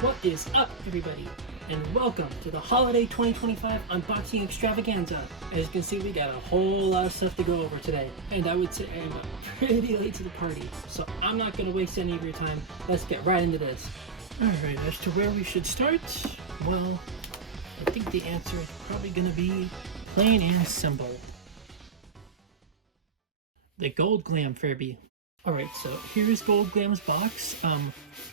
What is up, everybody? And welcome to the Holiday 2025 Unboxing Extravaganza. As you can see, we got a whole lot of stuff to go over today. And I would say I'm pretty late to the party, so I'm not going to waste any of your time. Let's get right into this. Alright, as to where we should start, well, I think the answer is probably going to be plain and simple. The Gold Glam Furby. Alright, so here's Gold Glam's box.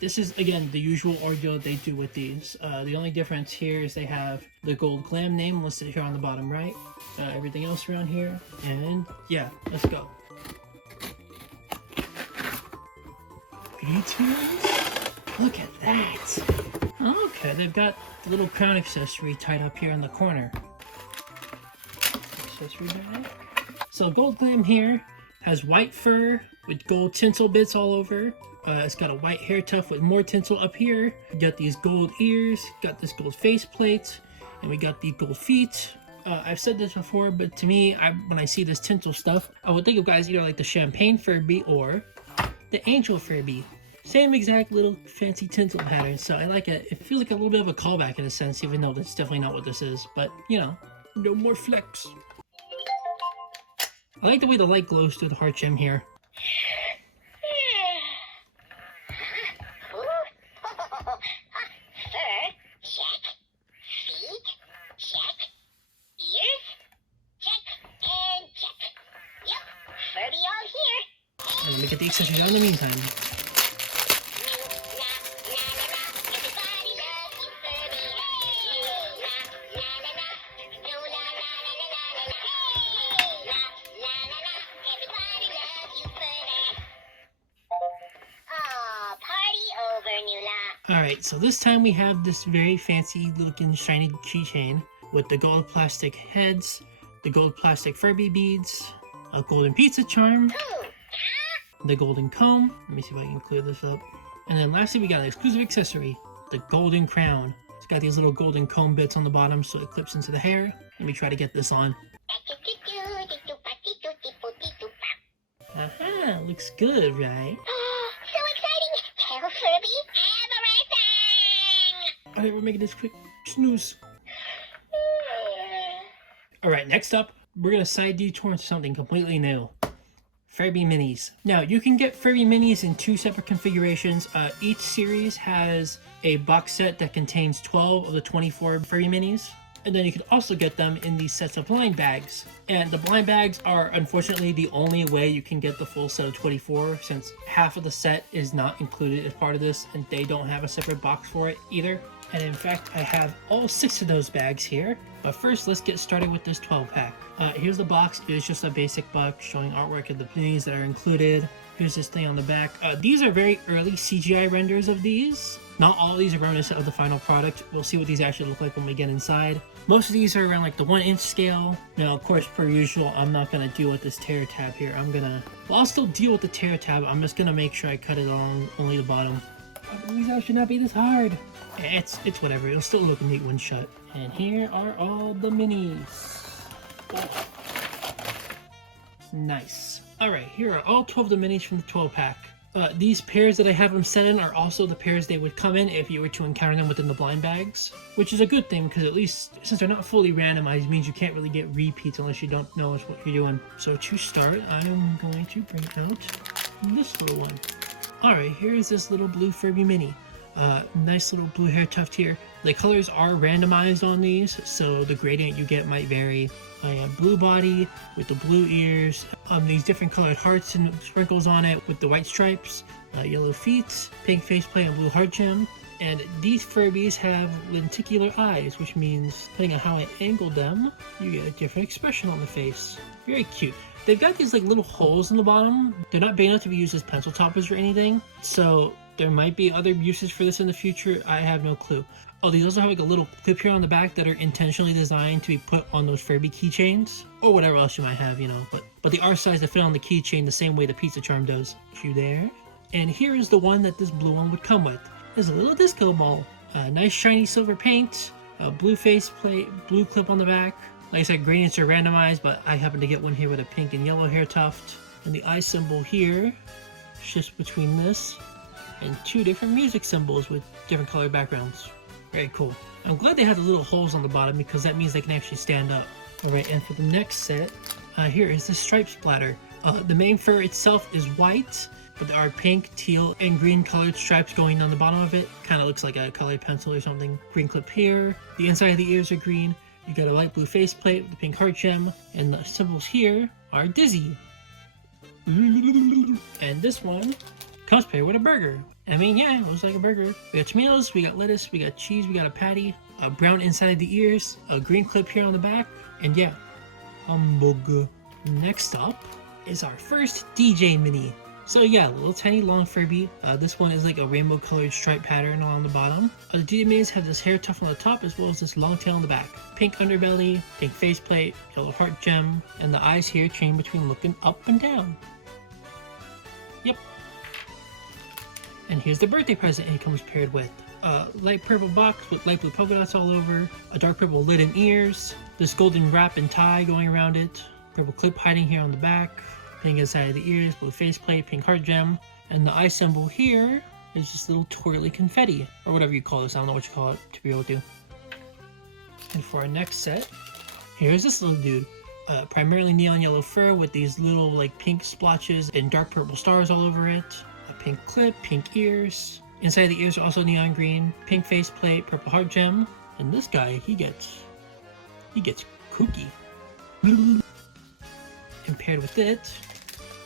This is, again, the usual ordeal they do with these. The only difference here is they have the Gold Glam name listed here on the bottom right. Everything else around here. And yeah, let's go. Greetings. Look at that. Okay, they've got the little crown accessory tied up here in the corner. Accessory bag. So Gold Glam here has white fur with gold tinsel bits all over. It's got a white hair tuft with more tinsel up here. We got these gold ears, got this gold faceplate, and we got the gold feet. I've said this before, but to me, when I see this tinsel stuff, I would think of guys either like the Champagne Furby or the Angel Furby. Same exact little fancy tinsel pattern, so I like it. It feels like a little bit of a callback in a sense, even though that's definitely not what this is. But, you know, no more flex. I like the way the light glows through the heart gem here. Let me get the accessories out in the meantime. Alright, so this time we have this very fancy looking shiny keychain with the gold plastic heads, the gold plastic Furby beads, a golden pizza charm, the golden comb. Let me see if I can clear this up. And then lastly, we got an exclusive accessory, the golden crown. It's got these little golden comb bits on the bottom so it clips into the hair. Let me try to get this on. Aha, looks good, right? So exciting! Tell Furby everything! Alright, we're making this quick. Snooze. Alright, next up, we're going to side detour into something completely new. Furby Minis. Now, you can get Furby Minis in two separate configurations. Each series has a box set that contains 12 of the 24 Furby Minis. And then you can also get them in these sets of blind bags. And the blind bags are unfortunately the only way you can get the full set of 24, since half of the set is not included as part of this, and they don't have a separate box for it either. And in fact, I have all 6 of those bags here. But first, let's get started with this 12-pack. Here's the box. It's just a basic box showing artwork of the minis that are included. Here's this thing on the back. These are very early CGI renders of these. Not all of these are reminiscent of the final product. We'll see what these actually look like when we get inside. Most of these are around like the 1-inch scale. Now, of course, per usual, I'm not going to deal with this tear tab here. I'll still deal with the tear tab. I'm just going to make sure I cut it on only the bottom. These out should not be this hard. It's whatever. It'll still look neat when shut. And here are all the minis. Oh. Nice. Alright, here are all 12 of the minis from the 12-pack. These pairs that I have them set in are also the pairs they would come in if you were to encounter them within the blind bags, which is a good thing because at least since they're not fully randomized, means you can't really get repeats unless you don't know what you're doing. So to start, I'm going to bring out this little one. Alright, here's this little blue Furby mini. Nice little blue hair tuft here. The colors are randomized on these, so the gradient you get might vary. I have blue body with the blue ears, these different colored hearts and sprinkles on it with the white stripes, yellow feet, pink faceplate, and blue heart gem. And these Furbies have lenticular eyes, which means depending on how I angle them, you get a different expression on the face. Very cute. They've got these like little holes in the bottom. They're not big enough to be used as pencil toppers or anything, so there might be other uses for this in the future. I have no clue. Oh, these also have like a little clip here on the back that are intentionally designed to be put on those Furby keychains or whatever else you might have, you know. But they are sized to fit on the keychain the same way the pizza charm does. You there? And here is the one that this blue one would come with. There's a little disco ball, nice shiny silver paint, a blue faceplate, blue clip on the back. Like I said, gradients are randomized, but I happen to get one here with a pink and yellow hair tuft. And the eye symbol here, just between this and 2 different music symbols with different color backgrounds. Very cool. I'm glad they have the little holes on the bottom because that means they can actually stand up. Alright, and for the next set, here is the stripe splatter. The main fur itself is white, but there are pink, teal, and green colored stripes going down the bottom of it. Kind of looks like a colored pencil or something. Green clip here. The inside of the ears are green. You got a light blue faceplate with the pink heart gem, and the symbols here are Dizzy. And this one comes paired with a burger. I mean, yeah, it looks like a burger. We got tomatoes, we got lettuce, we got cheese, we got a patty, a brown inside of the ears, a green clip here on the back, and yeah, hamburger. Next up is our first DJ Mini. So yeah, little tiny long Furby. This one is like a rainbow colored stripe pattern along the bottom. The DJ Minis have this hair tuft on the top as well as this long tail on the back. Pink underbelly, pink faceplate, yellow heart gem, and the eyes here change between looking up and down. Yep. And here's the birthday present it comes paired with. A light purple box with light blue polka dots all over, a dark purple lid and ears, this golden wrap and tie going around it, purple clip hiding here on the back, pink inside of the ears, blue faceplate, pink heart gem, and the eye symbol here is just little twirly confetti, or whatever you call this, I don't know what you call it to be able to. And for our next set, here's this little dude. Primarily neon yellow fur with these little like pink splotches and dark purple stars all over it. A pink clip, pink ears. Inside the ears are also neon green, pink faceplate, purple heart gem. And this guy, he gets kooky. And paired with it,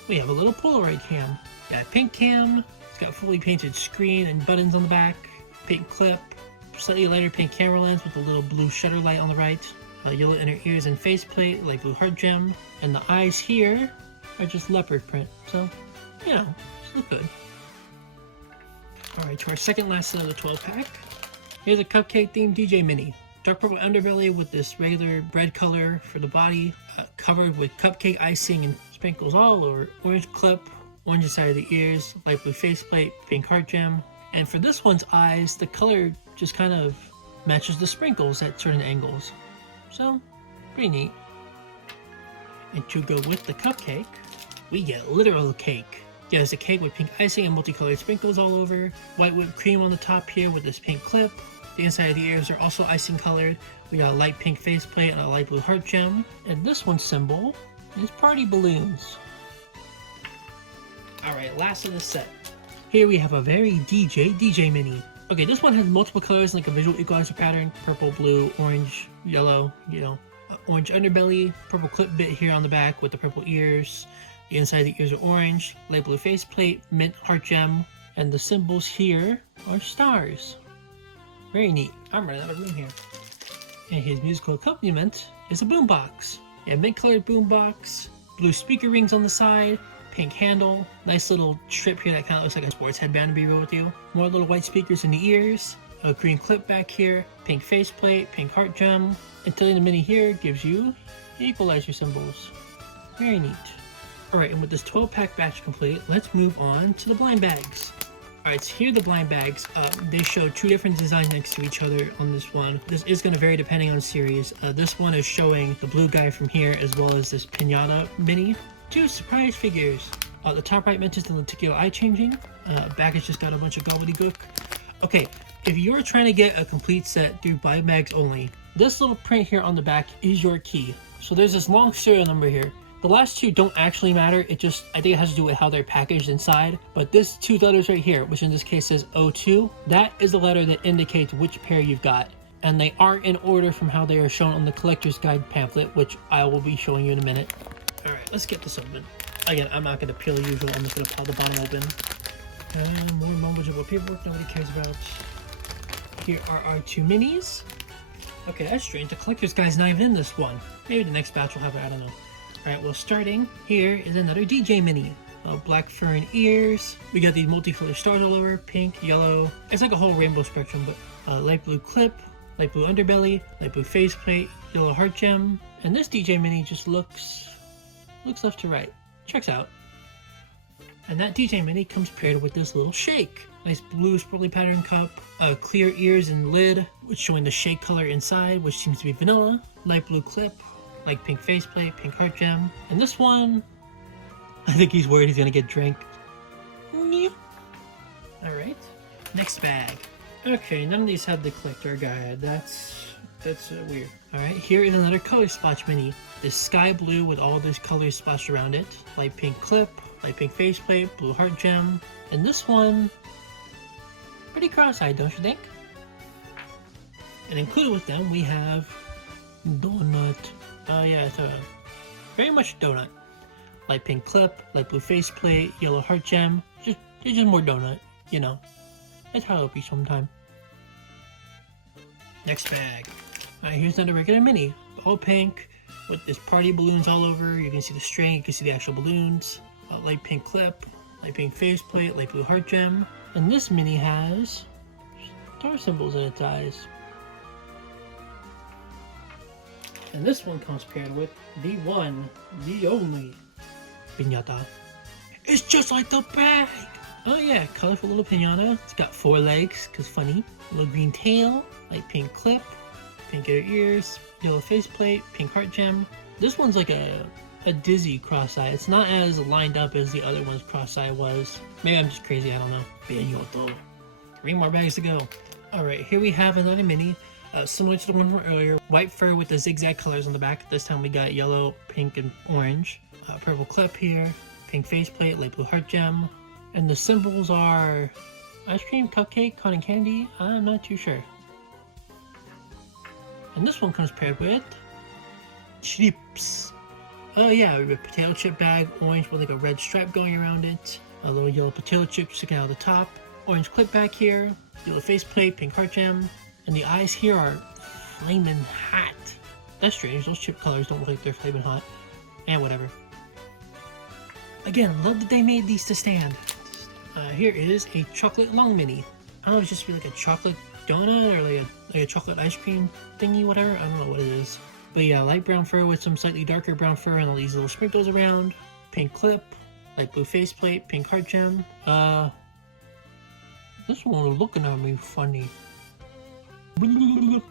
we have a little Polaroid cam. Got a pink cam, it's got fully painted screen and buttons on the back, pink clip, slightly lighter pink camera lens with a little blue shutter light on the right. Yellow inner ears and faceplate, light blue heart gem, and the eyes here are just leopard print, so, you know, just look good. Alright, to our second last set of the 12 pack. Here's a cupcake themed DJ Mini. Dark purple underbelly with this regular bread color for the body, covered with cupcake icing and sprinkles all over. Orange clip, orange inside of the ears, light blue faceplate, pink heart gem. And for this one's eyes, the color just kind of matches the sprinkles at certain angles. So, pretty neat. And to go with the cupcake, we get literal cake. Yeah, there's a cake with pink icing and multicolored sprinkles all over. White whipped cream on the top here with this pink clip. The inside of the ears are also icing colored. We got a light pink faceplate and a light blue heart gem. And this one's symbol is party balloons. Alright, last of the set. Here we have a very DJ Mini. Okay, this one has multiple colors like a visual equalizer pattern. Purple, blue, orange, yellow, orange underbelly, purple clip bit here on the back with the purple ears. The inside of the ears are orange, light blue faceplate, mint heart gem, and the symbols here are stars. Very neat. I'm running out of room here. And his musical accompaniment is a boombox. Yeah, mint colored boombox, blue speaker rings on the side, pink handle, nice little strip here that kind of looks like a sports headband to be real with you. More little white speakers in the ears, a green clip back here, pink faceplate, pink heart gem. And tilting the mini here gives you equalizer symbols. Very neat. Alright, and with this 12-pack batch complete, let's move on to the blind bags. Alright, so here are the blind bags. They show 2 different designs next to each other on this one. This is going to vary depending on the series. This one is showing the blue guy from here as well as this pinata mini. 2 surprise figures. The top right mentions the lenticular eye changing. Back has just got a bunch of gobbledygook. Okay, if you're trying to get a complete set through blind bags only, this little print here on the back is your key. So there's this long serial number here. The last 2 don't actually matter, I think it has to do with how they're packaged inside. But this 2 letters right here, which in this case says 02, that is the letter that indicates which pair you've got. And they are in order from how they are shown on the collector's guide pamphlet, which I will be showing you in a minute. Alright, let's get this open. Again, I'm not going to peel the usual, I'm just going to pop the bottom open. And more mumbo jumbo paperwork nobody cares about. Here are our 2 minis. Okay, that's strange, the collector's guide's not even in this one. Maybe the next batch will have it, I don't know. Alright, well starting, here is another DJ Mini. Black fur and ears. We got these multicolored stars all over, pink, yellow. It's like a whole rainbow spectrum, but light blue clip, light blue underbelly, light blue faceplate, yellow heart gem. And this DJ Mini just looks left to right. Checks out. And that DJ Mini comes paired with this little shake. Nice blue swirly pattern cup, clear ears and lid, which showing the shake color inside, which seems to be vanilla. Light blue clip, like pink faceplate, pink heart gem. And this one, I think he's worried he's gonna get drank. Alright, next bag. Okay, none of these have the collector guide. That's weird. Alright, here is another color splotch mini. This sky blue with all this colors splashed around it. Light pink clip, light pink faceplate, blue heart gem. And this one, pretty cross-eyed, don't you think? And included with them, we have donut. Oh yeah, it's a very much donut. Light pink clip, light blue faceplate, yellow heart gem. Just more donut, you know. That's how it'll be sometime. Next bag. Alright, here's another regular mini. All pink, with this party balloons all over. You can see the string, you can see the actual balloons. Light pink clip, light pink faceplate, light blue heart gem. And this mini has star symbols in its eyes. And this one comes paired with the one, the only piñata. It's just like the bag! Oh yeah, colorful little piñata. It's got 4 legs, cause funny. Little green tail, light pink clip, pink inner ears, yellow faceplate, pink heart gem. This one's like a dizzy cross-eye. It's not as lined up as the other one's cross-eye was. Maybe I'm just crazy, I don't know. Piñata. 3 more bags to go. Alright, here we have another mini. Similar to the one from earlier. White fur with the zigzag colors on the back. This time we got yellow, pink, and orange. Purple clip here. Pink faceplate, light blue heart gem. And the symbols are ice cream, cupcake, cotton candy. I'm not too sure. And this one comes paired with chips. Oh yeah, a potato chip bag, orange with like a red stripe going around it. A little yellow potato chip sticking out of the top. Orange clip back here. Yellow faceplate, pink heart gem. And the eyes here are flaming hot. That's strange, those chip colors don't look like they're flaming hot. And whatever. Again, love that they made these to stand. Here is a chocolate long mini. I don't know if it's just like a chocolate donut or like a chocolate ice cream thingy, whatever. I don't know what it is. But yeah, light brown fur with some slightly darker brown fur and all these little sprinkles around. Pink clip, light blue faceplate, pink heart gem. This one was looking at me funny. And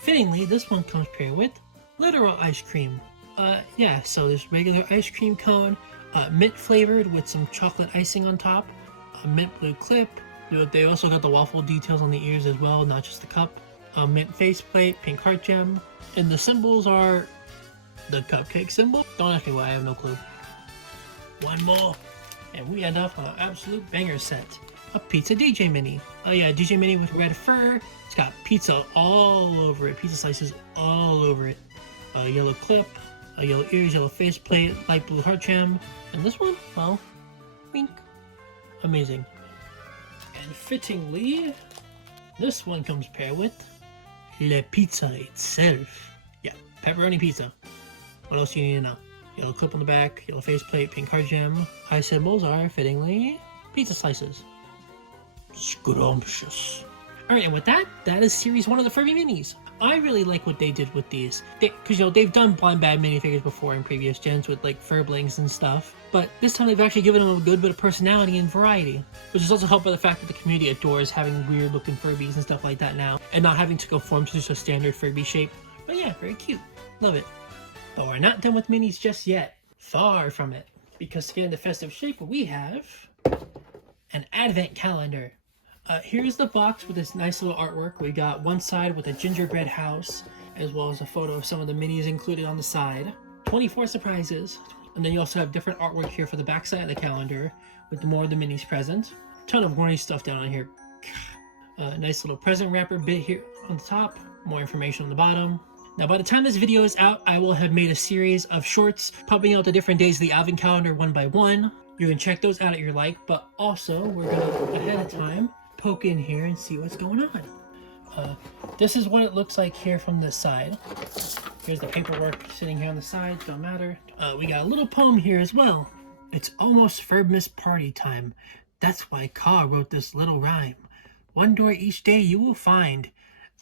fittingly, this one comes paired with literal ice cream. Yeah, so this regular ice cream cone, mint flavored with some chocolate icing on top, a mint blue clip. They also got the waffle details on the ears as well, not just the cup. A mint faceplate, pink heart gem, and the symbols are the cupcake symbol. Don't ask me why, I have no clue. One more, and we end up on an absolute banger set. A pizza DJ mini. Oh yeah, DJ mini with red fur. It's got pizza all over it, pizza slices all over it. A yellow clip, a yellow ears, yellow faceplate, light blue heart gem. And this one, well, wink. Amazing. And fittingly, this one comes paired with the pizza itself. Yeah, pepperoni pizza. What else do you need to know? Yellow clip on the back, yellow faceplate, pink heart gem. Eye symbols are fittingly pizza slices. Scrumptious. Alright, and with that, that is series 1 of the Furby minis. I really like what they did with these. Because, you know, they've done blind bag minifigures before in previous gens with, like, Furblings and stuff. But this time they've actually given them a good bit of personality and variety. Which is also helped by the fact that the community adores having weird-looking Furbies and stuff like that now. And not having to conform to just a standard Furby shape. But yeah, very cute. Love it. But we're not done with minis just yet. Far from it. Because to get into festive shape, we have an advent calendar. Here's the box with this nice little artwork. We got one side with a gingerbread house, as well as a photo of some of the minis included on the side. 24 surprises. And then you also have different artwork here for the back side of the calendar, with more of the minis present. Ton of warning stuff down on here. Nice little present wrapper bit here on the top. More information on the bottom. Now, by the time this video is out, I will have made a series of shorts popping out the different days of the advent calendar one by one. You can check those out at your like, but also we're gonna, ahead of time, poke in here and see what's going on. This is what it looks like here from this side. Here's the paperwork sitting here on the side, don't matter. We got a little poem here as well. It's almost Furbmas party time. That's why Ka wrote this little rhyme. One door each day you will find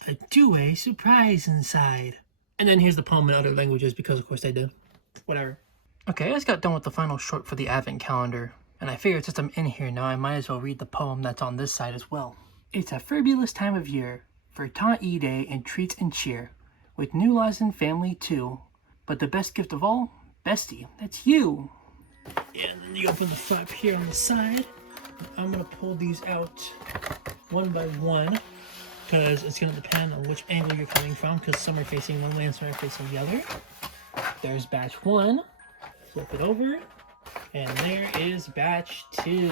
a two-way surprise inside. And then here's the poem in other languages because of course I did. Whatever. Okay, I just got done with the final short for the advent calendar. And I figured since I'm in here now, I might as well read the poem that's on this side as well. It's a fabulous time of year for Ta-E Day and treats and cheer, with new laws and family too. But the best gift of all, bestie, that's you. And then you open the flap here on the side. I'm gonna pull these out one by one because it's gonna depend on which angle you're coming from, because some are facing one way and some are facing the other. There's batch 1. Flip it over. And there is batch 2.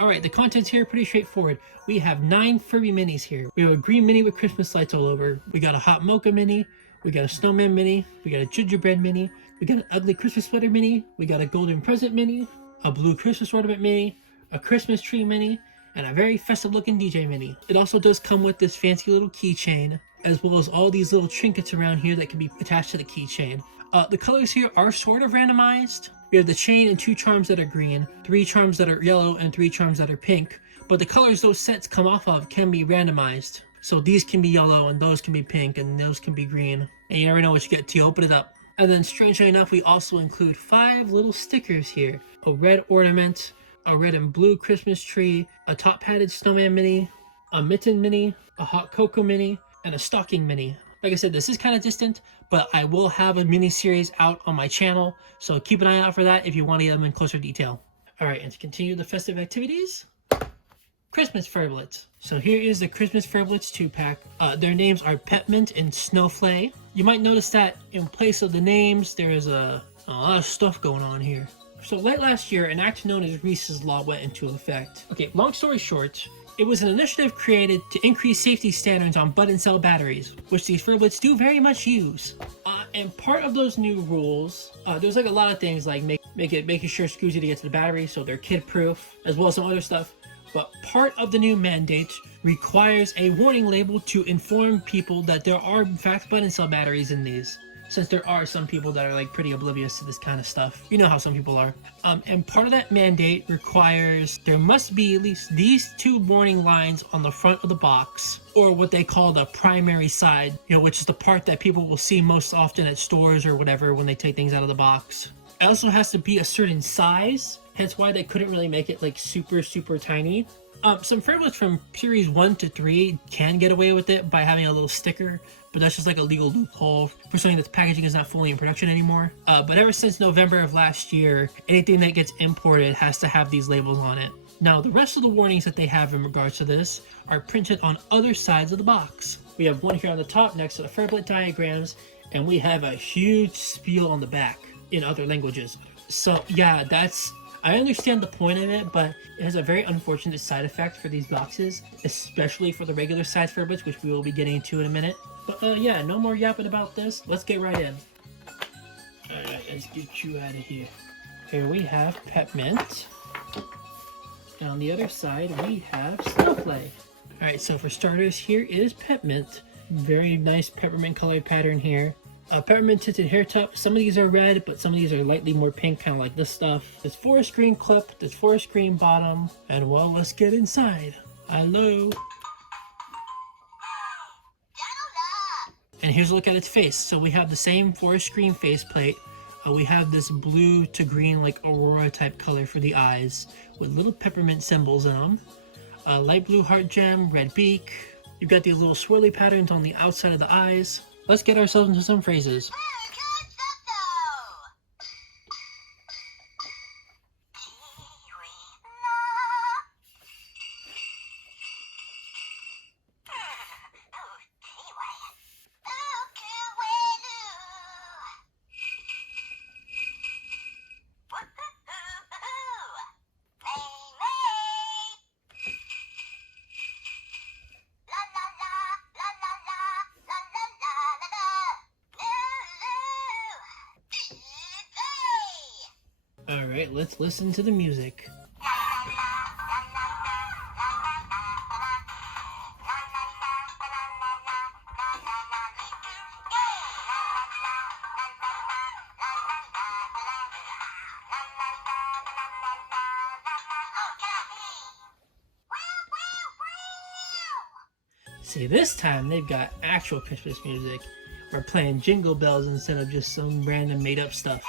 Alright, the contents here are pretty straightforward. We have 9 Furby minis here. We have a green mini with Christmas lights all over. We got a hot mocha mini. We got a snowman mini. We got a gingerbread mini. We got an ugly Christmas sweater mini. We got a golden present mini. A blue Christmas ornament mini. A Christmas tree mini. And a very festive looking DJ mini. It also does come with this fancy little keychain, as well as all these little trinkets around here that can be attached to the keychain. The colors here are sort of randomized. We have the chain and 2 charms that are green, 3 charms that are yellow, and 3 charms that are pink. But the colors those sets come off of can be randomized. So these can be yellow, and those can be pink, and those can be green. And you never know what you get till you open it up. And then strangely enough, we also include 5 little stickers here. A red ornament, a red and blue Christmas tree, a top padded snowman mini, a mitten mini, a hot cocoa mini, and a stocking mini. Like I said, this is kind of distant, but I will have a mini series out on my channel, so keep an eye out for that if you want to get them in closer detail. Alright, and to continue the festive activities, Christmas Furblets. So here is the Christmas Furblets 2-pack. Their names are Peppermint and Snowflake. You might notice that in place of the names, there is a lot of stuff going on here. So late last year, an act known as Reese's Law went into effect. Okay, long story short, it was an initiative created to increase safety standards on button cell batteries, which these Furblets do very much use. And part of those new rules, there's like a lot of things like making sure it's easy to get to the battery so they're kid-proof, as well as some other stuff. But part of the new mandate requires a warning label to inform people that there are in fact button cell batteries in these. Since there are some people that are like pretty oblivious to this kind of stuff. You know how some people are. And part of that mandate requires there must be at least these 2 warning lines on the front of the box, or what they call the primary side, which is the part that people will see most often at stores or whatever when they take things out of the box. It also has to be a certain size, hence why they couldn't really make it like super tiny. Some Furblets from series 1 to 3 can get away with it by having a little sticker, but that's just like a legal loophole for something that's packaging is not fully in production anymore. But ever since November of last year, anything that gets imported has to have these labels on it. Now, the rest of the warnings that they have in regards to this are printed on other sides of the box. We have one here on the top next to the Furblet diagrams, and we have a huge spiel on the back in other languages. So yeah, I understand the point of it, but it has a very unfortunate side effect for these boxes, especially for the regular size Furblets, which we will be getting to in a minute. But yeah, no more yapping about this. Let's get right in. Alright, let's get you out of here. Here we have Peppermint. And on the other side, we have Snowflake. Alright, so for starters, here is Peppermint. Very nice peppermint colored pattern here. Peppermint tinted hair top. Some of these are red, but some of these are lightly more pink, kind of like this stuff. This forest green clip, this forest green bottom, and well, let's get inside. Hello. And here's a look at its face. So we have the same forest green faceplate. We have this blue to green, like aurora type color for the eyes, with little peppermint symbols in them. Light blue heart gem, red beak. You've got these little swirly patterns on the outside of the eyes. Let's get ourselves into some phrases. Alright, let's listen to the music. See, this time they've got actual Christmas music. We're playing jingle bells instead of just some random made-up stuff.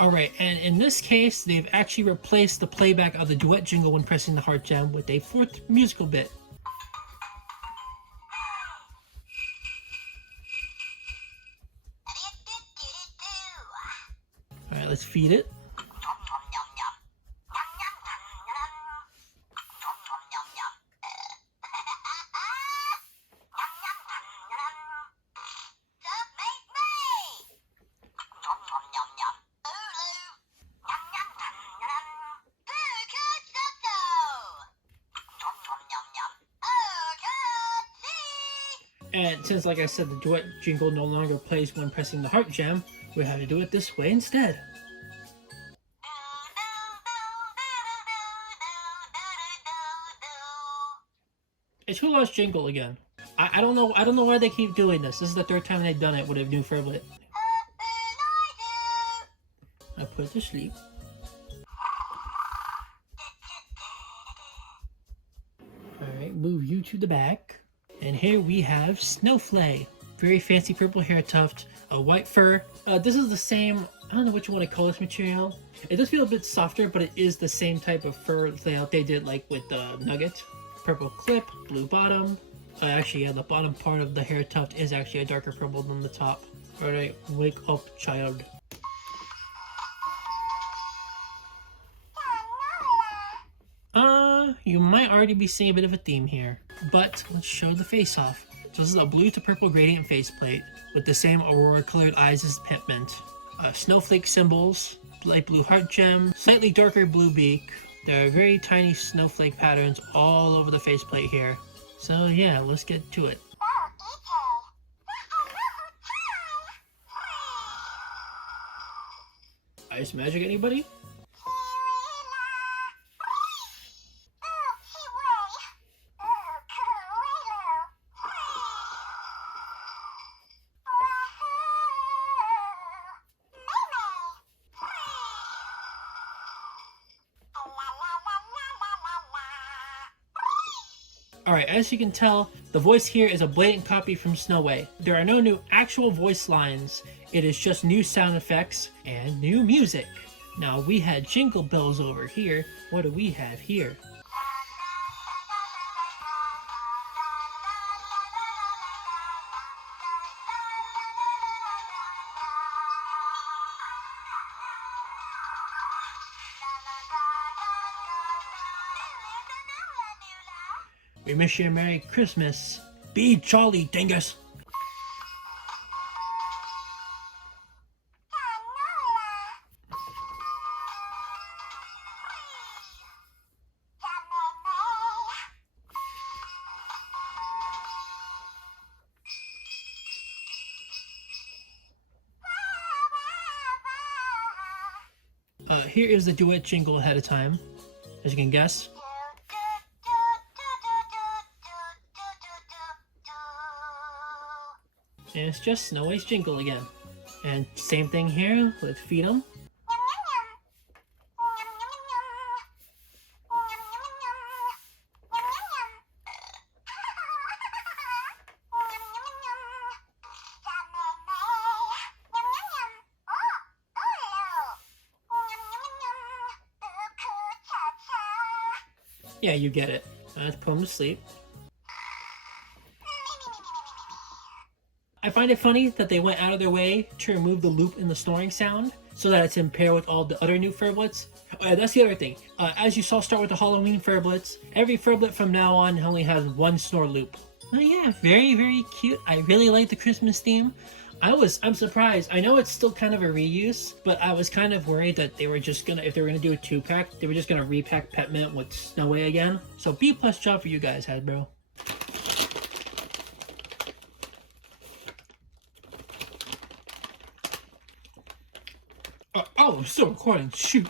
Alright, and in this case, they've actually replaced the playback of the duet jingle when pressing the heart gem with a 4th musical bit. Alright, let's feed it. And since, like I said, the duet jingle no longer plays when pressing the heart gem, we have to do it this way instead. It's Who Lost Jingle again. I don't know why they keep doing this. This is the third time they've done it with a new Furblet. I put it to sleep. Alright, move you to the back. And here we have Snowflake. Very fancy purple hair tuft, a white fur. This is the same, I don't know what you want to call this material. It does feel a bit softer, but it is the same type of fur layout they did like with the Nugget. Purple clip, blue bottom. Actually, yeah, the bottom part of the hair tuft is actually a darker purple than the top. Alright, wake up, child. You might already be seeing a bit of a theme here, but let's show the face off. So this is a blue to purple gradient faceplate with the same aurora colored eyes as Pigment. Snowflake symbols, light blue heart gem, slightly darker blue beak. There are very tiny snowflake patterns all over the faceplate here. So yeah, let's get to it. Ice magic, anybody? Alright, as you can tell, the voice here is a blatant copy from Snow White. There are no new actual voice lines, it is just new sound effects and new music. Now we had jingle bells over here, what do we have here? We wish you a Merry Christmas. Be jolly, dingus. Here is the duet jingle ahead of time, as you can guess. And it's just Snow White's jingle again. And same thing here, let's feed them. Yeah, you get it. Let's put them to sleep. I find it funny that they went out of their way to remove the loop in the snoring sound so that it's in pair with all the other new Furblets. That's the other thing. As you saw start with the Halloween Furblets, every Furblet from now on only has one snore loop. Oh yeah, very, very cute. I really like the Christmas theme. I'm surprised. I know it's still kind of a reuse, but I was kind of worried that they were just gonna, if they were gonna do a 2-pack, they were just gonna repack Pepmint with Snow White again. So B+ job for you guys, Hasbro. Oh, I'm still recording. Shoot.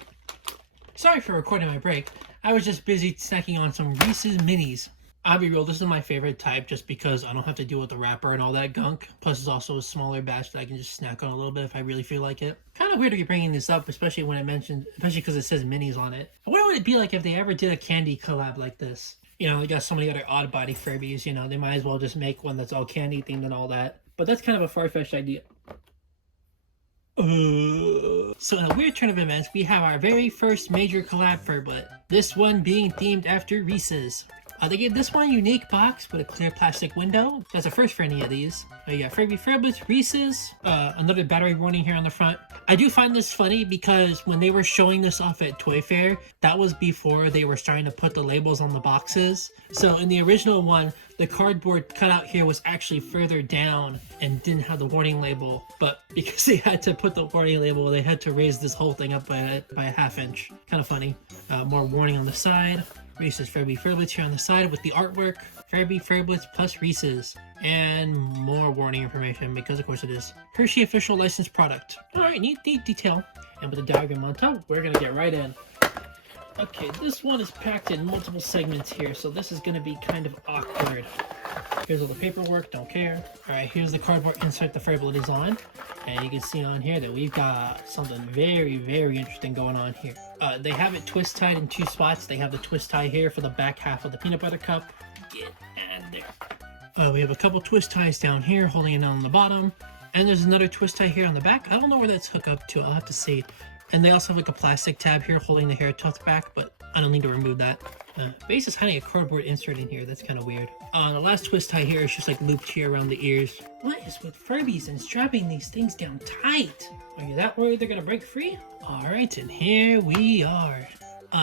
Sorry for recording my break. I was just busy snacking on some Reese's Minis. I'll be real, this is my favorite type just because I don't have to deal with the wrapper and all that gunk. Plus, it's also a smaller batch that I can just snack on a little bit if I really feel like it. Kind of weird to be bringing this up, especially when I mentioned, especially because it says Minis on it. I wonder what it'd be like if they ever did a candy collab like this. You know, they got so many other Oddbody Furbies, you know, they might as well just make one that's all candy themed and all that. But that's kind of a far-fetched idea. So in a weird turn of events, we have our very first major collab Furblet. This one being themed after Reese's. They gave this one a unique box with a clear plastic window. That's a first for any of these. You got Furby Furblets, Reese's, another battery warning here on the front. I do find this funny because when they were showing this off at Toy Fair, that was before they were starting to put the labels on the boxes. So in the original one, the cardboard cutout here was actually further down and didn't have the warning label. But because they had to put the warning label, they had to raise this whole thing up by a ½ inch. Kind of funny. More warning on the side. Reese's Furby Furblets here on the side with the artwork. Furby Furblets plus Reese's. And more warning information because of course it is Hershey official licensed product. Alright, neat detail. And with the diagram on top, we're gonna get right in. Okay, this one is packed in multiple segments here, so this is gonna be kind of awkward. Here's all the paperwork, don't care. Alright, here's the cardboard insert the Furblet is on. And you can see on here that we've got something very, very interesting going on here. They have it twist tied in 2 spots. They have the twist tie here for the back half of the peanut butter cup. And there. We have a couple twist ties down here holding it on the bottom. And there's another twist tie here on the back. I don't know where that's hooked up to. I'll have to see. And they also have like a plastic tab here holding the hair tuft back, but I don't need to remove that. Base is hiding a cardboard insert in here. That's kind of weird. The last twist tie here is just like looped here around the ears. What is with Furbies and strapping these things down tight? Are you that worried they're gonna break free? Alright, and here we are.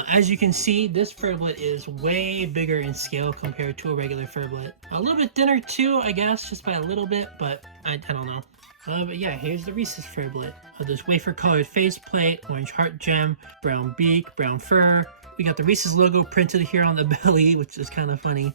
As you can see, this Furblet is way bigger in scale compared to a regular Furblet. A little bit thinner too, I guess, just by a little bit, but I don't know. But yeah, here's the Reese's Furblet. This wafer-colored faceplate, orange heart gem, brown beak, brown fur. We got the Reese's logo printed here on the belly, which is kind of funny.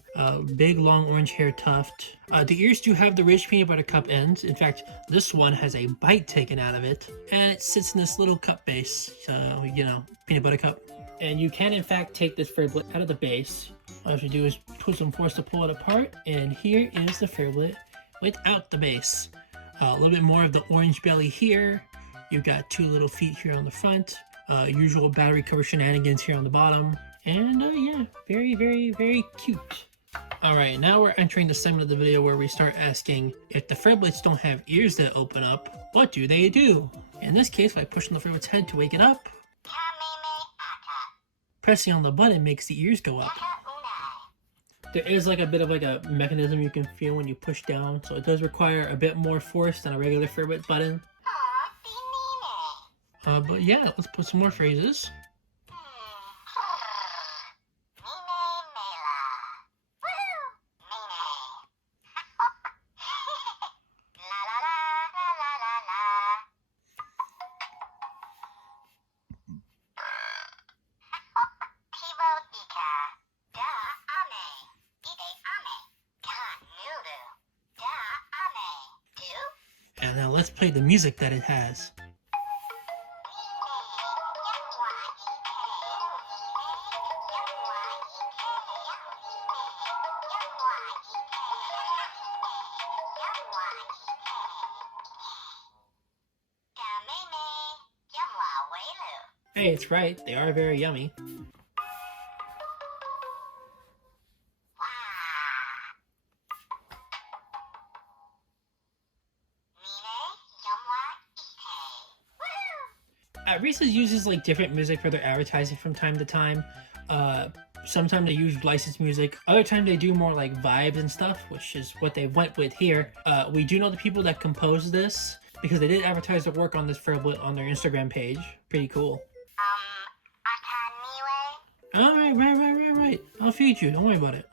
Big, long orange hair tuft. The ears do have the rich peanut butter cup ends. In fact, this one has a bite taken out of it. And it sits in this little cup base. So, you know, peanut butter cup. And you can, in fact, take this Furblet out of the base. All you have to do is twist and force to pull it apart. And here is the Furblet without the base. A little bit more of the orange belly here. You've got 2 little feet here on the front. Usual battery cover shenanigans here on the bottom. And yeah, very, very, very cute. Alright, now we're entering the segment of the video where we start asking, if the Furblets don't have ears that open up, what do they do? In this case, by pushing the Furblet's head to wake it up, pressing on the button makes the ears go up. There is like a bit of like a mechanism you can feel when you push down, so it does require a bit more force than a regular Furblet button. But yeah, let's put some more phrases. And now let's play the music that it has. Hey, it's right. They are very yummy. Reese's uses like different music for their advertising from time to time. Sometimes they use licensed music. Other times they do more like vibes and stuff, which is what they went with here. We do know the people that composed this because they did advertise their work on this Furblet on their Instagram page. Pretty cool. Alright, right. I'll feed you. Don't worry about it.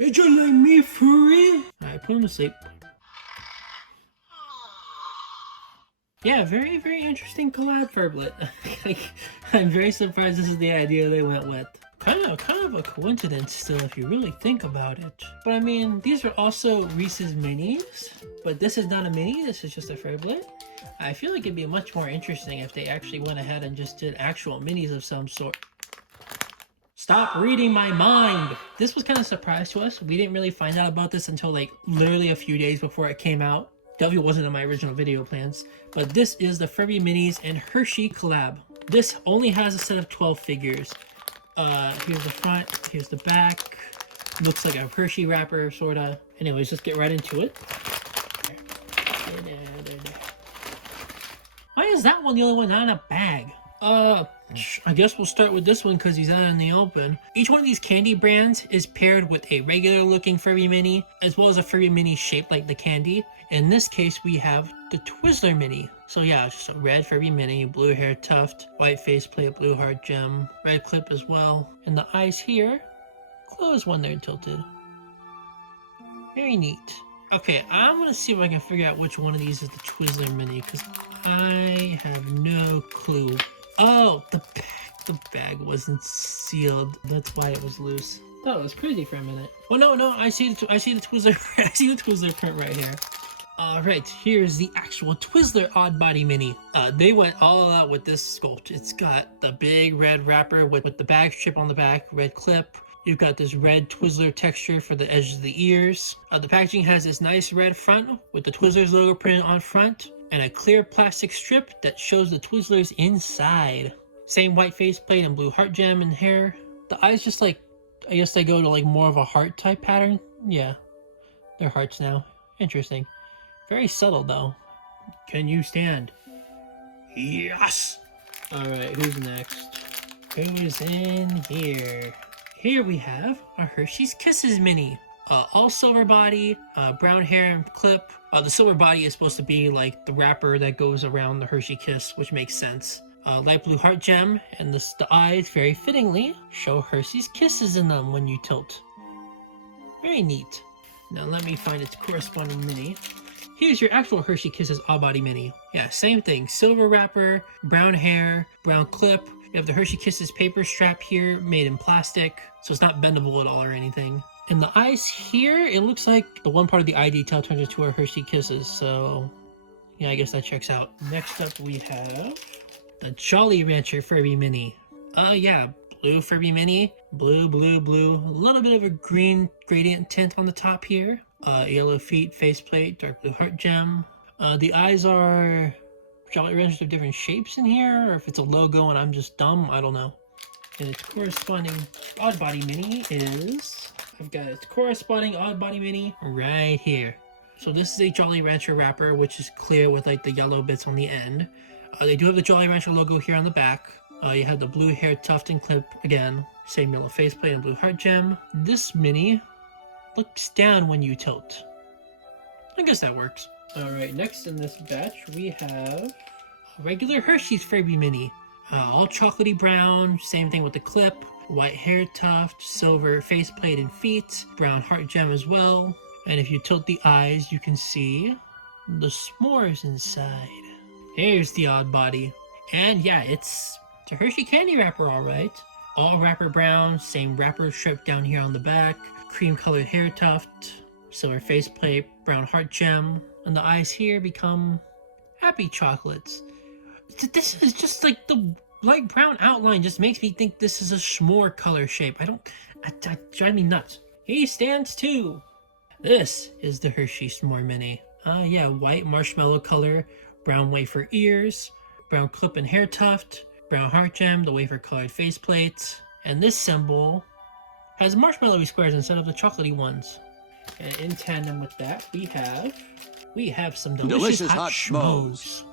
It's just like me, furry. Alright, put him to sleep. Yeah, very, very interesting collab Furblet. I'm very surprised this is the idea they went with. Kind of a coincidence still if you really think about it. But I mean, these are also Reese's minis, but this is not a mini, this is just a Furblet. I feel like it'd be much more interesting if they actually went ahead and just did actual minis of some sort. Stop reading my mind. This was kind of a surprise to us. We didn't really find out about this until like literally a few days before it came out. Definitely wasn't in my original video plans. But this is the Furby Minis and Hershey Collab. This only has a set of 12 figures. Here's the front, here's the back. Looks like a Hershey wrapper, sorta. Anyways, let's get right into it. Why is that one the only one not in a bag? I guess we'll start with this one because he's out in the open. Each one of these candy brands is paired with a regular looking Furby Mini, as well as a Furby Mini shaped like the candy. In this case, we have the Twizzler Mini. So yeah, it's just a red Furby Mini, blue hair tuft, white faceplate, blue heart gem, red clip as well. And the eyes here, closed when they're tilted. Very neat. Okay, I'm gonna see if I can figure out which one of these is the Twizzler Mini, because I have no clue. Oh, the bag wasn't sealed. That's why it was loose. Thought it was crazy for a minute. Oh no, I see the Twizzler. I see the Twizzler print right here. All right, here's the actual Twizzler Oddbody Mini. They went all out with this sculpt. It's got the big red wrapper with the bag strip on the back, red clip. You've got this red Twizzler texture for the edges of the ears. The packaging has this nice red front with the Twizzlers logo printed on front, and a clear plastic strip that shows the Twizzlers inside. Same white faceplate and blue heart gem and hair. The eyes just like, I guess they go to like more of a heart type pattern. Yeah, they're hearts now. Interesting. Very subtle though. Can you stand? Yes! Alright, who's next? Who's in here? Here we have a Hershey's Kisses Mini. All silver body, brown hair and clip. The silver body is supposed to be like the wrapper that goes around the Hershey Kiss, which makes sense. Light blue heart gem, and the eyes, very fittingly, show Hershey's Kisses in them when you tilt. Very neat. Now let me find its corresponding mini. Here's your actual Hershey Kisses Oddbody Mini. Yeah, same thing. Silver wrapper, brown hair, brown clip. You have the Hershey Kisses paper strap here, made in plastic, so it's not bendable at all or anything. And the eyes here, it looks like the one part of the eye detail turns into a Hershey Kisses, so yeah, I guess that checks out. Next up we have the Jolly Rancher Furby Mini. Yeah, blue Furby Mini, blue, a little bit of a green gradient tint on the top here. Yellow feet, faceplate, dark blue heart gem. The eyes are Jolly Ranchers of different shapes in here, or if it's a logo and I'm just dumb, I don't know. And its corresponding Oddbody Mini is... I've got its corresponding Oddbody Mini right here. So this is a Jolly Rancher wrapper, which is clear with like the yellow bits on the end. They do have the Jolly Rancher logo here on the back. You have the blue hair tuft and clip again. Same yellow faceplate and blue heart gem. This mini looks down when you tilt. I guess that works. Alright, next in this batch we have a regular Hershey's Furby Mini. All chocolatey brown, same thing with the clip. White hair tuft, silver faceplate and feet, brown heart gem as well. And if you tilt the eyes, you can see the s'mores inside. Here's the Oddbody. And yeah, it's a Hershey candy wrapper, alright. All wrapper brown, same wrapper strip down here on the back. Cream colored hair tuft, silver faceplate, brown heart gem. And the eyes here become happy chocolates. This is just like the light brown outline just makes me think this is a s'more color shape. It drives me nuts. He stands too. This is the Hershey S'more Mini. Yeah, white marshmallow color, brown wafer ears, brown clip and hair tuft, brown heart gem, the wafer colored faceplate, and this symbol has marshmallowy squares instead of the chocolatey ones. And in tandem with that, we have some delicious hot schmoes.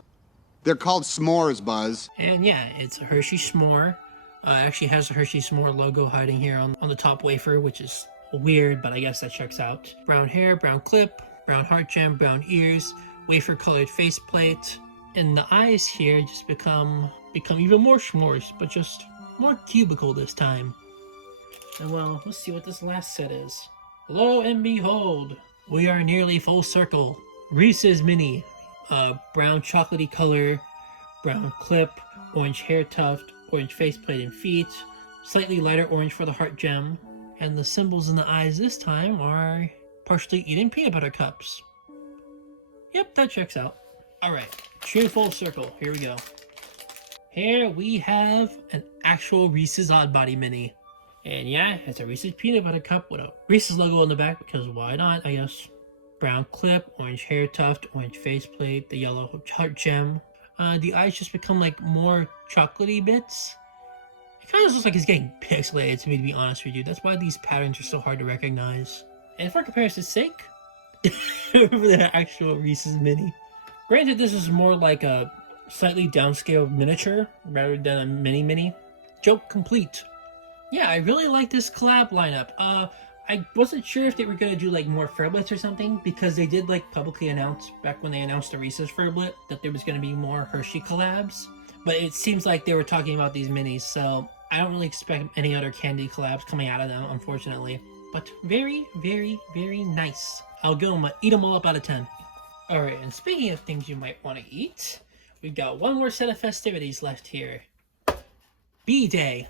They're called s'mores, Buzz. And yeah, it's a Hershey S'more. Actually has a Hershey S'more logo hiding here on the top wafer, which is weird, but I guess that checks out. Brown hair, brown clip, brown heart gem, brown ears, wafer colored faceplate, and the eyes here just become even more s'mores, but just more cubical this time. And well, let's see what this last set is. Lo and behold, we are nearly full circle. Reese's Mini. Brown chocolatey color, brown clip, orange hair tuft, orange faceplate and feet, slightly lighter orange for the heart gem, and the symbols in the eyes this time are partially eaten peanut butter cups. Yep, that checks out. Alright, true full circle, here we go. Here we have an actual Reese's Oddbody Mini. And yeah, it's a Reese's Peanut Butter Cup with a Reese's logo on the back because why not, I guess. Brown clip, orange hair tuft, orange faceplate, the yellow heart gem. The eyes just become like more chocolatey bits. It kind of looks like it's getting pixelated to me, to be honest with you. That's why these patterns are so hard to recognize. And for comparison's sake, the actual Reese's Mini. Granted, this is more like a slightly downscaled miniature rather than a mini. Joke complete. Yeah, I really like this collab lineup. I wasn't sure if they were gonna do like more Furblets or something because they did like publicly announce back when they announced the Reese's Furblet that there was gonna be more Hershey collabs. But it seems like they were talking about these minis, so I don't really expect any other candy collabs coming out of them, unfortunately. But very, very, very nice. I'll go and eat them all up out of 10. Alright, and speaking of things you might want to eat, we've got one more set of festivities left here. B-Day.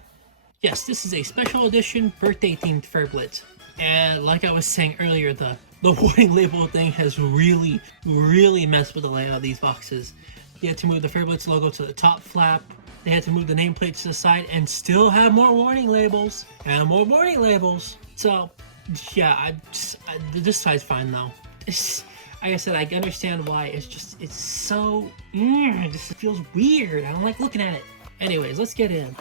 Yes, this is a special edition birthday-themed Furblet. And like I was saying earlier, the warning label thing has really messed with the layout of these boxes. You had to move the Furblets logo to the top flap. They had to move the nameplate to the side and still have more warning labels. And more warning labels. So, yeah, this side's fine though. Like I said, I understand why. It's so... it just feels weird. I don't like looking at it. Anyways, let's get in.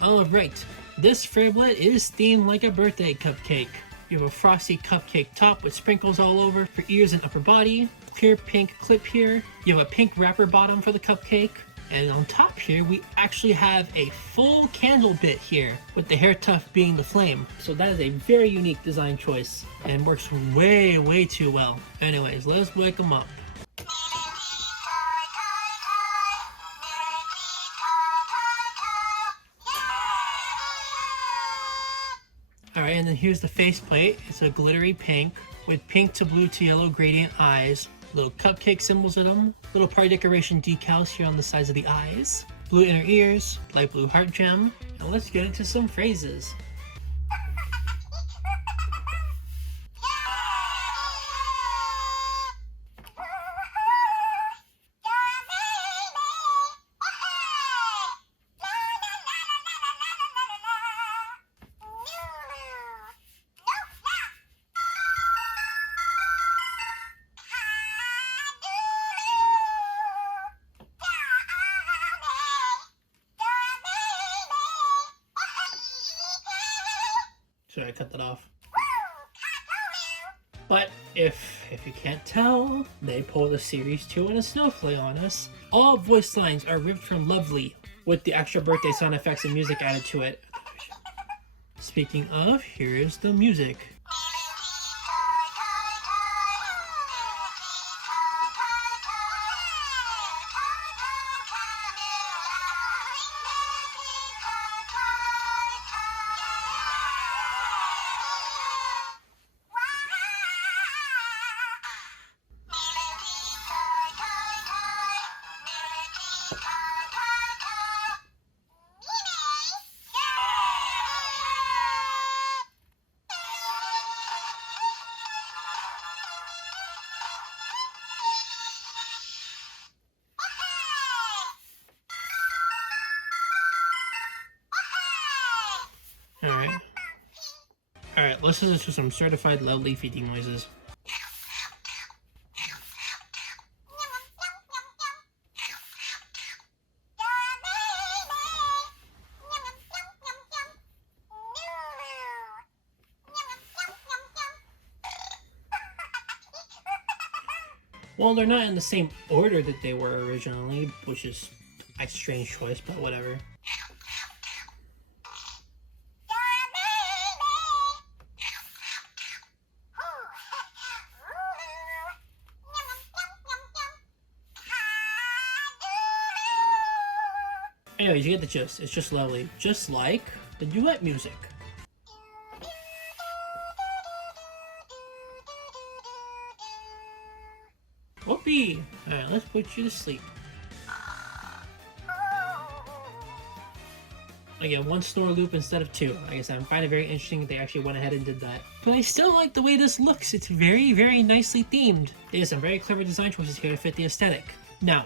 Alright, this Furblet is themed like a birthday cupcake. You have a frosty cupcake top with sprinkles all over for ears and upper body. Clear pink clip here. You have a pink wrapper bottom for the cupcake. And on top here, we actually have a full candle bit here, with the hair tuft being the flame. So that is a very unique design choice, and works way too well. Anyways, let's wake them up. Alright, and then here's the faceplate. It's a glittery pink with pink to blue to yellow gradient eyes. Little cupcake symbols in them. Little party decoration decals here on the sides of the eyes. Blue inner ears, light blue heart gem. And let's get into some phrases. Should I cut that off? But if you can't tell, they pulled a Series 2 and a snowflake on us. All voice lines are ripped from Lovely, with the extra birthday sound effects and music added to it. Speaking of, here's the music. Alright, let's listen to some certified lovely feeding noises. Well, they're not in the same order that they were originally, which is a strange choice, but whatever. Anyways, you get the gist. It's just lovely. Just like the duet music. Whoopee! Alright, let's put you to sleep. Again, one snore loop instead of two. Like I said, I find it very interesting that they actually went ahead and did that. But I still like the way this looks. It's very nicely themed. They have some very clever design choices here to fit the aesthetic. Now,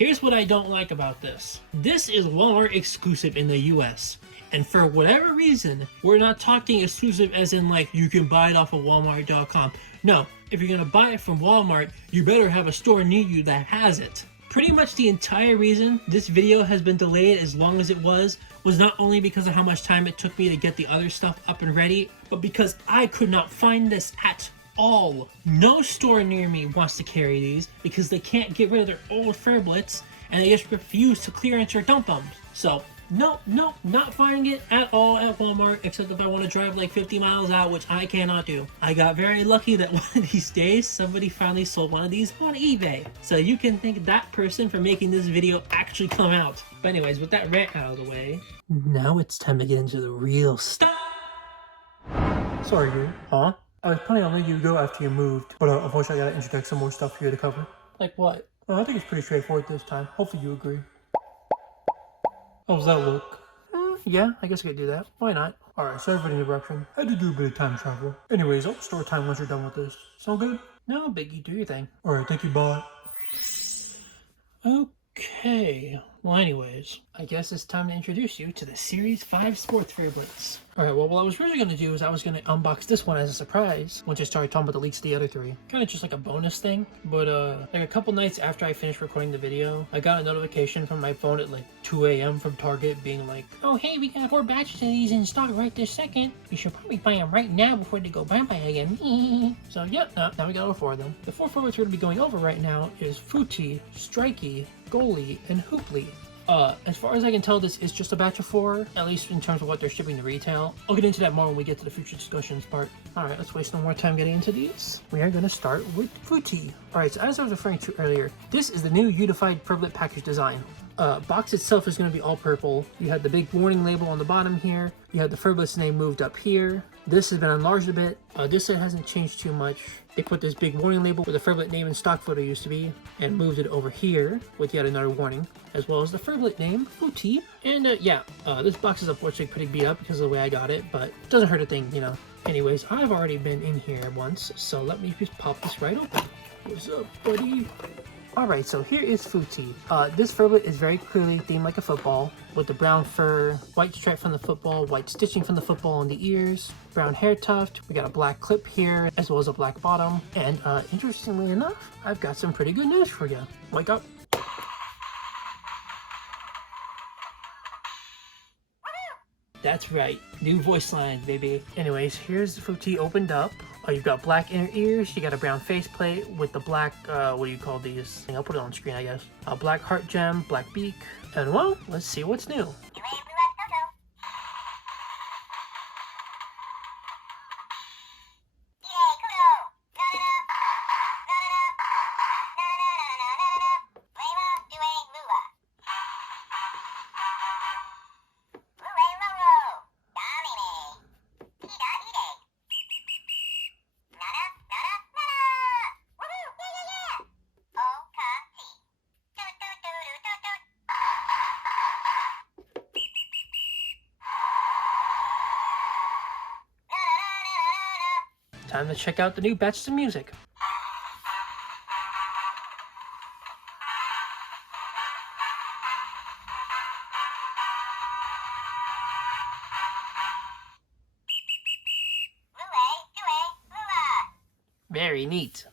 Here's what I don't like about this. This is Walmart exclusive in the US. And for whatever reason, we're not talking exclusive as in like you can buy it off of Walmart.com. No, if you're gonna buy it from Walmart, you better have a store near you that has it. Pretty much the entire reason this video has been delayed as long as it was not only because of how much time it took me to get the other stuff up and ready, but because I could not find this at all. No store near me wants to carry these because they can't get rid of their old Furblets and they just refuse to clearance or dump them. So no, not finding it at all at Walmart, except if I want to drive like 50 miles out, which I cannot do. I got very lucky that one of these days somebody finally sold one of these on eBay. So you can thank that person for making this video actually come out. But anyways, with that rant out of the way, now it's time to get into the real stuff. Sorry, dude. Huh? I was planning on letting you go after you moved, but unfortunately I gotta interject some more stuff here to cover. Like what? I think it's pretty straightforward this time. Hopefully you agree. How does that look? Yeah, I guess I could do that. Why not? Alright, sorry for the interruption. I had to do a bit of time travel. Anyways, I'll store time once you're done with this. Sound good? No, Biggie, do your thing. Alright, thank you, bye. Okay. Well, anyways, I guess it's time to introduce you to the Series 5 Sports Furblets. Alright, well, what I was really going to do is I was going to unbox this one as a surprise once I started talking about the leaks of the other three. Kind of just like a bonus thing. But, like a couple nights after I finished recording the video, I got a notification from my phone at like 2 a.m. from Target being like, oh, hey, we got 4 batches of these in stock right this second. You should probably buy them right now before they go bye-bye again. So, yeah, now we got all 4 of them. The 4 Furblets we're going to be going over right now is Footy, Strikey, Goalie, and Hooply. As far as I can tell, this is just a batch of 4, at least in terms of what they're shipping to retail. I'll get into that more when we get to the future discussions part. Alright, let's waste no more time getting into these. We are going to start with Footy. Alright, so as I was referring to earlier, this is the new unified Furblet package design. Box itself is going to be all purple. You have the big warning label on the bottom here. You have the Furblet's name moved up here. This has been enlarged a bit. This side hasn't changed too much. They put this big warning label where the Furblet name and stock photo used to be and moved it over here with yet another warning, as well as the Furblet name, Footy. And this box is unfortunately pretty beat up because of the way I got it, but it doesn't hurt a thing, you know. Anyways, I've already been in here once, so let me just pop this right open. What's up, buddy? Alright, so here is Footy. This Furblet is very clearly themed like a football, with the brown fur, white stripe from the football, white stitching from the football on the ears, brown hair tuft, we got a black clip here, as well as a black bottom, and interestingly enough, I've got some pretty good news for you. Wake up. That's right, new voice line, baby. Anyways, here's the Footy opened up. You've got black inner ears, you got a brown faceplate with the black, what do you call these? I'll put it on screen, I guess. A black heart gem, black beak, and well, let's see what's new. Time to check out the new batches of music. Very neat.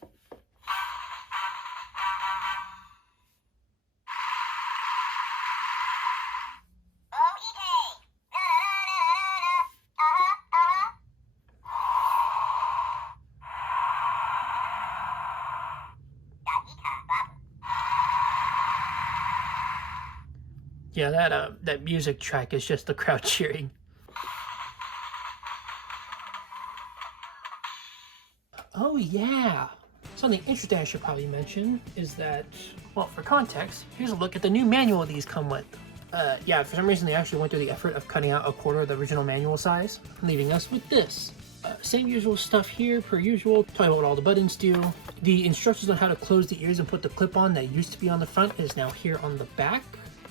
Yeah, that music track is just the crowd cheering. Oh yeah! Something interesting I should probably mention is that, well, for context, here's a look at the new manual these come with. Yeah, for some reason they actually went through the effort of cutting out a quarter of the original manual size, leaving us with this. Same usual stuff here, per usual, talking about what all the buttons do. The instructions on how to close the ears and put the clip on that used to be on the front is now here on the back.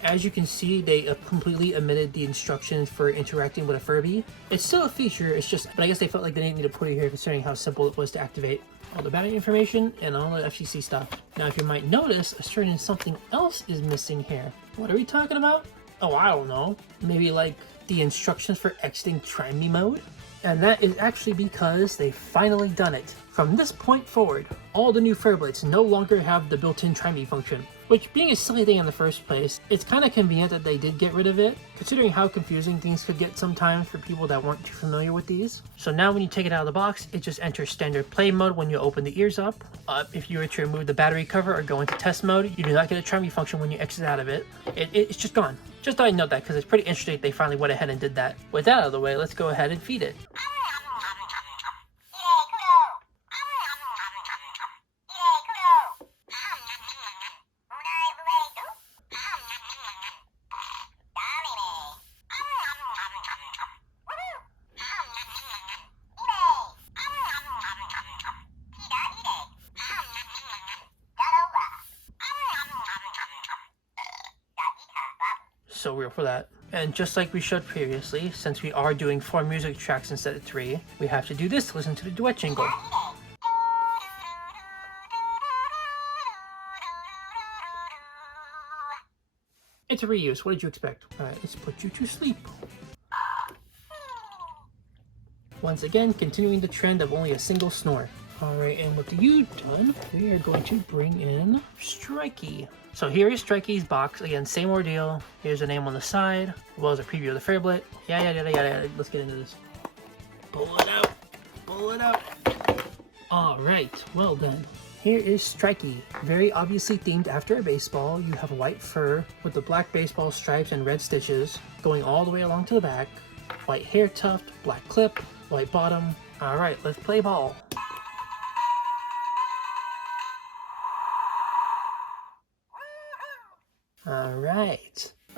As you can see, they completely omitted the instructions for interacting with a Furby. It's still a feature, it's just, but I guess they felt like they didn't need to put it here considering how simple it was to activate. All the battery information and all the FCC stuff. Now, if you might notice, a certain something else is missing here. What are we talking about? Oh, I don't know. Maybe like the instructions for exiting Try Me mode? And that is actually because they've finally done it. From this point forward, all the new Furblets no longer have the built-in Try Me function, which being a silly thing in the first place, it's kind of convenient that they did get rid of it, considering how confusing things could get sometimes for people that weren't too familiar with these. So now when you take it out of the box, it just enters standard play mode when you open the ears up. If you were to remove the battery cover or go into test mode, you do not get a Try Me function when you exit out of it. It's just gone. Just thought I'd note that because it's pretty interesting they finally went ahead and did that. With that out of the way, let's go ahead and feed it. So real for that. And just like we showed previously, since we are doing 4 music tracks instead of 3, we have to do this to listen to the duet jingle. It's a reuse, what did you expect? Alright, let's put you to sleep. Once again, continuing the trend of only a single snore. Alright, and with you done, we are going to bring in Strikey. So here is Strikey's box. Again, same ordeal. Here's the name on the side, as well as a preview of the Furblet. Yeah. Let's get into this. Pull it out. Pull it out. Alright, well done. Here is Strikey. Very obviously themed after a baseball. You have white fur with the black baseball stripes and red stitches going all the way along to the back. White hair tuft, black clip, white bottom. Alright, let's play ball.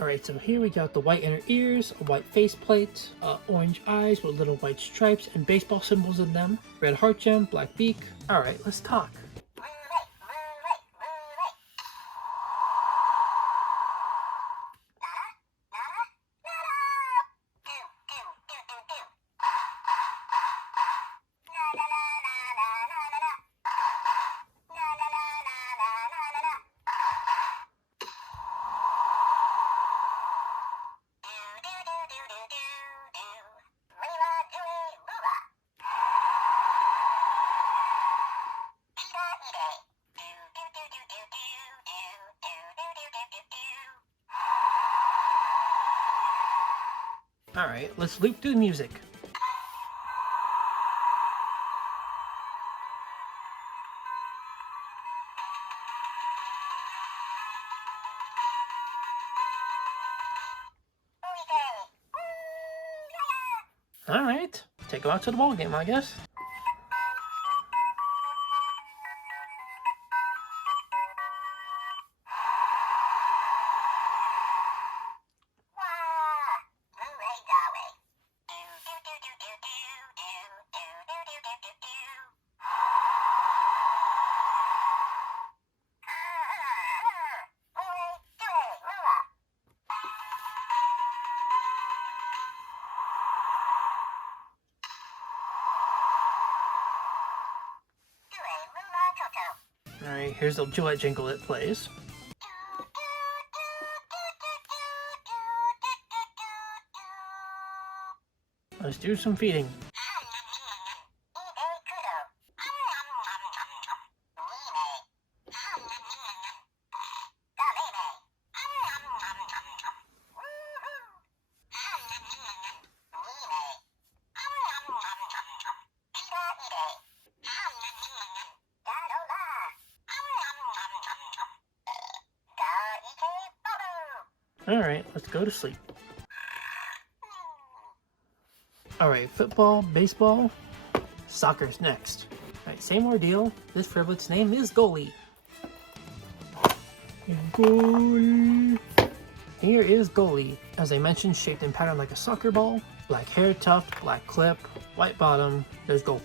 Alright, so here we got the white inner ears, a white faceplate, orange eyes with little white stripes and baseball symbols in them, red heart gem, black beak. Alright, let's talk. Alright, let's loop through the music. Alright, take them out to the ball game, I guess. Alright, here's the duet jingle it plays. Let's do some feeding. Alright, let's go to sleep. Alright, football, baseball, soccer's next. Alright, same ordeal. This Furblet's name is Goalie. Goalie. Here is Goalie. As I mentioned, shaped and patterned like a soccer ball. Black hair tuft, black clip, white bottom. There's goal.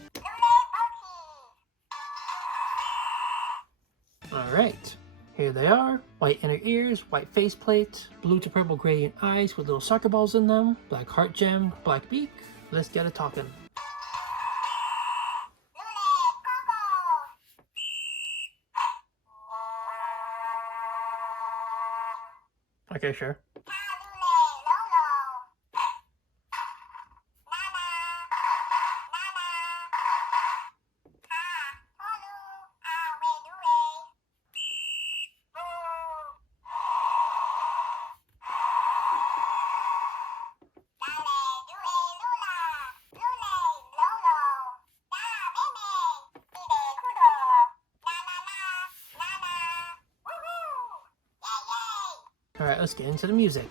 Alright. Here they are. White inner ears, white faceplate, blue to purple gradient eyes with little soccer balls in them, black heart gem, black beak. Let's get it talking. Okay, sure. Alright, let's get into the music.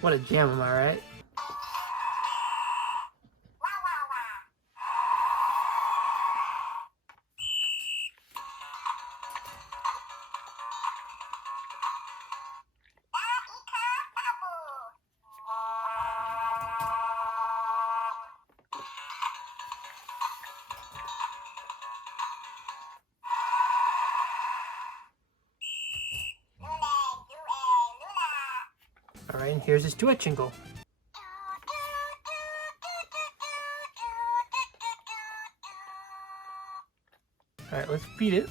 What a jam, am I right? Alright, and here's his duet jingle. Alright, let's beat it.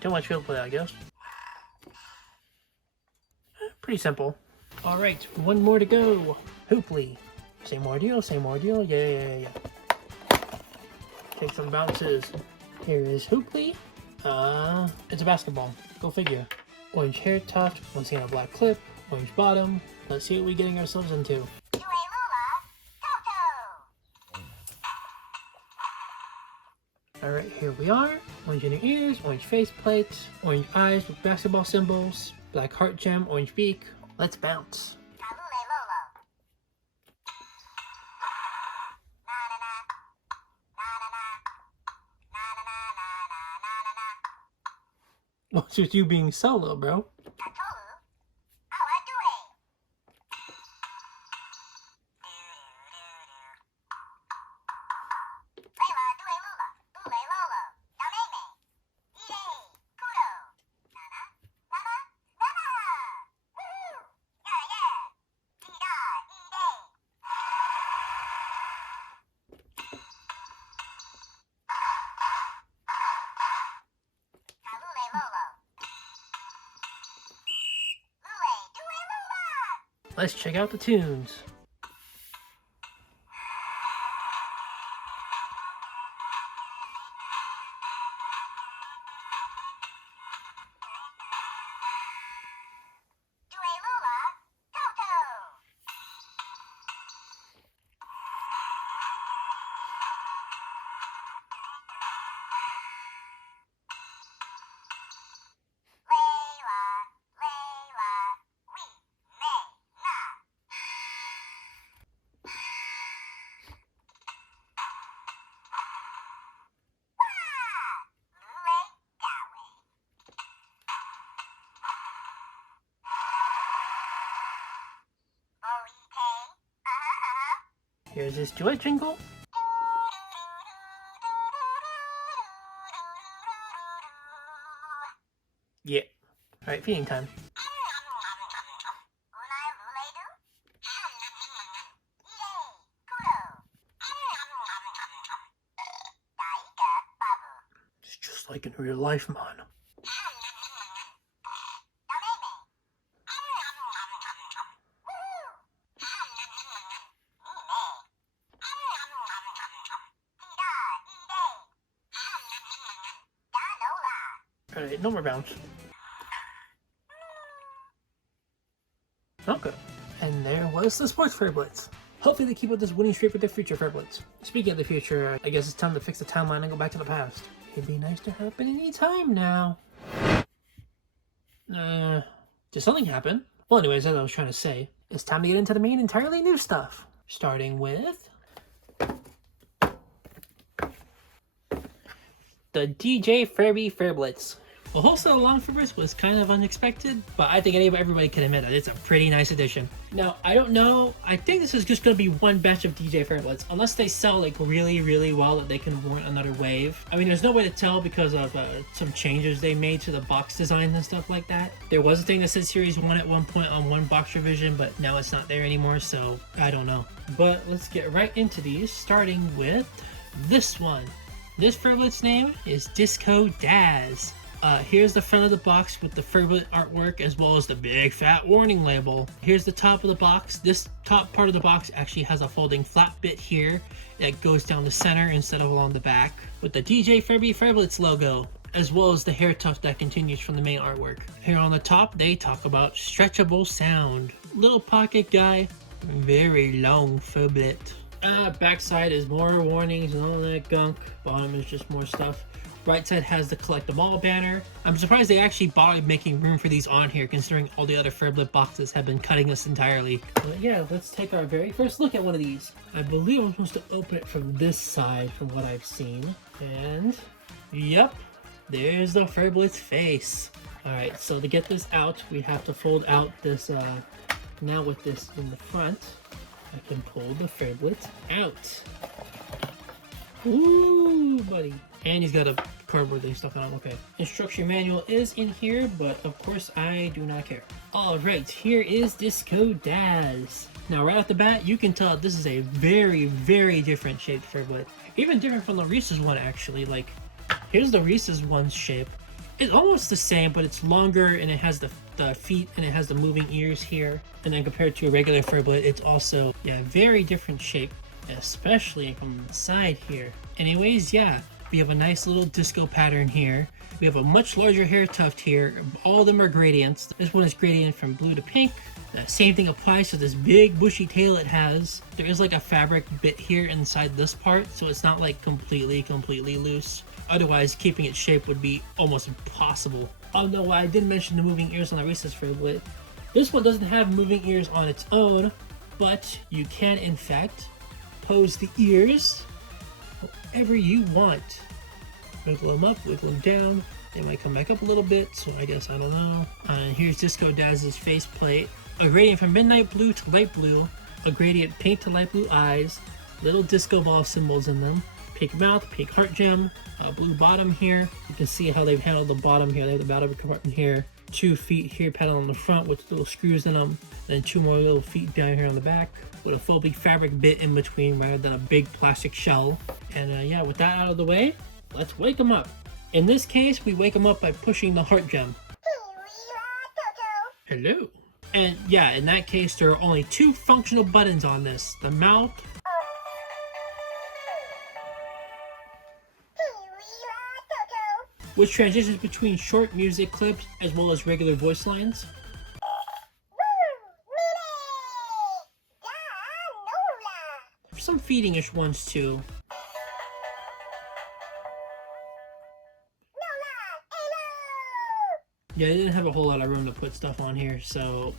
Too much field play, I guess. Pretty simple. Alright, one more to go. Hooply. Same ordeal, yeah. Take some bounces. Here is Hooply. It's a basketball. Go figure. Orange hair tuft, once again a black clip, orange bottom. Let's see what we're getting ourselves into. Alright, here we are. Orange inner ears, orange faceplate, orange eyes with basketball symbols, black heart gem, orange beak. Let's bounce. What's with you being solo, bro? Let's check out the tunes. Here's his duet jingle. Yeah. Alright, feeding time. It's just like in real life, man. Alright, no more bounce. Okay. And there was the sports Furblets. Hopefully they keep up this winning streak with their future Furblets. Speaking of the future, I guess it's time to fix the timeline and go back to the past. It'd be nice to happen any time now. Did something happen? Well, anyways, as I was trying to say, it's time to get into the main entirely new stuff. Starting with the DJ Furby Furblets. Well, wholesale along Furbers was kind of unexpected, but I think everybody can admit that it's a pretty nice addition. Now, I don't know, I think this is just going to be one batch of DJ Furblets, unless they sell like really, really well that they can warrant another wave. I mean, there's no way to tell because of some changes they made to the box design and stuff like that. There was a thing that said Series 1 at one point on one box revision, but now it's not there anymore, so I don't know. But let's get right into these, starting with this one. This Furblet's name is Disco Daz. Here's the front of the box with the Furblet artwork as well as the big fat warning label. Here's the top of the box. This top part of the box actually has a folding flat bit here that goes down the center instead of along the back with the DJ Furby Furblets logo, as well as the hair tuft that continues from the main artwork. Here on the top, they talk about stretchable sound. Little pocket guy, very long Furblet. Backside is more warnings and all that gunk. Bottom is just more stuff. Right side has the collect them all banner. I'm surprised they actually bothered making room for these on here considering all the other Furblet boxes have been cutting this entirely. But yeah, let's take our very first look at one of these. I believe I'm supposed to open it from this side from what I've seen. And yep, there's the Furblet's face. Alright, so to get this out, we have to fold out this, now with this in the front, I can pull the Furblet out. Ooh, buddy. And he's got a cardboard thing stuck on him. Okay. Instruction manual is in here, but of course I do not care. Alright, here is Disco Daz. Now right off the bat, you can tell this is a very, very different shaped Furblet. Even different from the Reese's one actually. Like, here's the Reese's one's shape. It's almost the same, but it's longer and it has the feet and it has the moving ears here. And then compared to a regular Furblet, it's also, yeah, very different shape, especially from the side here. Anyways, yeah. We have a nice little disco pattern here. We have a much larger hair tuft here. All of them are gradients. This one is gradient from blue to pink. The same thing applies to this big bushy tail it has. There is like a fabric bit here inside this part, so it's not like completely loose. Otherwise, keeping its shape would be almost impossible. Although I did mention the moving ears on the Reese's Furblet. This one doesn't have moving ears on its own, but you can in fact pose the ears whatever you want. Wiggle them up, wiggle them down. They might come back up a little bit, so I guess I don't know. Here's Disco Daz's faceplate. A gradient from midnight blue to light blue. A gradient pink to light blue eyes. Little disco ball symbols in them. Pink mouth, pink heart gem. Blue bottom here. You can see how they've handled the bottom here. They have the bottom compartment here. 2 feet here paddle on the front with little screws in them. Then 2 more little feet down here on the back with a full big fabric bit in between rather than a big plastic shell. And yeah, with that out of the way, let's wake them up. In this case, we wake them up by pushing the heart gem. Hello. And yeah, in that case, there are only 2 functional buttons on this. The mouth which transitions between short music clips as well as regular voice lines. Some feeding-ish ones too. Yeah, they didn't have a whole lot of room to put stuff on here, so...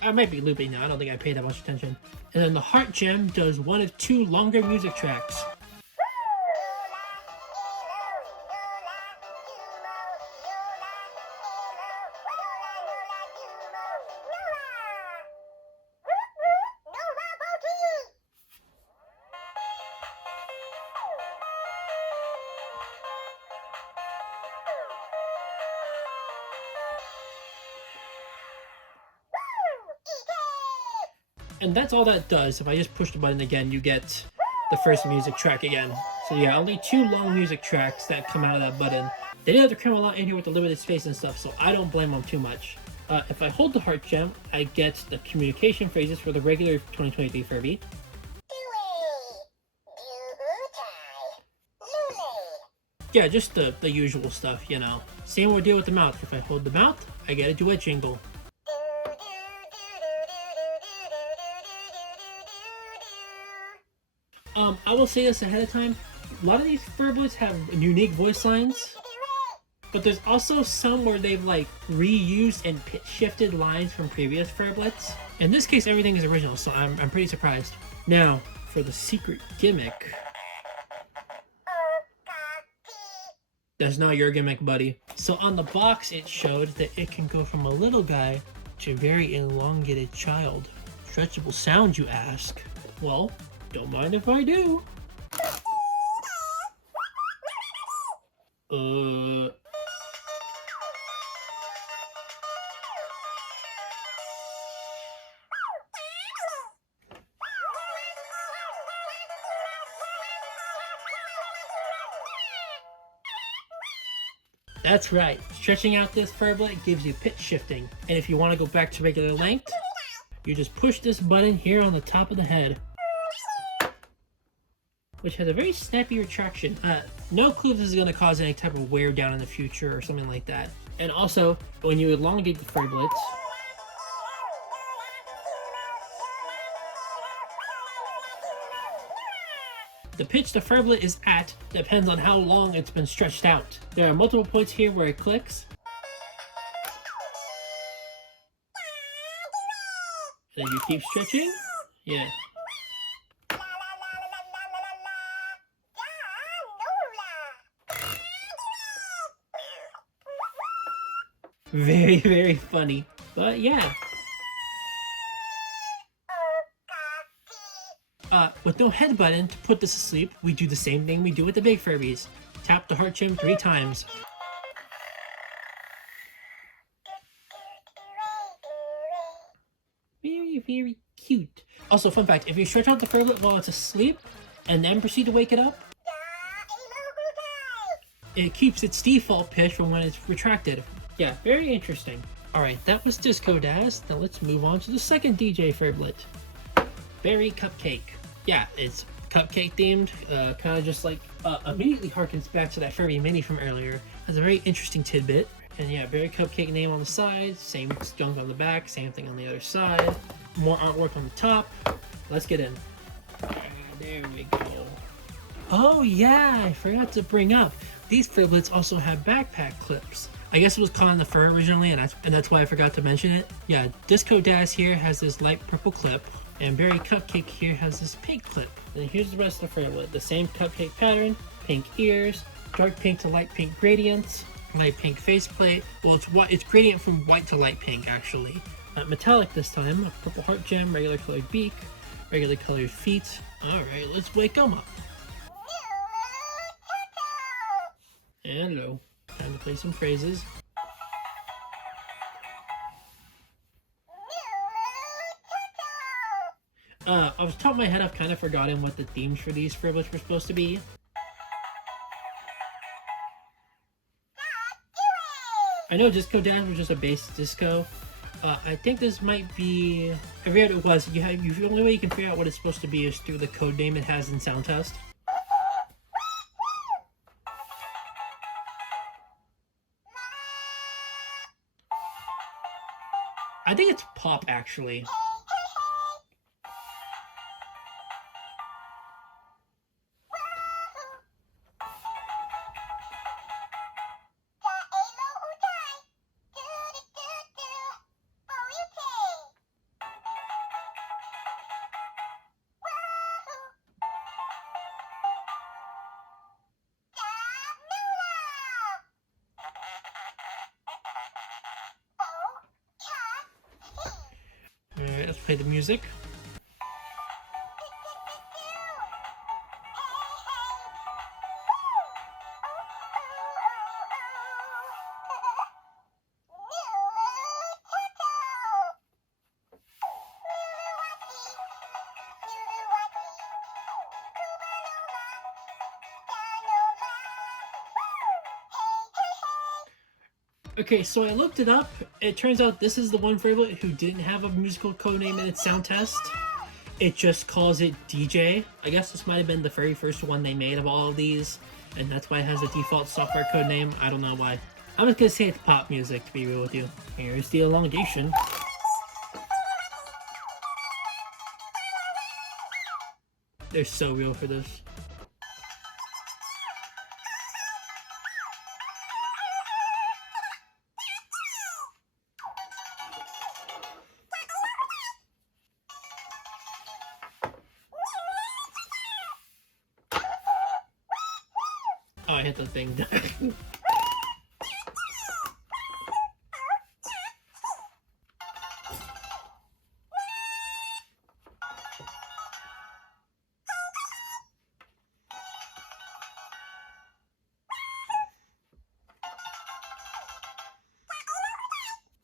I might be looping now, I don't think I paid that much attention. And then the heart gem does one of 2 longer music tracks. And that's all that does. If I just push the button again, you get the first music track again. So yeah, only 2 long music tracks that come out of that button. They did have to cram a lot in here with the limited space and stuff, so I don't blame them too much. If I hold the heart gem, I get the communication phrases for the regular 2023 Furby. Yeah, just the usual stuff, you know. Same ordeal with the mouth. If I hold the mouth, I get a duet jingle. I will say this ahead of time. A lot of these Furblets have unique voice lines, but there's also some where they've like reused and pitch shifted lines from previous Furblets. In this case, everything is original, so I'm pretty surprised. Now, for the secret gimmick. That's not your gimmick, buddy. So on the box, it showed that it can go from a little guy to a very elongated child. Stretchable sound, you ask? Well, don't mind if I do. That's right, stretching out this Furblet gives you pitch shifting, and if you want to go back to regular length, you just push this button here on the top of the head, which has a very snappy retraction. No clue if this is going to cause any type of wear down in the future or something like that. And also, when you elongate the Furblets, the pitch the Furblet is at depends on how long it's been stretched out. There are multiple points here where it clicks. And then you keep stretching. Yeah. Very, very funny. But yeah. With no head button to put this to sleep, we do the same thing we do with the big Furbies. Tap the heart gem 3 times. Very, very cute. Also, fun fact, if you stretch out the Furblet while it's asleep, and then proceed to wake it up, it keeps its default pitch from when it's retracted. Yeah, very interesting. Alright, that was Disco Daz. Now let's move on to the second DJ Furblet. Berry Cupcake. Yeah, it's cupcake themed, kind of just like, immediately harkens back to that Furby mini from earlier. Has a very interesting tidbit. And yeah, Berry Cupcake name on the side, same skunk on the back, same thing on the other side. More artwork on the top. Let's get in. There we go. Oh yeah, I forgot to bring up. These Furblets also have backpack clips. I guess it was caught on the fur originally, and that's why I forgot to mention it. Yeah, Disco Daz here has this light purple clip, and Berry Cupcake here has this pink clip. And here's the rest of the Furblet. The same cupcake pattern, pink ears, dark pink to light pink gradients, light pink faceplate. Well, it's gradient from white to light pink, actually. Metallic this time, a purple heart gem, regular colored beak, regular colored feet. Alright, let's wake them up. Hello. Time to play some phrases. I was top of my head, I've kind of forgotten what the themes for these Furblets were supposed to be. I know Disco Dance was just a base disco. I think this might be... I forget what it was. The only way you can figure out what it's supposed to be is through the code name it has in sound test. I think it's pop, actually. Alright, let's play the music. Okay, so I looked it up. It turns out this is the one Furblet who didn't have a musical codename in its sound test. It just calls it DJ. I guess this might have been the very first one they made of all of these, and that's why it has a default software codename. I don't know why. I'm just gonna say it's pop music, to be real with you. Here's the elongation. They're so real for this. Oh, I hit the thing.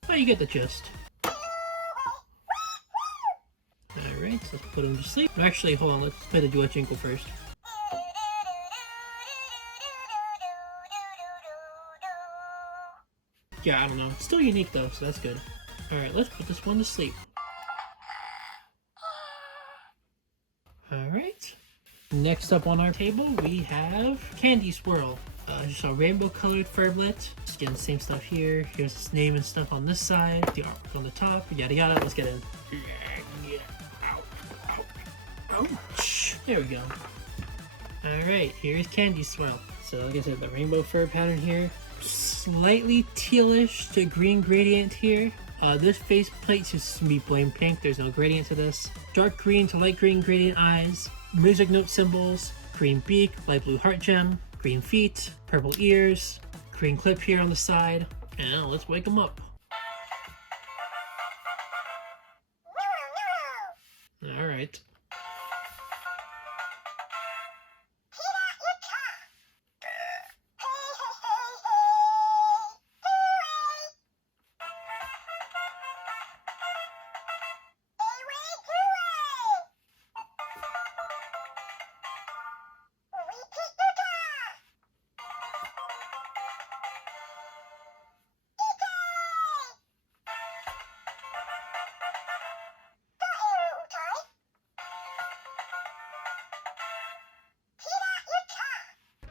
Oh, you get the gist. Alright, let's put him to sleep. Actually, hold on, let's play the duet jingle first. Yeah, I don't know. It's still unique though, so that's good. Alright, let's put this one to sleep. Alright. Next up on our table, we have Candy Swirl. Just a rainbow colored Furblet. Just getting the same stuff here. Here's its name and stuff on this side. The artwork on the top. Yada yada. Let's get in. Ouch. There we go. Alright, here's Candy Swirl. So like I said, the rainbow fur pattern here. Slightly tealish to green gradient here. This face plate seems to be plain pink. There's no gradient to this. Dark green to light green gradient eyes. Music note symbols. Green beak, light blue heart gem. Green feet, purple ears. Green clip here on the side. And let's wake them up. Alright.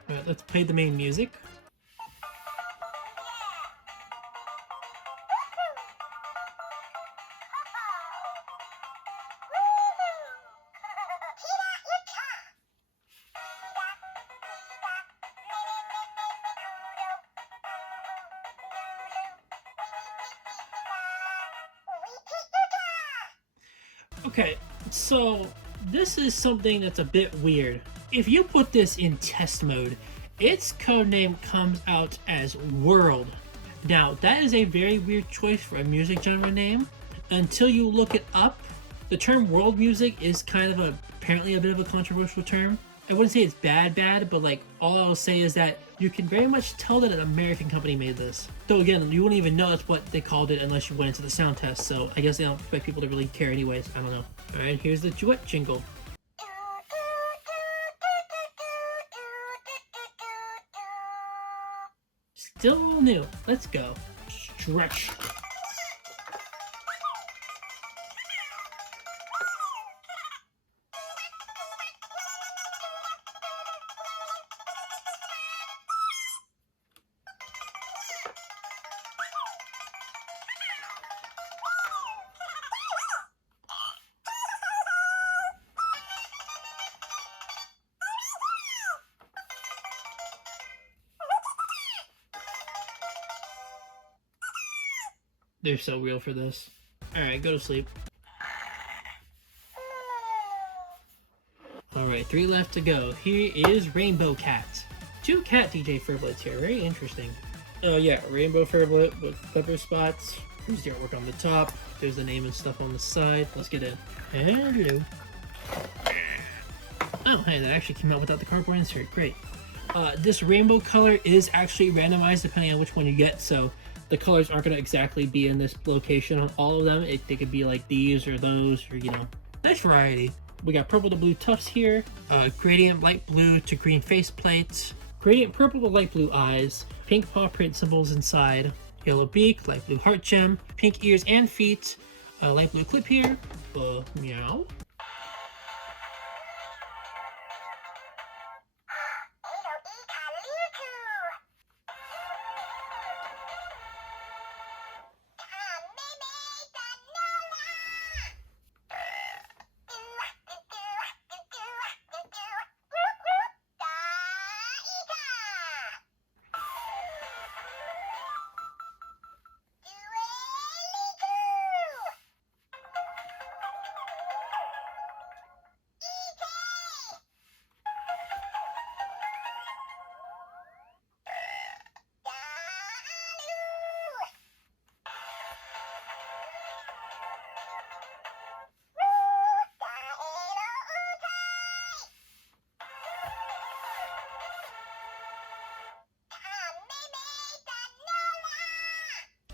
Alright, let's play the main music. Okay, so this is something that's a bit weird. If you put this in test mode, its codename comes out as World. Now, that is a very weird choice for a music genre name. Until you look it up, the term world music is kind of apparently a bit of a controversial term. I wouldn't say it's bad, but like all I'll say is that you can very much tell that an American company made this. Though again, you wouldn't even know that's what they called it unless you went into the sound test, so I guess they don't expect people to really care anyways. I don't know. Alright, here's the duet jingle. Still new. Let's go. Stretch. They're so real for this. Alright, go to sleep. Alright, 3 left to go. Here is Rainbow Cat. 2 cat DJ Furblets here. Very interesting. Oh yeah, Rainbow Furblet with pepper spots. Here's the artwork on the top. There's the name and stuff on the side. Let's get in. Hello. Oh, hey, that actually came out without the cardboard insert. Great. This rainbow color is actually randomized depending on which one you get, so the colors aren't going to exactly be in this location on all of them. They could be like these or those, or, you know, nice variety. We got purple to blue tufts here, gradient light blue to green faceplate, gradient purple to light blue eyes, pink paw print symbols inside, Yellow beak, light blue heart gem, pink ears and feet, light blue clip here, meow.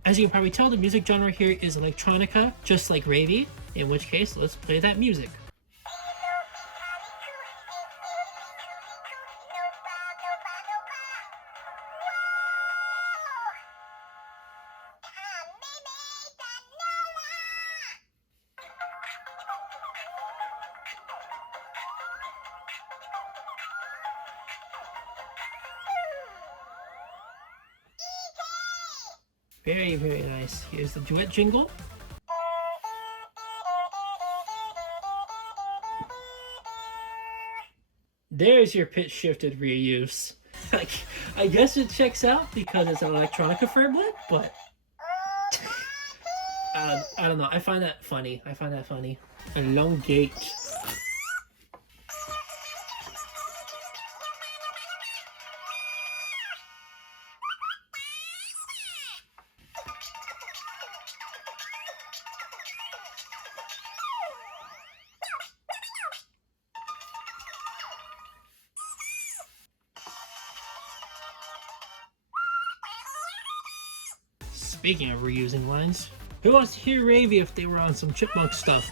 As you can probably tell, the music genre here is electronica, just like Ravy, in which case, let's play that music. Very, very nice. Here's the duet jingle. There's your pitch shifted reuse. I guess it checks out because it's an electronica Furblet, but I don't know. I find that funny. Elongate. Speaking of reusing lines, who wants to hear Ravy if they were on some chipmunk stuff?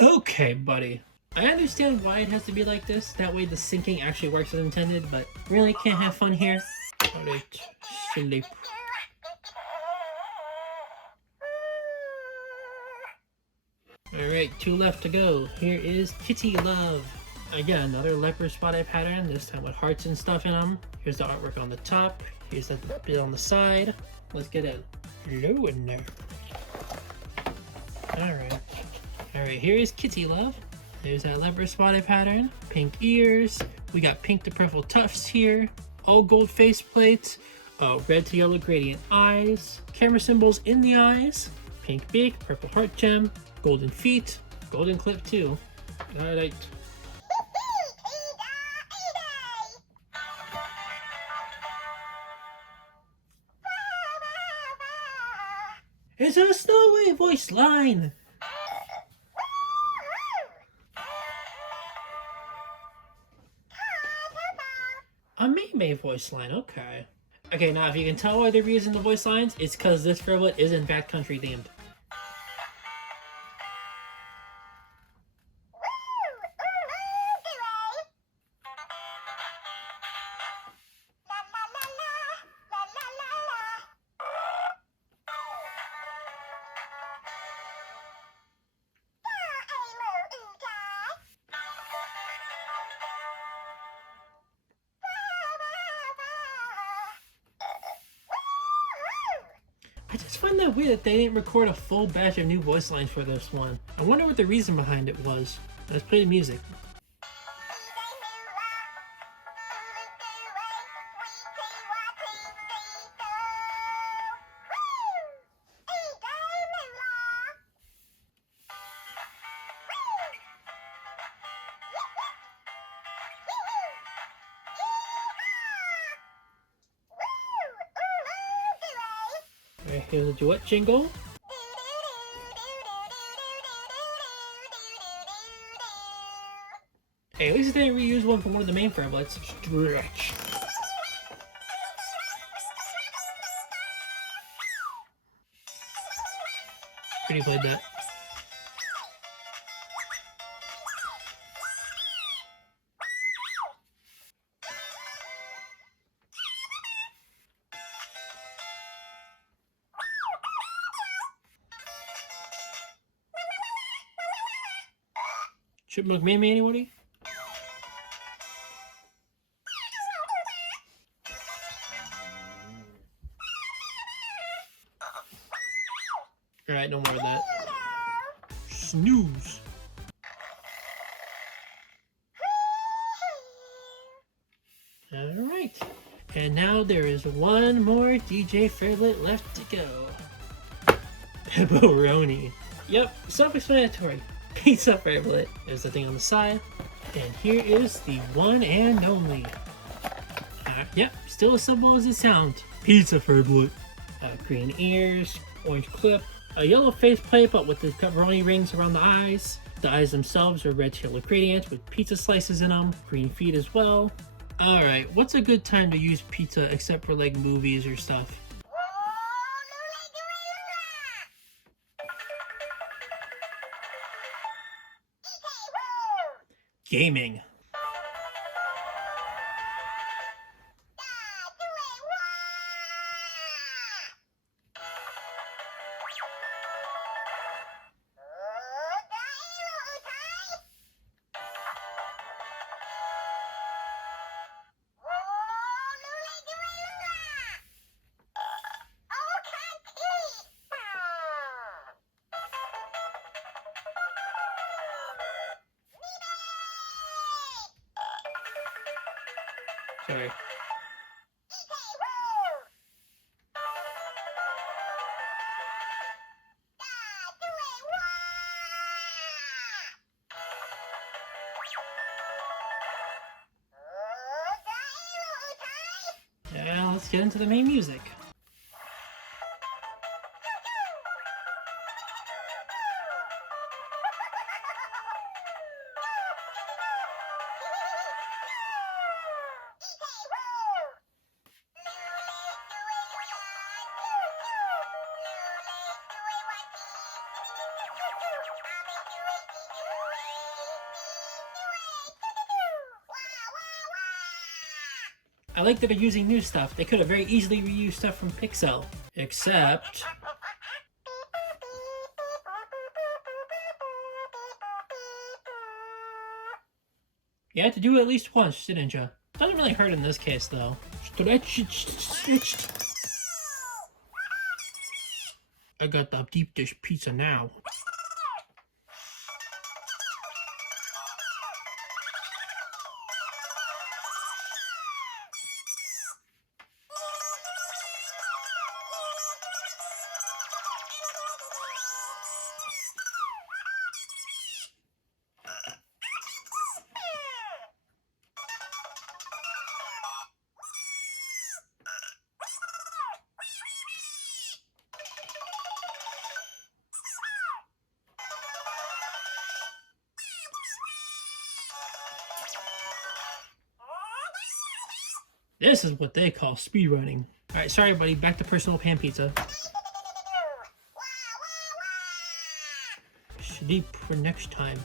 Okay, buddy. I understand why it has to be like this. That way the syncing actually works as intended, but really can't have fun here. Alright, sleep. Alright, 2 left to go. Here is Kitty Love. Again, another leopard spot eye pattern, this time with hearts and stuff in them. Here's the artwork on the top. Here's the bit on the side. Let's get a low in there. Alright. Alright, here is Kitty Love. There's that leopard spot eye pattern. Pink ears. We got pink to purple tufts here. All gold face plates. Red to yellow gradient eyes. Camera symbols in the eyes. Pink beak, purple heart gem. Golden feet. Golden clip too. Alright. It's a Snowy voice line! A May voice line, okay. Okay, now if you can tell why they're using the voice lines, it's because this Furblets is in fact country themed. I just find that weird that they didn't record a full batch of new voice lines for this one. I wonder what the reason behind it was. Let's play the music. Alright, here's a duet jingle. Hey, at least they didn't reuse one from one of the main Furblets. Stretch. Pretty played that. Chipmunk Mamie, anybody? Alright, no more of that. Snooze. Alright. And now there is one more DJ Furblet left to go. Pepperoni. Yep, self-explanatory. Pizza Furblet. There's the thing on the side. And here is the one and only. Yep, still as simple as it sounds. Pizza Furblet. Green ears, orange clip, a yellow faceplate but with the pepperoni rings around the eyes. The eyes themselves are red yellow gradients with pizza slices in them. Green feet as well. Alright, what's a good time to use pizza except for like movies or stuff? Gaming. Sorry. Yeah, let's get into the main music. I like that they're using new stuff. They could have very easily reused stuff from Pixel. Except... you had to do it at least once, didn't you? Doesn't really hurt in this case, though. Stretched. I got the deep dish pizza now. This is what they call speedrunning. Alright, sorry buddy, back to personal pan pizza. Sleep for next time.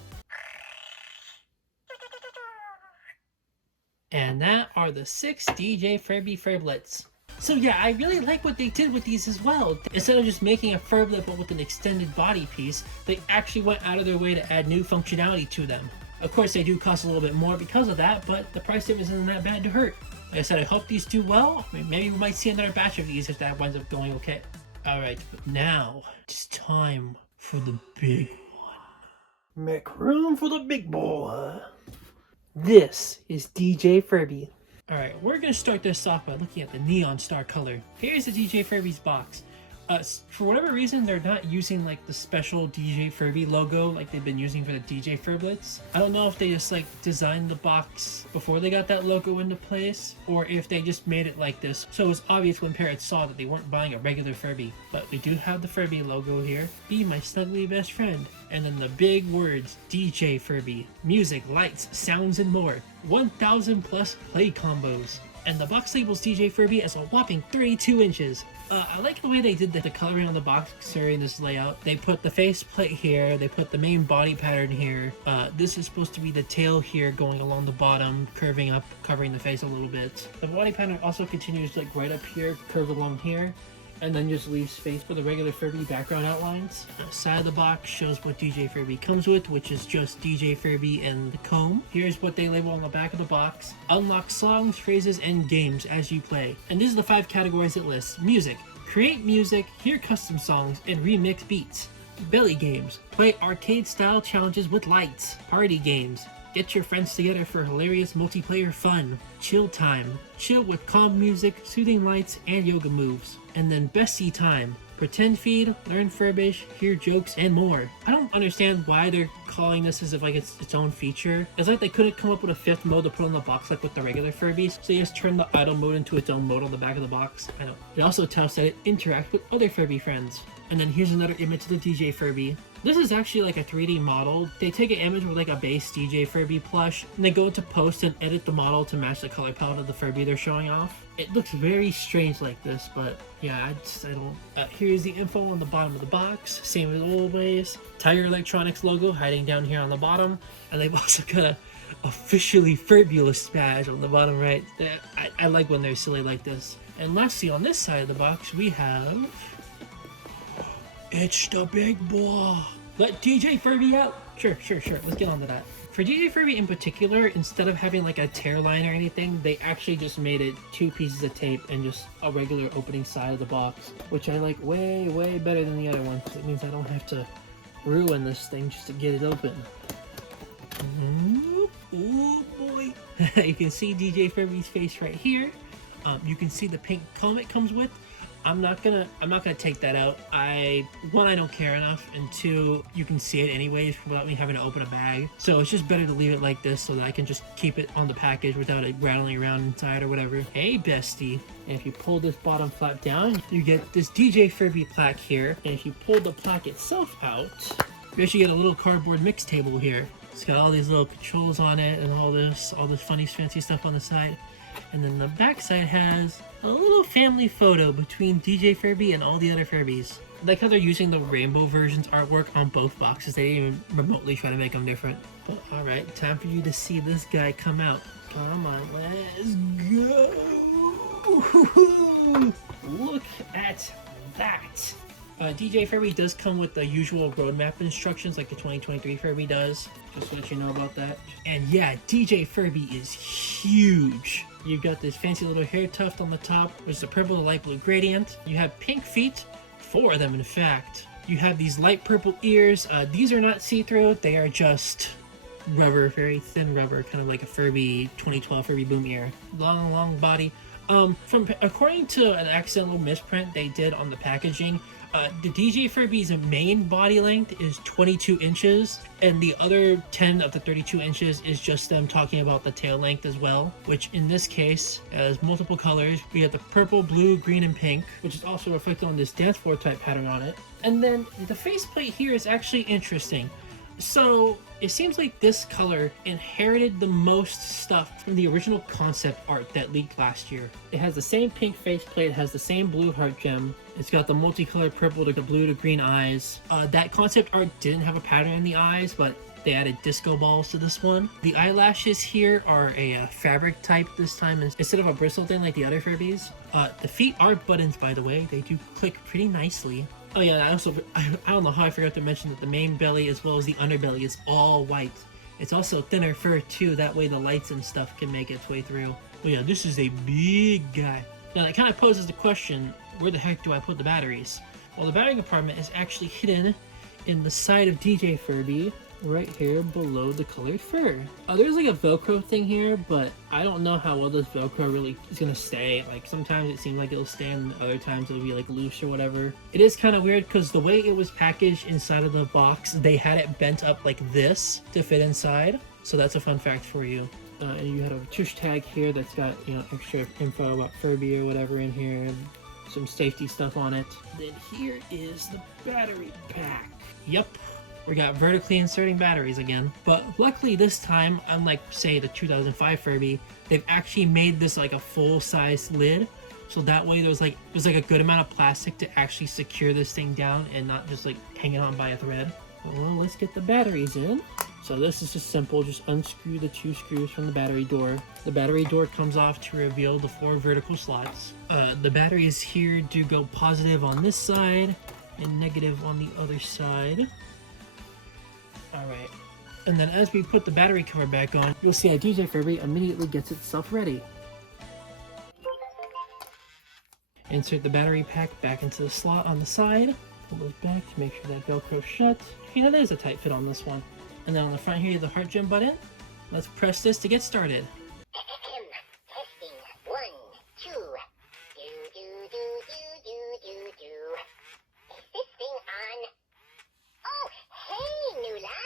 And that are the 6 DJ Furby Furblets. So yeah, I really like what they did with these as well. Instead of just making a Furblet but with an extended body piece, they actually went out of their way to add new functionality to them. Of course they do cost a little bit more because of that, but the price difference isn't that bad to hurt. Like I said, I hope these do well. I mean, maybe we might see another batch of these if that winds up going okay. Alright, but now it's time for the big one. Make room for the big boy. This is DJ Furby. Alright, we're going to start this off by looking at the neon star color. Here's the DJ Furby's box. For whatever reason, they're not using like the special DJ Furby logo like they've been using for the DJ Furblets. I don't know if they just like designed the box before they got that logo into place, or if they just made it like this. So it was obvious when parents saw that they weren't buying a regular Furby. But we do have the Furby logo here. Be my snuggly best friend. And then the big words, DJ Furby. Music, lights, sounds, and more. 1,000 plus play combos. And the box labels DJ Furby as a whopping 32 inches. I like the way they did the coloring on the box during this layout. They put the face plate here, they put the main body pattern here. This is supposed to be the tail here going along the bottom, curving up, covering the face a little bit. The body pattern also continues like right up here, curve along here. and then just leave space for the regular Furby background outlines. The side of the box shows what DJ Furby comes with, which is just DJ Furby and the comb. Here's what they label on the back of the box. Unlock songs, phrases, and games as you play. And these are the 5 categories it lists. Music. Create music, hear custom songs, and remix beats. Belly games. Play arcade-style challenges with lights. Party games. Get your friends together for hilarious multiplayer fun. Chill time. Chill with calm music, soothing lights, and yoga moves. And then bestie time. Pretend feed, learn Furbish, hear jokes, and more. I don't understand why they're calling this as if like it's its own feature. It's like they couldn't come up with a 5th mode to put on the box like with the regular Furbies, so they just turned the idle mode into its own mode on the back of the box. I know. It also tells that it interacts with other Furby friends. And then here's another image of the DJ Furby. This is actually like a 3D model. They take an image with like a base DJ Furby plush, and they go into post and edit the model to match the color palette of the Furby they're showing off. It looks very strange like this, but yeah, I don't. Here's the info on the bottom of the box. Same as always. Tiger Electronics logo hiding down here on the bottom, and they've also got a officially Furbulous badge on the bottom right. I like when they're silly like this. And lastly, on this side of the box, we have... It's the big boy. Let DJ Furby out. Sure. Let's get on to that. For DJ Furby in particular, instead of having like a tear line or anything, they actually just made it 2 pieces of tape and just a regular opening side of the box, which I like way better than the other one, because it means I don't have to ruin this thing just to get it open. Oh boy. You can see DJ Furby's face right here. You can see the pink comb it comes with. I'm not gonna take that out. One, I don't care enough, and 2, you can see it anyways without me having to open a bag. So it's just better to leave it like this so that I can just keep it on the package without it rattling around inside or whatever. Hey bestie. And if you pull this bottom flap down, you get this DJ Furby plaque here. And if you pull the plaque itself out, you actually get a little cardboard mix table here. It's got all these little controls on it and all this funny fancy stuff on the side. And then the back side has a little family photo between DJ Furby and all the other Furbies. I like how they're using the rainbow versions artwork on both boxes. They didn't even remotely try to make them different. But alright, time for you to see this guy come out. Come on, let's go! Look at that! DJ Furby does come with the usual roadmap instructions like the 2023 Furby does. Just to let you know about that. And yeah, DJ Furby is huge. You've got this fancy little hair tuft on the top. There's the purple to light blue gradient. You have pink feet, 4 of them in fact. You have these light purple ears. These are not see-through. They are just rubber, very thin rubber, kind of like a Furby 2012 Furby Boom ear. Long body. According to an accidental misprint they did on the packaging, the DJ Furby's main body length is 22 inches, and the other 10 of the 32 inches is just them talking about the tail length as well, which in this case has multiple colors. We have the purple, blue, green, and pink, which is also reflected on this dance floor type pattern on it. And then the faceplate here is actually interesting. So it seems like this color inherited the most stuff from the original concept art that leaked last year. It has the same pink faceplate, has the same blue heart gem. It's got the multicolored purple to blue to green eyes. That concept art didn't have a pattern in the eyes, but they added disco balls to this one. The eyelashes here are a fabric type this time instead of a bristle thing like the other Furbies. The feet are buttons, by the way. They do click pretty nicely. Oh yeah, I don't know how I forgot to mention that the main belly as well as the underbelly is all white. It's also thinner fur too, that way the lights and stuff can make its way through. But yeah, this is a big guy. Now that kind of poses the question, where the heck do I put the batteries? Well, the battery compartment is actually hidden in the side of DJ Furby, right here below the colored fur. There's like a Velcro thing here, but I don't know how well this Velcro really is gonna stay. Like sometimes it seems like it'll stay and other times it'll be like loose or whatever. It is kind of weird because the way it was packaged inside of the box, they had it bent up like this to fit inside. So that's a fun fact for you. And you had a tush tag here that's got, you know, extra info about Furby or whatever in here, and some safety stuff on it. Then here is the battery pack. Yep. We got vertically inserting batteries again. But luckily this time, unlike say the 2005 Furby, they've actually made this like a full-size lid. So that way there's like a good amount of plastic to actually secure this thing down and not just like hanging on by a thread. Well, let's get the batteries in. So this is just simple. Just unscrew the 2 screws from the battery door. The battery door comes off to reveal the 4 vertical slots. The battery is here to go positive on this side and negative on the other side. Alright. And then as we put the battery cover back on, you'll see that DJ Furby immediately gets itself ready. Insert the battery pack back into the slot on the side. Pull it back to make sure that Velcro's shut. Yeah, there's a tight fit on this one. And then on the front here, the heart gem button. Let's press this to get started. Testing. 1, 2. Do. Is this thing on? Oh, hey, Nula.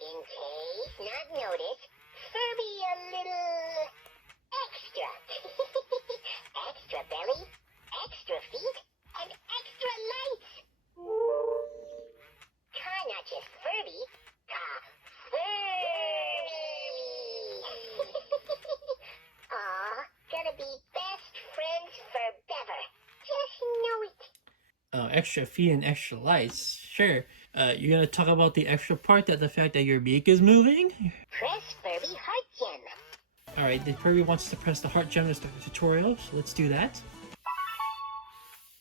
In case not noticed, Furby a little extra. Extra belly, extra feet, and extra lights. Not just Furby, Furby. Aw, gonna be best friends forever. Just know it. Oh, extra feet and extra lights. Sure. You're gonna talk about the extra part, that the fact that your beak is moving? Press Furby heart gem. Alright, the Furby wants to press the heart gem to start the tutorial, so let's do that.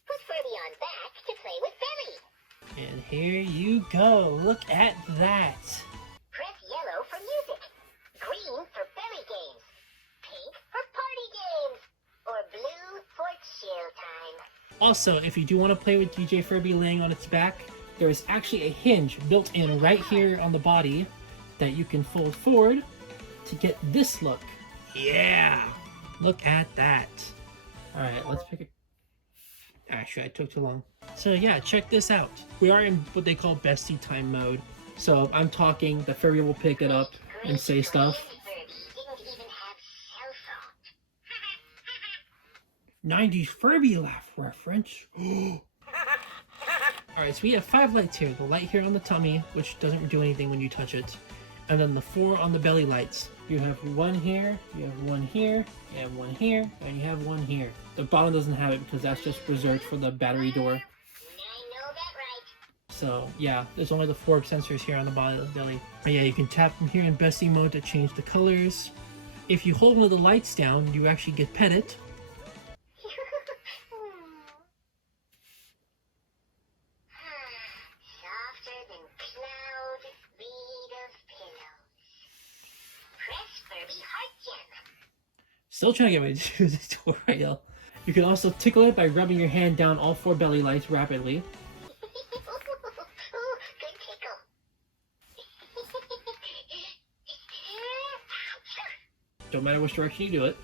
Put Furby on back to play with Belly. And here you go. Look at that. Press yellow for music, green for belly games, pink for party games, or blue for chill time. Also, if you do want to play with DJ Furby laying on its back, there is actually a hinge built in right here on the body that you can fold forward to get this look. Yeah! Look at that. Alright, let's pick it. Actually, I took too long. So yeah, check this out. We are in what they call bestie time mode. So I'm talking, the Furby will pick it up and say stuff. Furby didn't even have cell phone. 90s Furby laugh reference. Alright, so we have 5 lights here. The light here on the tummy, which doesn't do anything when you touch it. And then the 4 on the belly lights. You have 1 here, you have 1 here, you have 1 here, and you have 1 here. The bottom doesn't have it because that's just reserved for the battery door. I know that right. So yeah, there's only the 4 sensors here on the bottom of the belly. But yeah, you can tap from here in bestie mode to change the colors. If you hold one of the lights down, you actually get petted. Softer than cloud, made of pillows. Press Furby heart gem. Still trying to get me to do the tutorial. You can also tickle it by rubbing your hand down all 4 belly lights rapidly. Ooh, good tickle. Don't matter which direction you do it.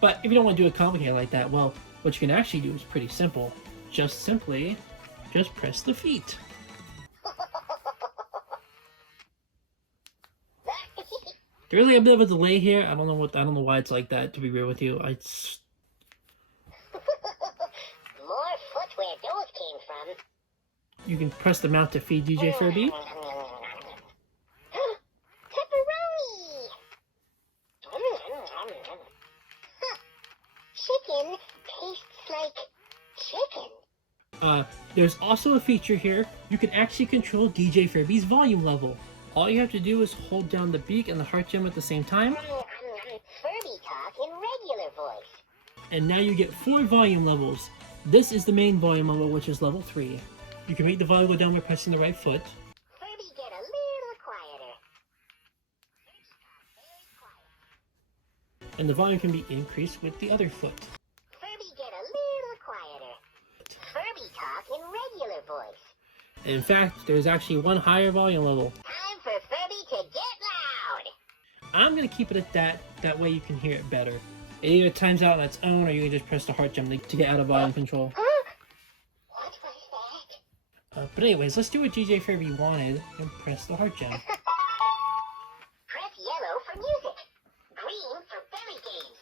But if you don't want to do it complicated like that, well, what you can actually do is pretty simple. Just simply press the feet. There's like a bit of a delay here. I don't know why it's like that, to be real with you. More footwear those came from. You can press the mouth to feed DJ Furby. Pepperoni! Chicken tastes like chicken. There's also a feature here. You can actually control DJ Furby's volume level. All you have to do is hold down the beak and the heart gem at the same time. Furby talk in regular voice. And now you get 4 volume levels. This is the main volume level, which is level 3. You can make the volume go down by pressing the right foot. Furby get a little quieter. And the volume can be increased with the other foot. Furby get a little quieter. Furby talk in regular voice. In fact, there's actually 1 higher volume level. Time for Furby to get loud. I'm going to keep it at that. That way you can hear it better. It either times out on its own, or you can just press the heart gem to get out of volume control. What was that? But anyways, let's do what DJ Furby wanted and press the heart gem. Press yellow for music, green for belly games,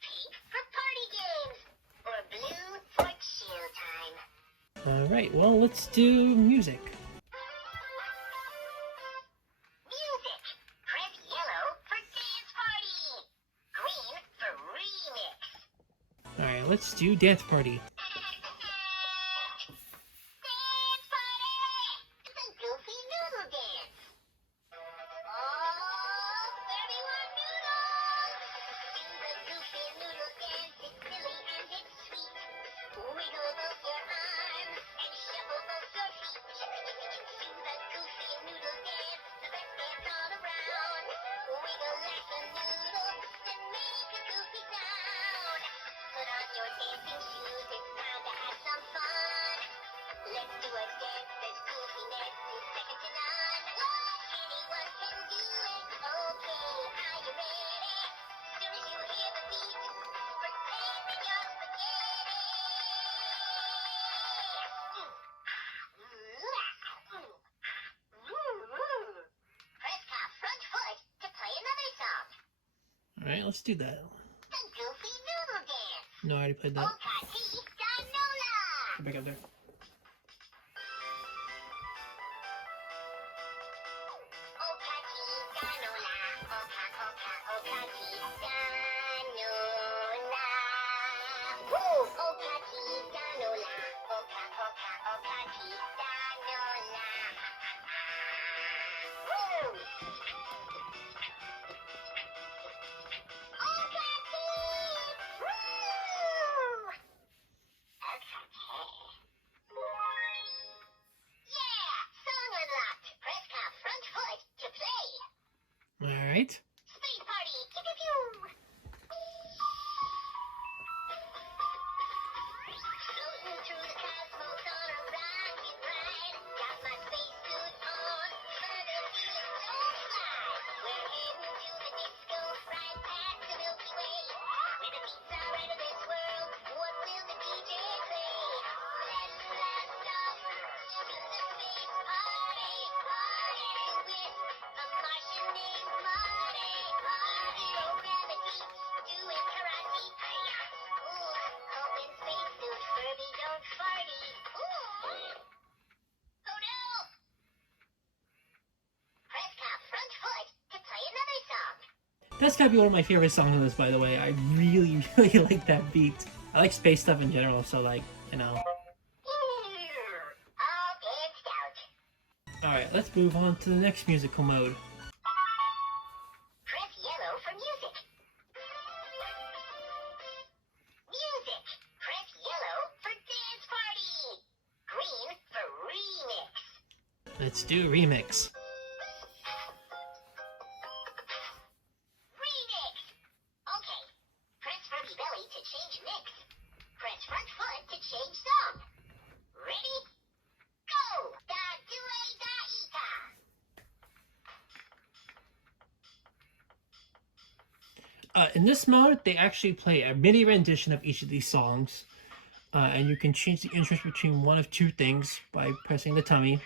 pink for party games, or blue for chill time. Alright, well, let's do music. Music. Press yellow for dance party, green for remix. Alright, let's do dance party. Dance party! dancing shoes, it's time to have some fun. Let's do a dance that's goofiness is second to none. Anyone can do it. Okay, are you ready? Soon as you hear the beat, pretend that you're spaghetti. Press top front foot to play another song. Alright, let's do that. The Goofy Noodle Dance. No, I already played that. Okati-Danola. Get back up there. Okati-Danola. Okati-Danola. Woo! Okati-Danola. Okati-Danola. Woo! Okati! Woo! Yeah! Song unlocked. Press top front foot to play. Alright. Space party. Pew pew pew. Floating through the cosmos on a rocket ride. Got my spacesuit on. Further feeling so fly. We're heading to the disco, right past the Milky Way. When the beats are out of this world, what will the DJ play? Let's blast off to the space party. Party with a Martian named Marty. Zero gravity, doing karate. Ooh, open spacesuit, Furby, don't farty. Ooh. Oh no! Press top front foot to play another song. That's gotta be one of my favorite songs on this, by the way. I really, really like that beat. I like space stuff in general, so like, you know. All danced out. Alright, let's move on to the next musical mode. Press yellow for music. Music. Press yellow for dance party. Green for remix. Let's do remix. Remix. Okay. Press Furby belly to change mix. Press front foot to change song. Ready? Go! Da due da ita. In this mode, they actually play a MIDI rendition of each of these songs. And you can change the interest between one of two things by pressing the tummy.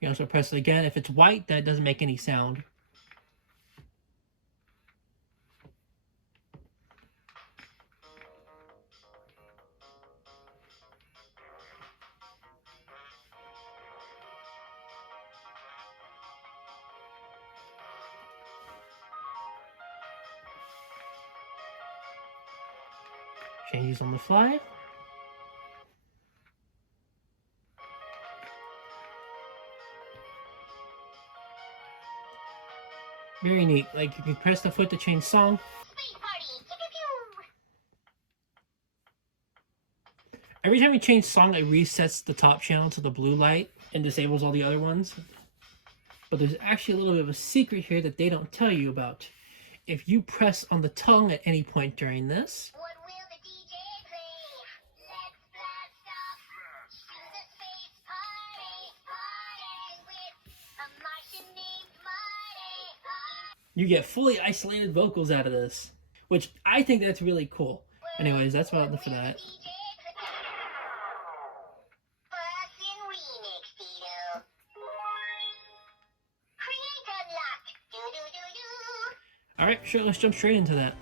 You can also press it again. If it's white, that doesn't make any sound. Changes on the fly. Very neat. Like, you can press the foot to change song. Space party. Pew pew pew. Every time you change song, it resets the top channel to the blue light and disables all the other ones. But there's actually a little bit of a secret here that they don't tell you about. If you press on the tongue at any point during this, What will the DJ play? Let's blast off to the space party. Party with a Martian named Marty. you get fully isolated vocals out of this, which I think that's really cool. Anyways, that's about it for that. Bussin' remix, Tito. Create unlocked. Do-do-do-do. Alright, sure, let's jump straight into that.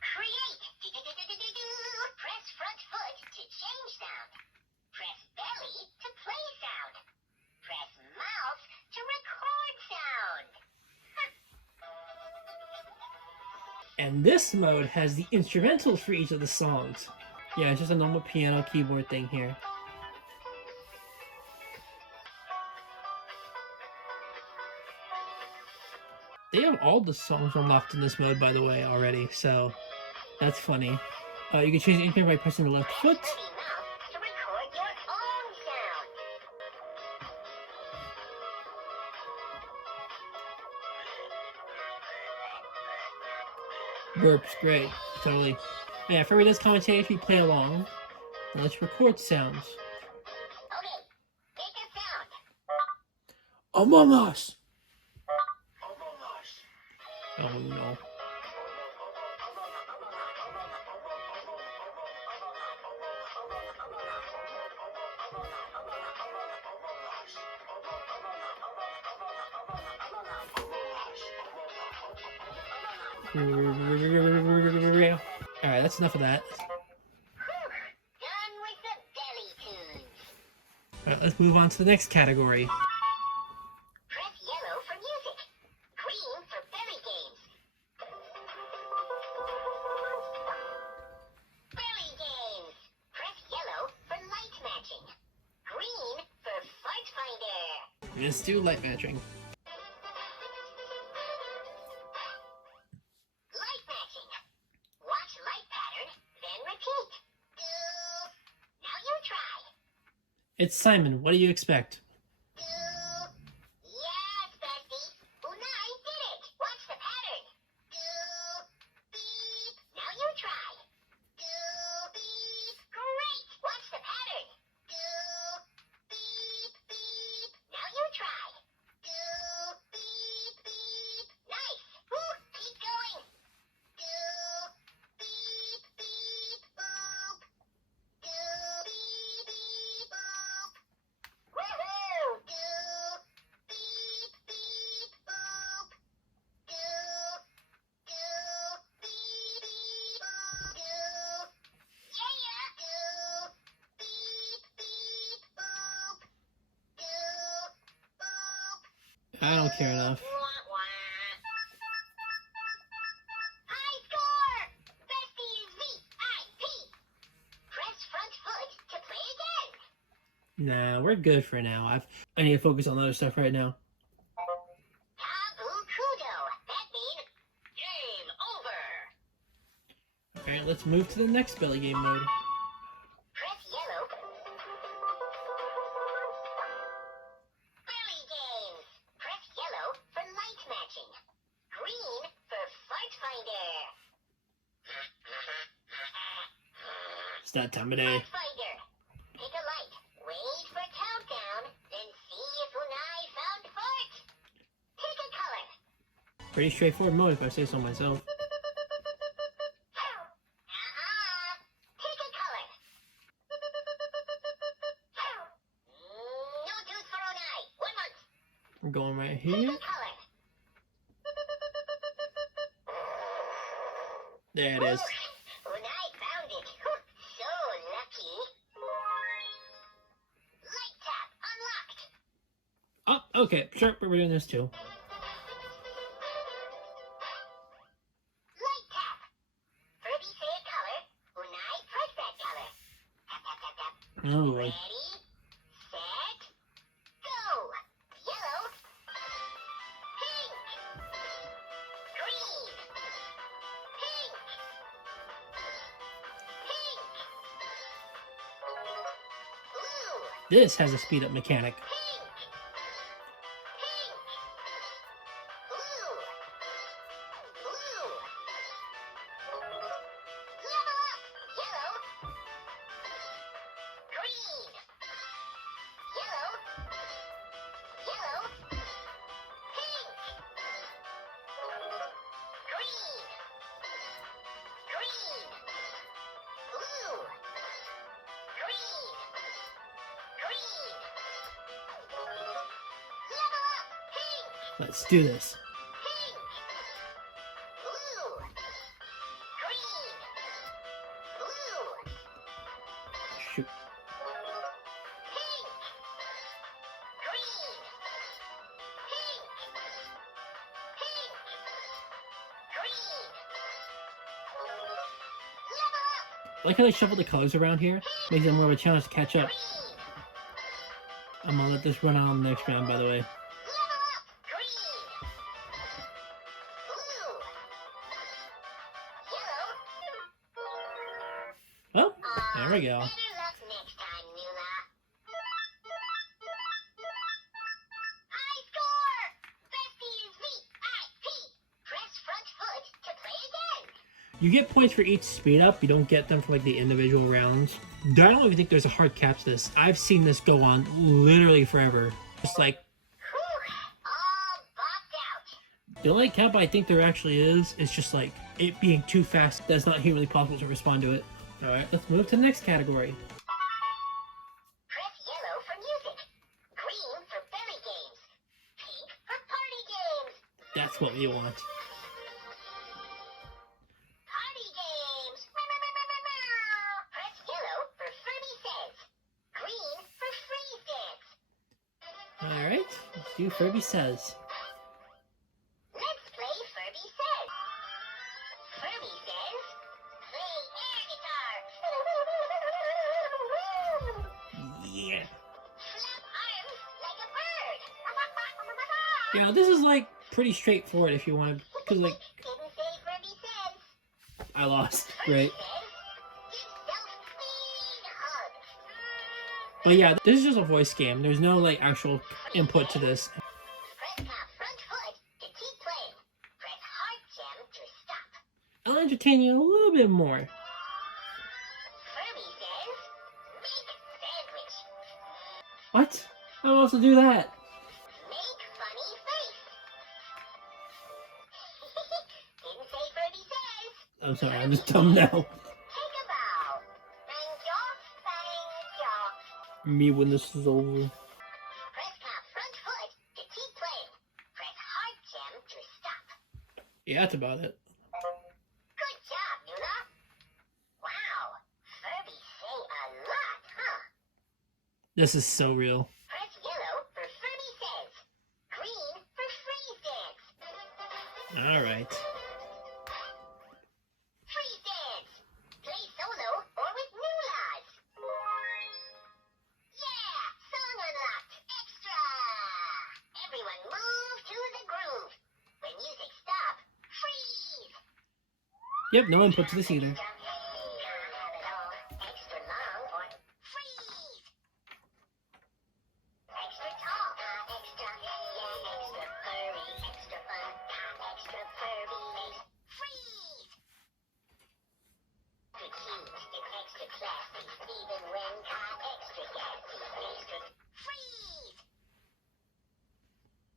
Create. Do-do-do-do-do-do. Press front foot to change sound. Press belly to play sound. Press mouth to record sound. And this mode has the instrumentals for each of the songs. Yeah, it's just a normal piano keyboard thing here. They have all the songs unlocked in this mode, by the way, already, so that's funny. You can change anything by pressing the left foot. Furby mouth to record your own sound. Burps, great. Totally. Yeah, Furby does commentate if you play along. Now let's record sounds. Okay, pick a sound. Among Us! Oh no. Alright, that's enough of that. Done with the belly tunes. Alright, let's move on to the next category. Press yellow for music. Green for belly games. Belly games. Press yellow for light matching. Green for fart finder. Let's do light matching. Light matching. Watch light pattern, then repeat. Now you try. It's Simon, what do you expect? Yes, bestie. Unai did it. Watch the pattern. Beep. Now you try. Beep. Great. Watch the pattern. Beep. Beep. Now you try. Beep. Beep. Nice. Woo. Keep going. Beep. Beep. Boop. Beep. Beep. Boop. Woohoo! Beep, beep, boop. Beep, beep, boop. Yeah. Beep, beep, boop. Boop. I don't care enough. Wah, wah. High score! Bestie is VIP. Press front foot to play again. Nah, we're good for now. I need to focus on other stuff right now. Taboo Kudo. That means game over. Alright, let's move to the next belly game mode. Press yellow. Belly games. Press yellow for light matching. Green for fart finder. It's that time of day. Fart finder. Pick a light. Wait for countdown. Then see if Unai found fart. Pick a color. Pretty straightforward mode if I say so myself. Pick a color. No juice for Unai. 1 month. We're going right Pick here. a color. There it is. Unai found it. So lucky. Light tap unlocked. Oh, okay, sure, we're doing this too. Light tap. Furby say a color. Unai press that color. Tap, tap, tap, tap. Oh, boy. Ready, set, go. Yellow. Pink. Green. Pink. Pink. Blue. This has a speed up mechanic. Pink. Pink. Blue. Blue. Level up. Yellow. Green. Yellow. Yellow. Pink. Green. Green. Blue. Green. Green. Level up. Pink. Let's do this. Pink. Blue. Green. Blue. Shoot. Pink. Green. Pink. Pink. Green. Level up. I like how they shuffle the colors around here. Makes it more of a challenge to catch up. Green. I'm gonna let this run out on the next round, by the way. Level up. Green. Blue. Yellow. Well, there we go. Better luck next time, Nula. High score! Bestie is VIP. Press front foot to play again. You get points for each speed up. You don't get them for like the individual rounds. I don't even think there's a hard cap to this. I've seen this go on literally forever. Just like All bopped out. the only cap I think there actually is just like it being too fast. That's not humanly possible to respond to it. All right, let's move to the next category. Press yellow for music. Green for belly games. Pink for party games. That's what we want. Party games. Press yellow for Furby Says. Green for freeze dance. All right, let's do Furby Says. Let's play Furby Says. Furby says, play air guitar. Yeah. Flap arms like a bird. Yeah, this is like pretty straightforward if you want to, because like Didn't say Furby says. I lost, Furby right? says, give self big hug. But yeah, this is just a voice game. There's no like actual input to this. Press top front foot to keep playing. Press hard jam to stop. I'll entertain you a little bit more. Furby says, make sandwich. What? I'll also do that. Make funny face. Didn't say Furby says. I'm sorry, I'm just dumb now. Take a bow. Bang jaw, bang jaw. Me when this is over. Press top front foot to keep playing. Press hard jam to stop. Yeah, that's about it. Good job, Nuna. Wow, Furby say a lot, huh? This is so real. Press yellow for Furby says. Green for freeze dance. All right. Freeze dance. Play solo or with Nulas. Yeah, song unlocked. Extra. Everyone move to the groove. When music stop, freeze. Yep, no input to this either. Can't have it all. Extra long or freeze. Extra tall, extra, yeah, extra furry, extra fun, extra Furby, freeze. Extra cute, it's extra classy, even when extra gassy, extra freeze.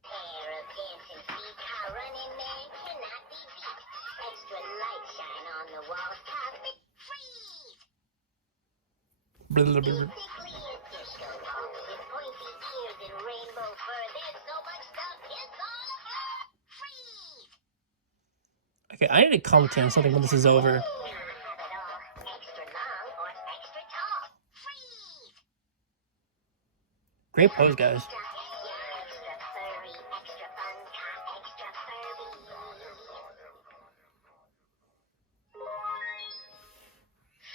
Pair of dancing feet, how running man cannot be beat. Extra light shine on the walls, cosmic freeze. Basically a disco ball with pointy ears and rainbow fur. There's so much stuff, it's all a blur. Freeze. Okay, I need to comment on something when this is over. Have it all. Extra long or extra tall. Freeze. Great pose, guys. Extra, yeah, extra furry, extra fun, extra Furby.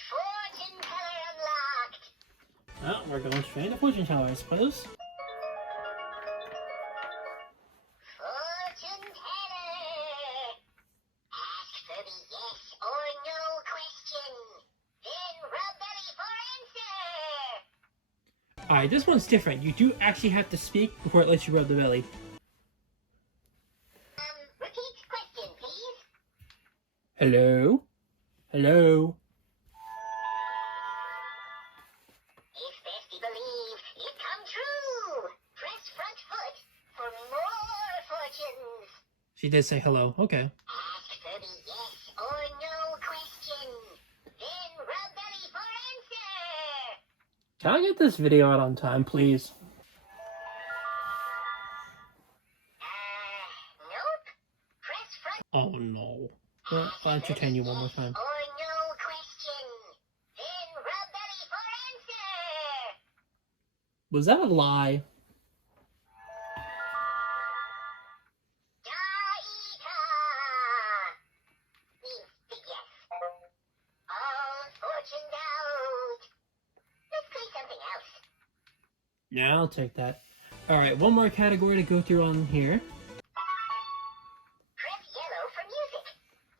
Fortune teller unlocked. Oh, we're going straight to fortune teller, I suppose. Fortune teller. Ask Furby yes or no question. Then rub belly for answer. Alright, this one's different. You do actually have to speak before it lets you rub the belly. Repeat question, please. Hello? Hello? If Bestie believed, it come true. Press front foot for more fortunes. She did say hello. Okay. Ask Furby yes or no question. Then rub belly for answer. Can I get this video out on time, please? Nope. Press front. Oh no. Well, I'll entertain you one more time. Or no question. Then rub belly for answer. Was that a lie? Da-ita means big yes. All fortune out. Let's play something else. Yeah, I'll take that. Alright, one more category to go through on here. Press yellow for music.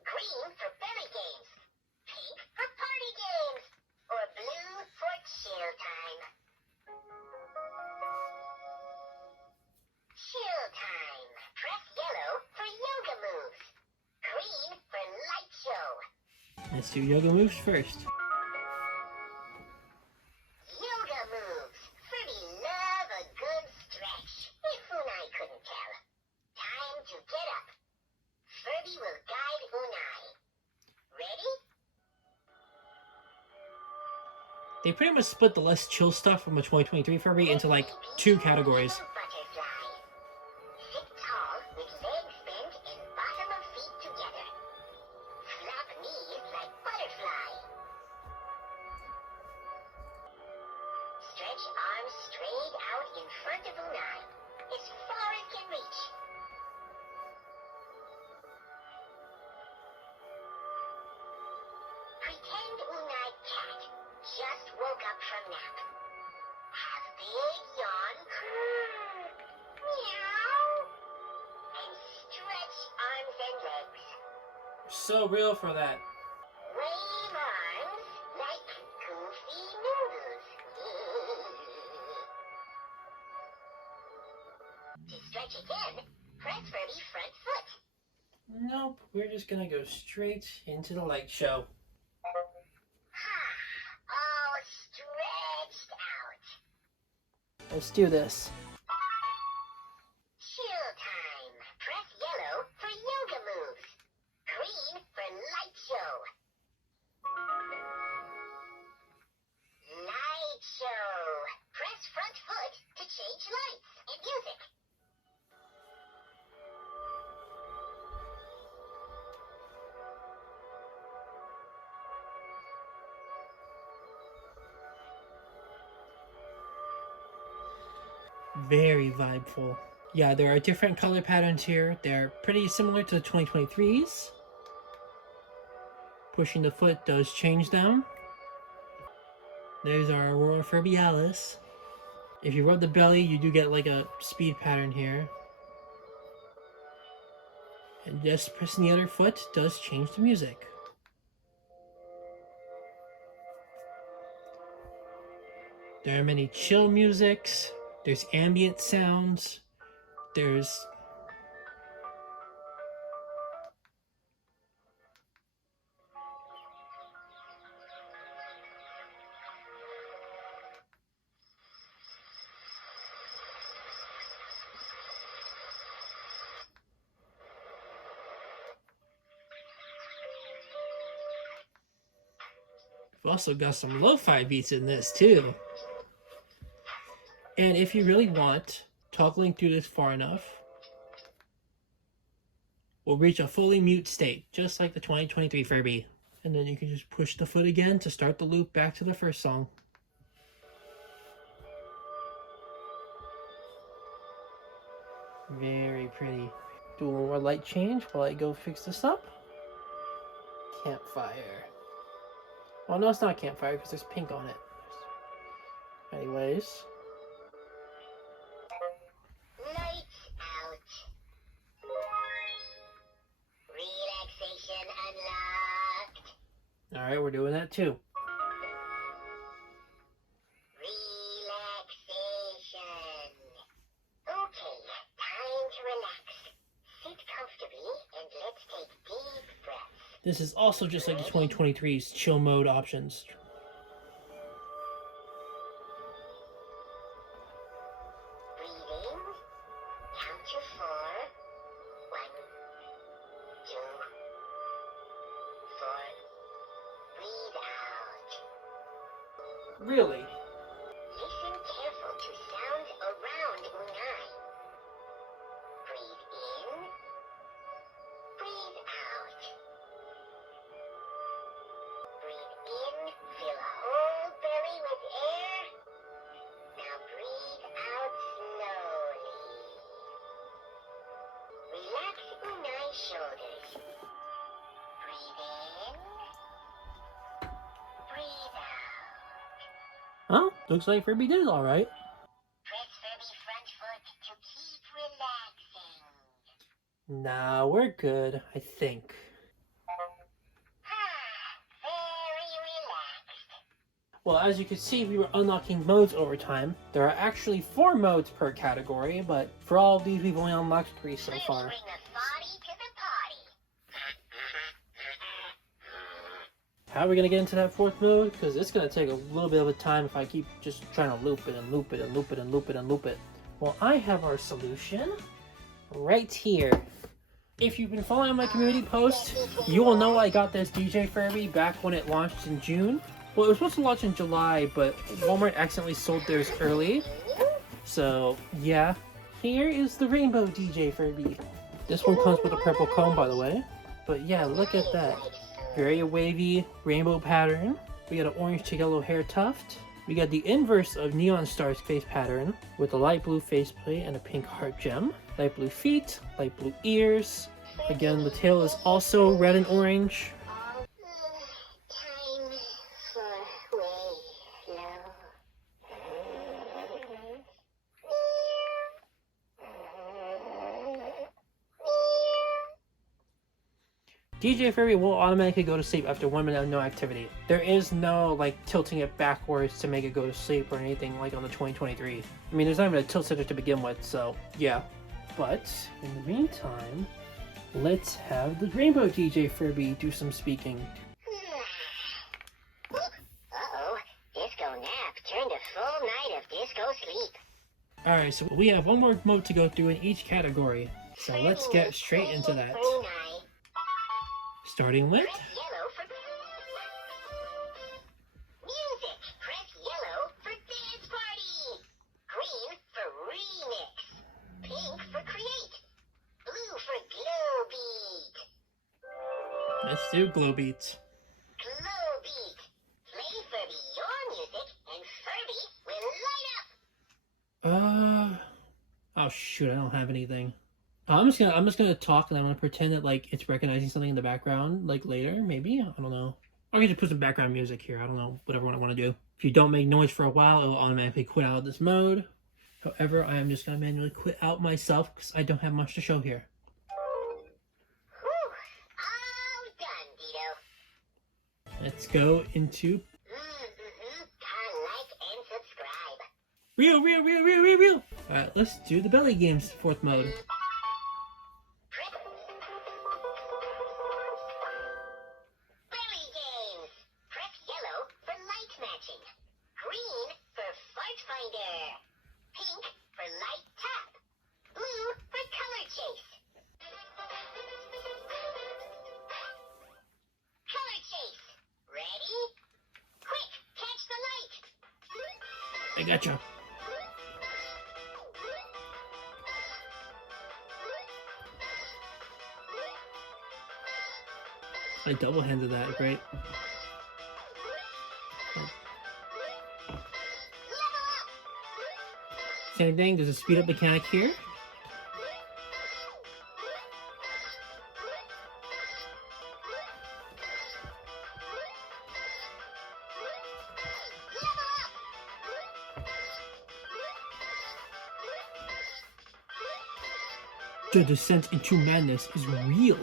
Green for belly games. Pink for party games. Or blue for chill time. Chill time. Press yellow for yoga moves. Green for light show. Let's do yoga moves first. Yoga moves. Furby love a good stretch. If Unai couldn't tell. Time to get up. Furby will guide Unai. Ready? They pretty much split the less chill stuff from the 2023 Furby into like 2 categories. Butterfly. Sit tall with legs bent and bottom of feet together. Flap knees like butterfly. Stretch arms straight out in front of Unai, as far as can reach. Pretend Unai cat just woke up from nap. Have big yawn. Meow. And stretch arms and legs. So real for that. Wave arms like goofy noodles. To stretch again, press Furby front foot. Nope, we're just gonna go straight into the light show. All stretched out. Let's do this. Chill time. Press yellow for yoga moves. Green for light show. Light show. Press front foot to change lights and music. Very vibeful. Yeah, there are different color patterns here. They're pretty similar to the 2023s. Pushing the foot does change them. There's our Aurora Furbialis. If you rub the belly, you do get like a speed pattern here. And just pressing the other foot does change the music. There are many chill musics. There's ambient sounds. There's we've also got some lo-fi beats in this too. And if you really want, toggling through this far enough, we'll reach a fully mute state, just like the 2023 Furby. And then you can just push the foot again to start the loop back to the first song. Very pretty. Do one more light change while I go fix this up. Campfire. Well, no, it's not campfire because there's pink on it. Anyways. Lights out. Relaxation unlocked. Alright, we're doing that too. Relaxation. Okay, time to relax. Sit comfortably and let's take deep breaths. This is also just like the 2023's chill mode options. Breathing. Count to 4. 1, 2, 4. Breathe out. Really? Listen careful to sounds around Unai. Breathe in. Breathe out. Breathe in. Fill whole belly with air. Now breathe out slowly. Relax Unai's shoulders. Breathe in. Breathe out. Oh, looks like Furby did it alright. Press Furby front foot to keep relaxing. Nah, we're good, I think. Very relaxed. Well, as you can see, we were unlocking modes over time. There are actually 4 modes per category, but for all of these, we've only unlocked 3 so far. Bring the body to the party. How are we gonna get into that fourth mode? Because it's gonna take a little bit of a time if I keep just trying to loop it and loop it and loop it and loop it and loop it. Well, I have our solution right here. If you've been following my community post, you will know I got this DJ Furby back when it launched in June. Well, it was supposed to launch in July, but Walmart accidentally sold theirs early. So, yeah. Here is the Rainbow DJ Furby. This one comes with a purple comb, by the way. But yeah, look at that. Very wavy rainbow pattern. We got an orange to yellow hair tuft. We got the inverse of Neon Star's face pattern with a light blue faceplate and a pink heart gem. Light blue feet, light blue ears. Again, the tail is also red and orange. Time for way low. DJ Furby will automatically go to sleep after 1 minute of no activity. There is no like tilting it backwards to make it go to sleep or anything like on the 2023. I mean, there's not even a tilt switcher to begin with, so yeah. But in the meantime, let's have the Rainbow DJ Furby do some speaking. Uh-oh. Disco nap turned a full night of disco sleep. Alright, so we have one more mode to go through in each category. So let's get straight into that. Starting with Press yellow for music. Press yellow for dance party. Green for remix. Pink for create. Blue for glow beat. let's do glow beats. Glow beat. Play Furby your music and Furby will light up. Oh shoot, I don't have anything. I'm just gonna talk and I'm gonna pretend that like it's recognizing something in the background like later, maybe? I don't know. Or I can just put some background music here, I don't know, whatever I want to do. If you don't make noise for a while, it will automatically quit out of this mode. However, I am just gonna manually quit out myself because I don't have much to show here. Whew. All done, Dito. Let's go into Like and subscribe. real. Alright, let's do the belly games, fourth mode. Belly games. Press yellow for light matching. Green for fart finder. Pink for light tap. Blue for color chase. Color chase. Ready? Quick, catch the light. I gotcha. I double-handed that, great. Level up. Same thing, there's a speed up mechanic here. The descent into madness is real.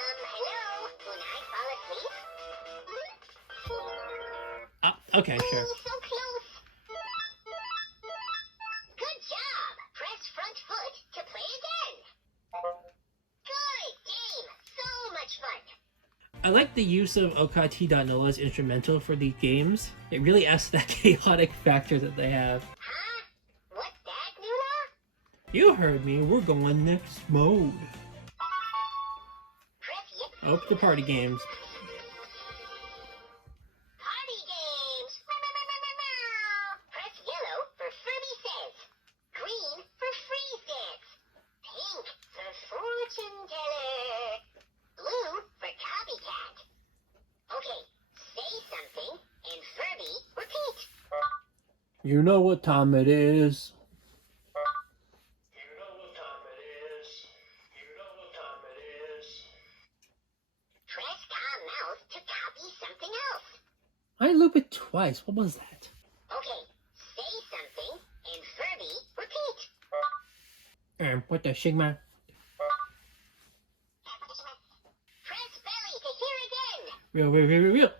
Hello? Can I fall asleep? Okay, sure. So close. Good job. Press front foot to play again. Good game. So much fun. I like the use of OKT.Nola's instrumental for these games. It really adds to that chaotic factor that they have. Huh? What's that, Nuna? You heard me, we're going next mode. Press Open the party games. Party games. Press yellow for Furby Says. Green for Free Says. Pink for Fortune Teller. Blue for Copycat. Okay, say something and Furby repeat. You know what time it is. Press calm mouth to copy something else. I loop it twice, what was that? Okay, say something and Furby repeat. What the Sigma? Press belly to hear again. Real.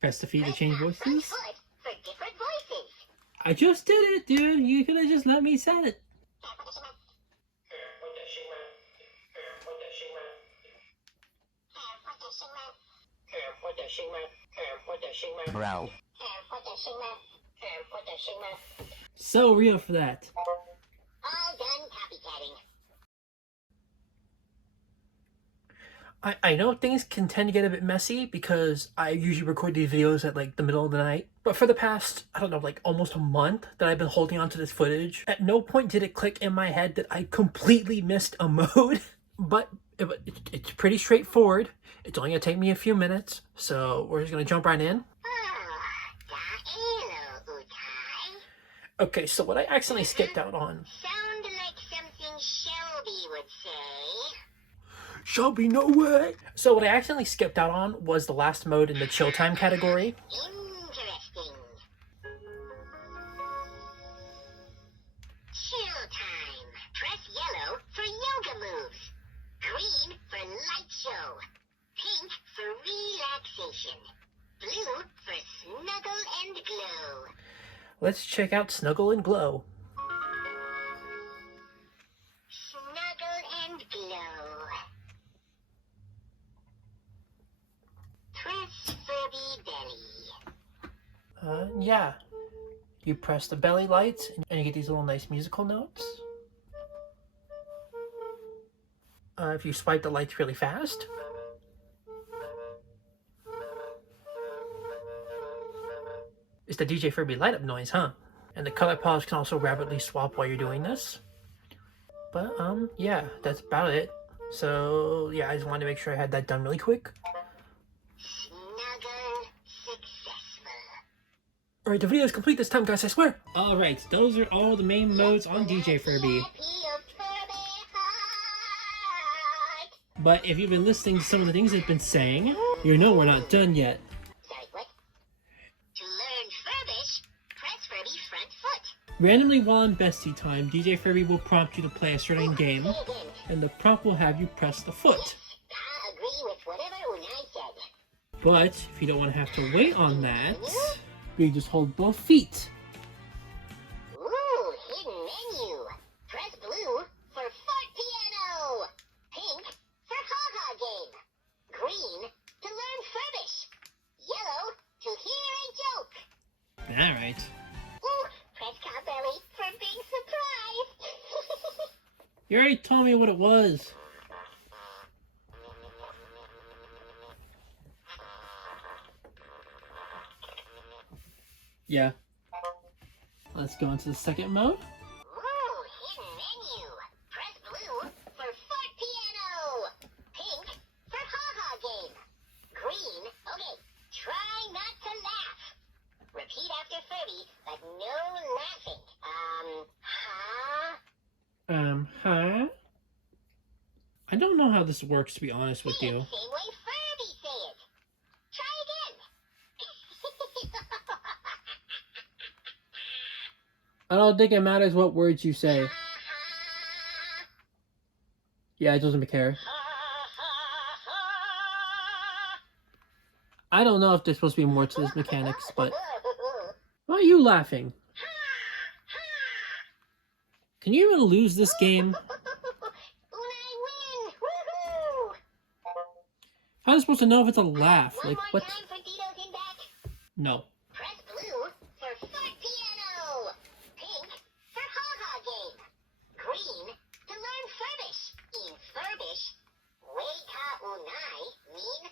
Press the feet to change Front voices. foot for different voices. I just did it, dude. You could have just let me set it. Bro. So real for that. All done copycatting. I know things can tend to get a bit messy because I usually record these videos at like the middle of the night. But for the past, I don't know, like almost a month that I've been holding on to this footage, at no point did it click in my head that I completely missed a mode. But it's pretty straightforward. It's only gonna take me a few minutes, so we're just gonna jump right in. Okay, so what I accidentally skipped out on. Sound like something Shelby would say. Shelby, no way! So what I accidentally skipped out on was the last mode in the chill time category. Interesting. Chill time. Press yellow for yoga moves. Green for light show. Pink for relaxation. Blue for snuggle and glow. Let's check out Snuggle and Glow. Snuggle and glow. Press Furby belly. Yeah. You press the belly lights and you get these little nice musical notes. If you swipe the lights really fast. It's the DJ Furby light up noise, huh? And the color palettes can also rapidly swap while you're doing this. But, yeah, that's about it. So, yeah, I just wanted to make sure I had that done really quick. Snuggle successful. Alright, the video is complete this time, guys, I swear! Alright, those are all the main modes on DJ Furby. But if you've been listening to some of the things I've been saying, you know we're not done yet. Sorry, what? To learn Furbish, press Furby front foot. Randomly while in bestie time, DJ Furby will prompt you to play a certain game, and the prompt will have you press the foot. I agree with whatever Unai said. But if you don't want to have to wait on that, you just hold both feet. Ooh, hidden menu. Press blue for fart piano. Pink for ha-ha game. Green to learn Furbish. Yellow to hear a joke. Alright. Ooh, press Cowbelly for big surprise. You already told me what it was. Yeah. Let's go into the second mode. Ooh, hidden menu. Press blue for fart piano. Pink for ha-ha game. Green, okay, try not to laugh. Repeat after Furby, but no laughing. Huh? I don't know how this works, to be honest with Say it you. the same way Furby say it. Try again. I don't think it matters what words you say. Yeah, it doesn't care. I don't know if there's supposed to be more to this mechanics, but... Why are you laughing? Can you even lose this game? Unai win! Woohoo! How am I supposed to know if it's a laugh? One Like, more what? time for Dito's in back. No. Press blue for fart piano. Pink for ha-ha game. Green to learn Furbish. In Furbish, Weka Unai mean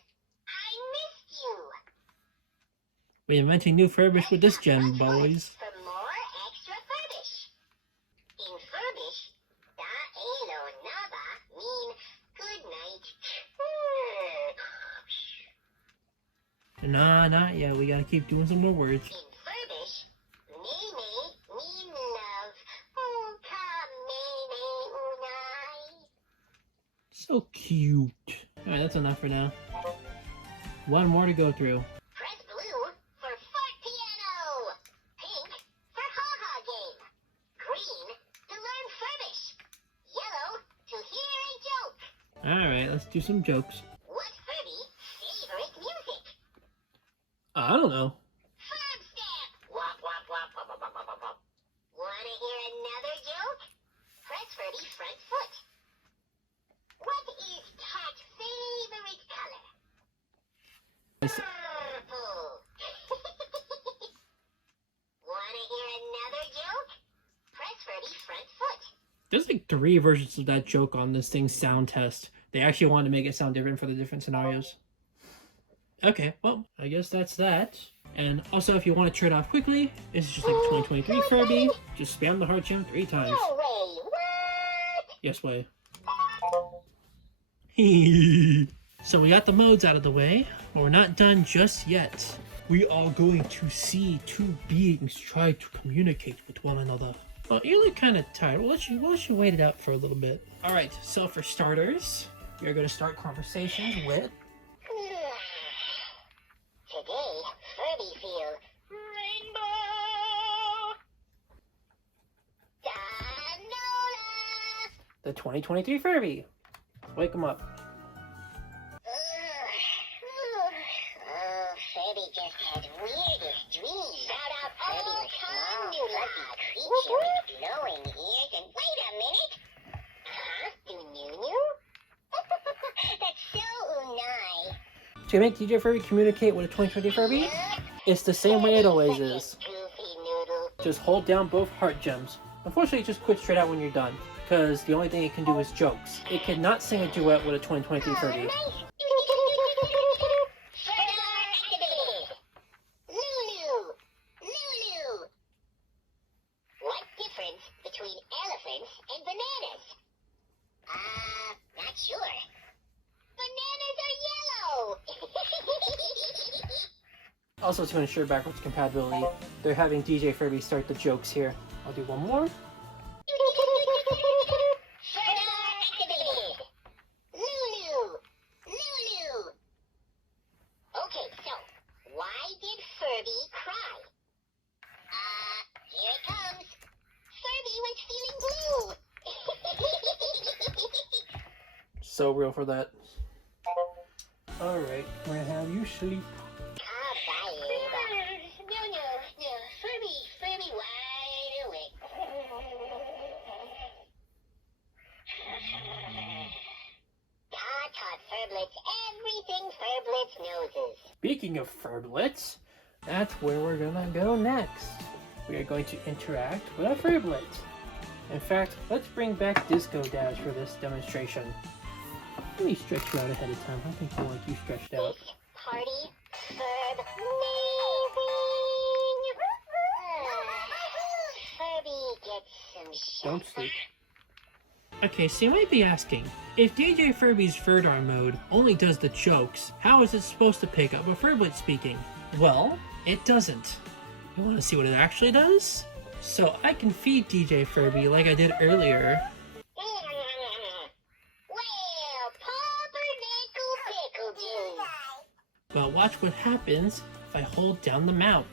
I missed you. We're inventing new Furbish with this gem, boys. For more extra Furbish. In Furbish, da elo naba mean good night. Nah, not yet. We gotta keep doing some more words. In Furbish, Meme mean love. Oh, ka meme unai. So cute. Alright, that's enough for now. One more to go through. Press blue for fart piano. Pink for ha-ha game. Green to learn Furbish. Yellow to hear a joke. Alright, let's do some jokes. What's Furby's favorite music? I don't know. Furb stamp. Wop, wop, wop, wop, wop, wop, wop, wop. There's like 3 versions of that joke on this thing's sound test. They actually wanted to make it sound different for the different scenarios. Okay, well, I guess that's that. And also, if you want to trade off quickly, this is just like a 2023 Furby. Just spam the heart gem 3 times. No way, what? Yes way. So we got the modes out of the way, but we're not done just yet. We are going to see 2 beings try to communicate with one another. Well, you look kind of tired. We'll let you wait it out for a little bit. Alright, so for starters, you're going to start conversations with... Today, Furby feel rainbow. Danola. the 2023 Furby. Wake him up. Oh, Furby just has weirdest dreams. Shout out Furby was small, fluffy creature with glowing ears, and wait a minute. Huh? Do-new-new? That's so unai. To make DJ Furby communicate with a 2020 Furby, it's the same way it always is. Goofy noodle. Just hold down both heart gems. Unfortunately, it just quit straight out when you're done, because the only thing it can do is jokes. It cannot sing a duet with a 2023 Furby. What difference between elephants and bananas? Not sure. Bananas are yellow! Also, to ensure backwards compatibility, they're having DJ Furby start the jokes here. I'll do one more. Okay, so, why did Furby cry? Here it comes. Furby was feeling blue. So real for that. Alright, we're gonna have you sleep. No. Furby wide awake. Ta taught Furblets everything Furblets knows. Speaking of Furblets, that's where we're gonna go next. We are going to interact with a Furblet. In fact, let's bring back Disco Dash for this demonstration. Let me stretch you out ahead of time. I think I want you stretched out. This party Furb Furby gets some shit. Don't sleep. Okay, so you might be asking, if DJ Furby's Furdar mode only does the jokes, how is it supposed to pick up a Furblet speaking? Well, it doesn't. You want to see what it actually does? So I can feed DJ Furby like I did earlier. Well, pumpernickel pickle juice. But watch what happens if I hold down the mouth.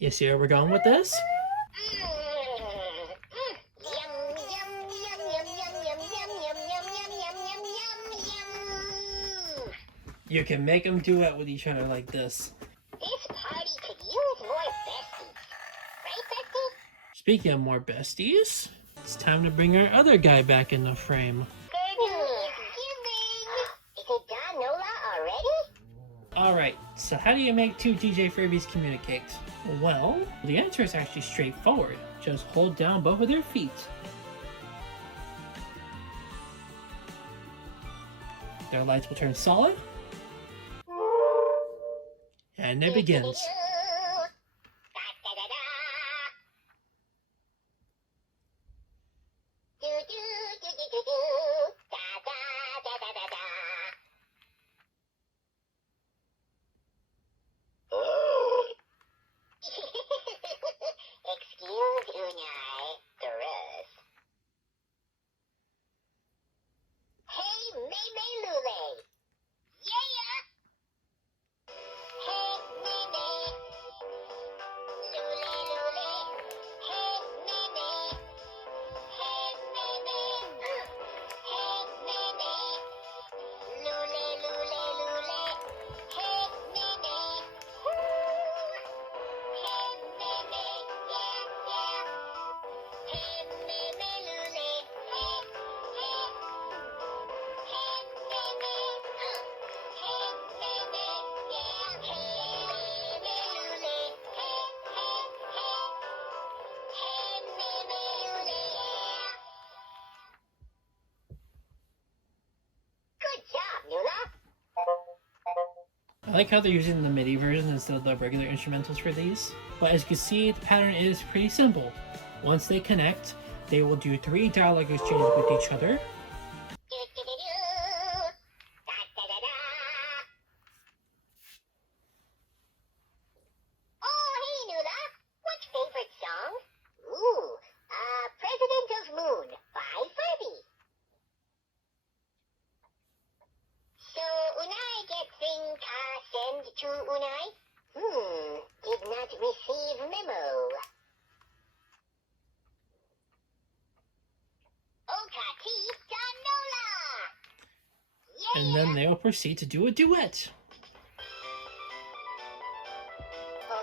You see where we're going with this? You can make them duet with each other like this. This party could use more besties. Right, bestie? Speaking of more besties, it's time to bring our other guy back in the frame. Is it Danola already? Alright, so how do you make 2 DJ Furbies communicate? Well, the answer is actually straightforward. Just hold down both of their feet. Their lights will turn solid. And it begins. Excuse Unai, Doris. Hey, May Lule. Yeah. Hey, May. I like how they're using the MIDI version instead of the regular instrumentals for these. But as you can see, the pattern is pretty simple. Once they connect, they will do 3 dialogue exchanges with each other. Oh, hey, Nula. What's favorite song? Ooh, President of Moon by Furby. So, Unai get thing send to Unai? Did not receive memo. Okati Ganola! And then they will proceed to do a duet.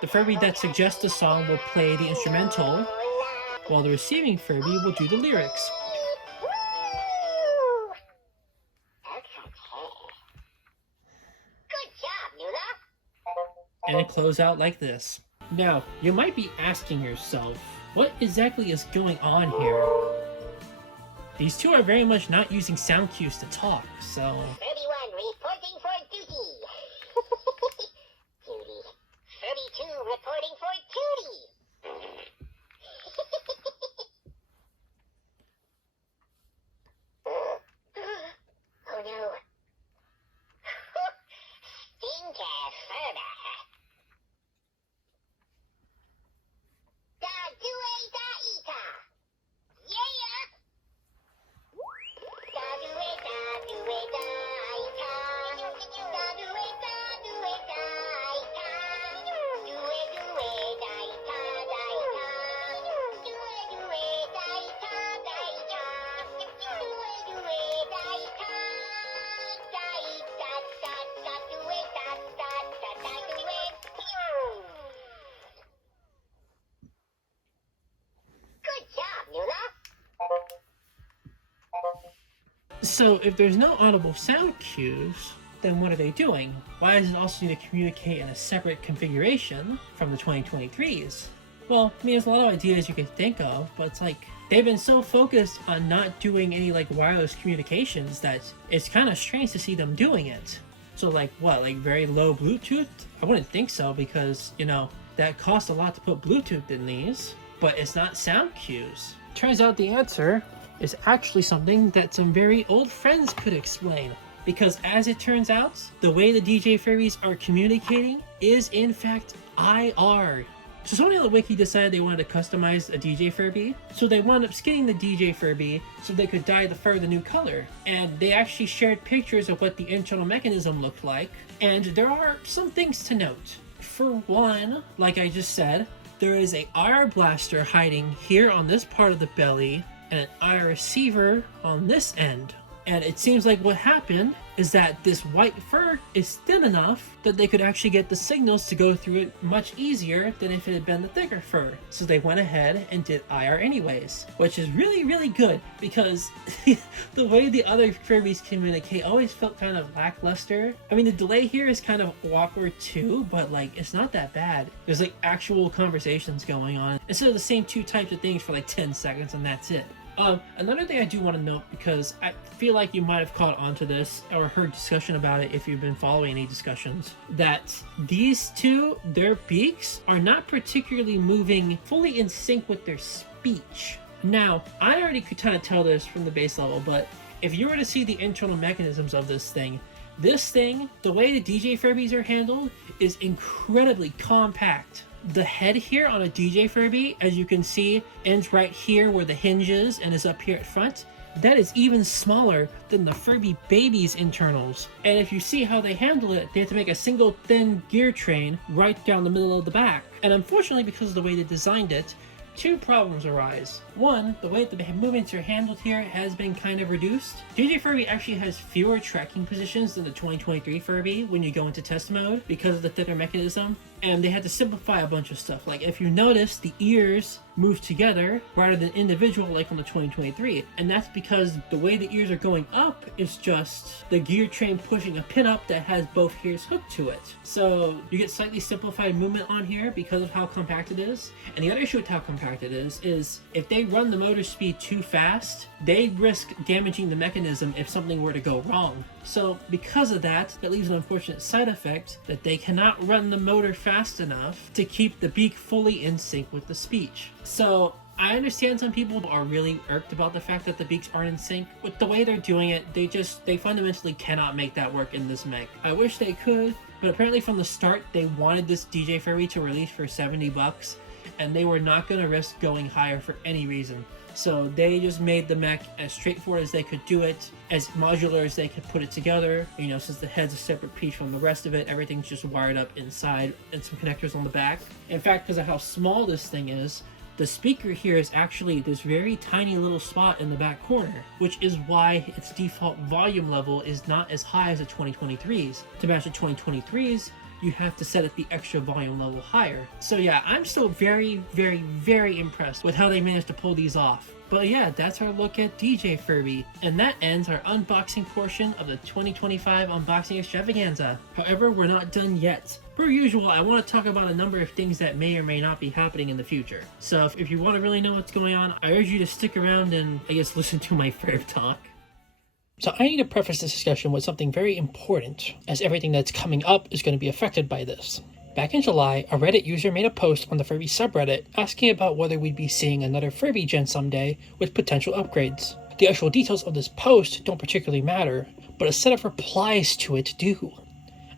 The Furby that suggests the song will play the instrumental, while the receiving Furby will do the lyrics. Woo! Good job, Nula. And it close out like this. Now, you might be asking yourself, what exactly is going on here? These two are very much not using sound cues to talk, so... Furby 1 reporting for duty. Duty. Furby 2 reporting for duty. Oh no. Stinker Furby. Da due da ita. Yeah. Da due da due da ita. Da due da due da ita. Due due da ita da ita. Due due da ita da ita. Due due da ita. Da ita da da due da da da da due. Good job, Nula. So, if there's no audible sound cues, then what are they doing? Why does it also need to communicate in a separate configuration from the 2023s? Well, I mean, there's a lot of ideas you can think of, but it's like, they've been so focused on not doing any, like, wireless communications that it's kind of strange to see them doing it. So, like, what, like, very low Bluetooth? I wouldn't think so, because, you know, that costs a lot to put Bluetooth in these, but it's not sound cues. Turns out the answer is actually something that some very old friends could explain. Because as it turns out, the way the DJ Furbies are communicating is in fact IR. So somebody on the wiki decided they wanted to customize a DJ Furby, so they wound up skinning the DJ Furby so they could dye the fur the new color. And they actually shared pictures of what the internal mechanism looked like, and there are some things to note. For one, like I just said, there is a IR blaster hiding here on this part of the belly, and an IR receiver on this end. And it seems like what happened is that this white fur is thin enough that they could actually get the signals to go through it much easier than if it had been the thicker fur. So they went ahead and did IR anyways, which is really, really good, because the way the other Furbies communicate always felt kind of lackluster. I mean, the delay here is kind of awkward too, but like, it's not that bad. There's like actual conversations going on instead of the same two types of things for like 10 seconds and that's it. Another thing I do want to note, because I feel like you might have caught on to this or heard discussion about it if you've been following any discussions, that these two, their beaks are not particularly moving fully in sync with their speech. Now, I already could kind of tell this from the base level, but if you were to see the internal mechanisms of this thing, the way the DJ Furbies are handled is incredibly compact. The head here on a DJ Furby, as you can see, ends right here where the hinge is and is up here at front. That is even smaller than the Furby baby's internals. And if you see how they handle it, they have to make a single thin gear train right down the middle of the back. And unfortunately, because of the way they designed it, two problems arise. One, the way the movements are handled here has been kind of reduced. DJ Furby actually has fewer tracking positions than the 2023 Furby when you go into test mode because of the thinner mechanism, and they had to simplify a bunch of stuff. Like if you notice, the ears move together rather than individual like on the 2023, and that's because the way the ears are going up is just the gear train pushing a pin up that has both ears hooked to it. So you get slightly simplified movement on here because of how compact it is. And the other issue with how compact it is if they run the motor speed too fast, they risk damaging the mechanism if something were to go wrong. So because of that, it leaves an unfortunate side effect that they cannot run the motor fast enough to keep the beak fully in sync with the speech. So I understand some people are really irked about the fact that the beaks aren't in sync. With the way they're doing it, they fundamentally cannot make that work in this mech. I wish they could, but apparently from the start, they wanted this DJ Furby to release for $70, and they were not going to risk going higher for any reason. So they just made the mech as straightforward as they could do it, as modular as they could put it together. You know, since the head's a separate piece from the rest of it, everything's just wired up inside and some connectors on the back. In fact, because of how small this thing is, the speaker here is actually this very tiny little spot in the back corner, which is why its default volume level is not as high as the 2023's. To match the 2023's, you have to set it the extra volume level higher. So yeah, I'm still very, very, very impressed with how they managed to pull these off. But yeah, that's our look at DJ Furby, and that ends our unboxing portion of the 2025 Unboxing Extravaganza. However, we're not done yet. Per usual, I want to talk about a number of things that may or may not be happening in the future. So if you want to really know what's going on, I urge you to stick around and, I guess, listen to my Furb talk. So I need to preface this discussion with something very important, as everything that's coming up is going to be affected by this. Back in July, a Reddit user made a post on the Furby subreddit asking about whether we'd be seeing another Furby gen someday with potential upgrades. The actual details of this post don't particularly matter, but a set of replies to it do.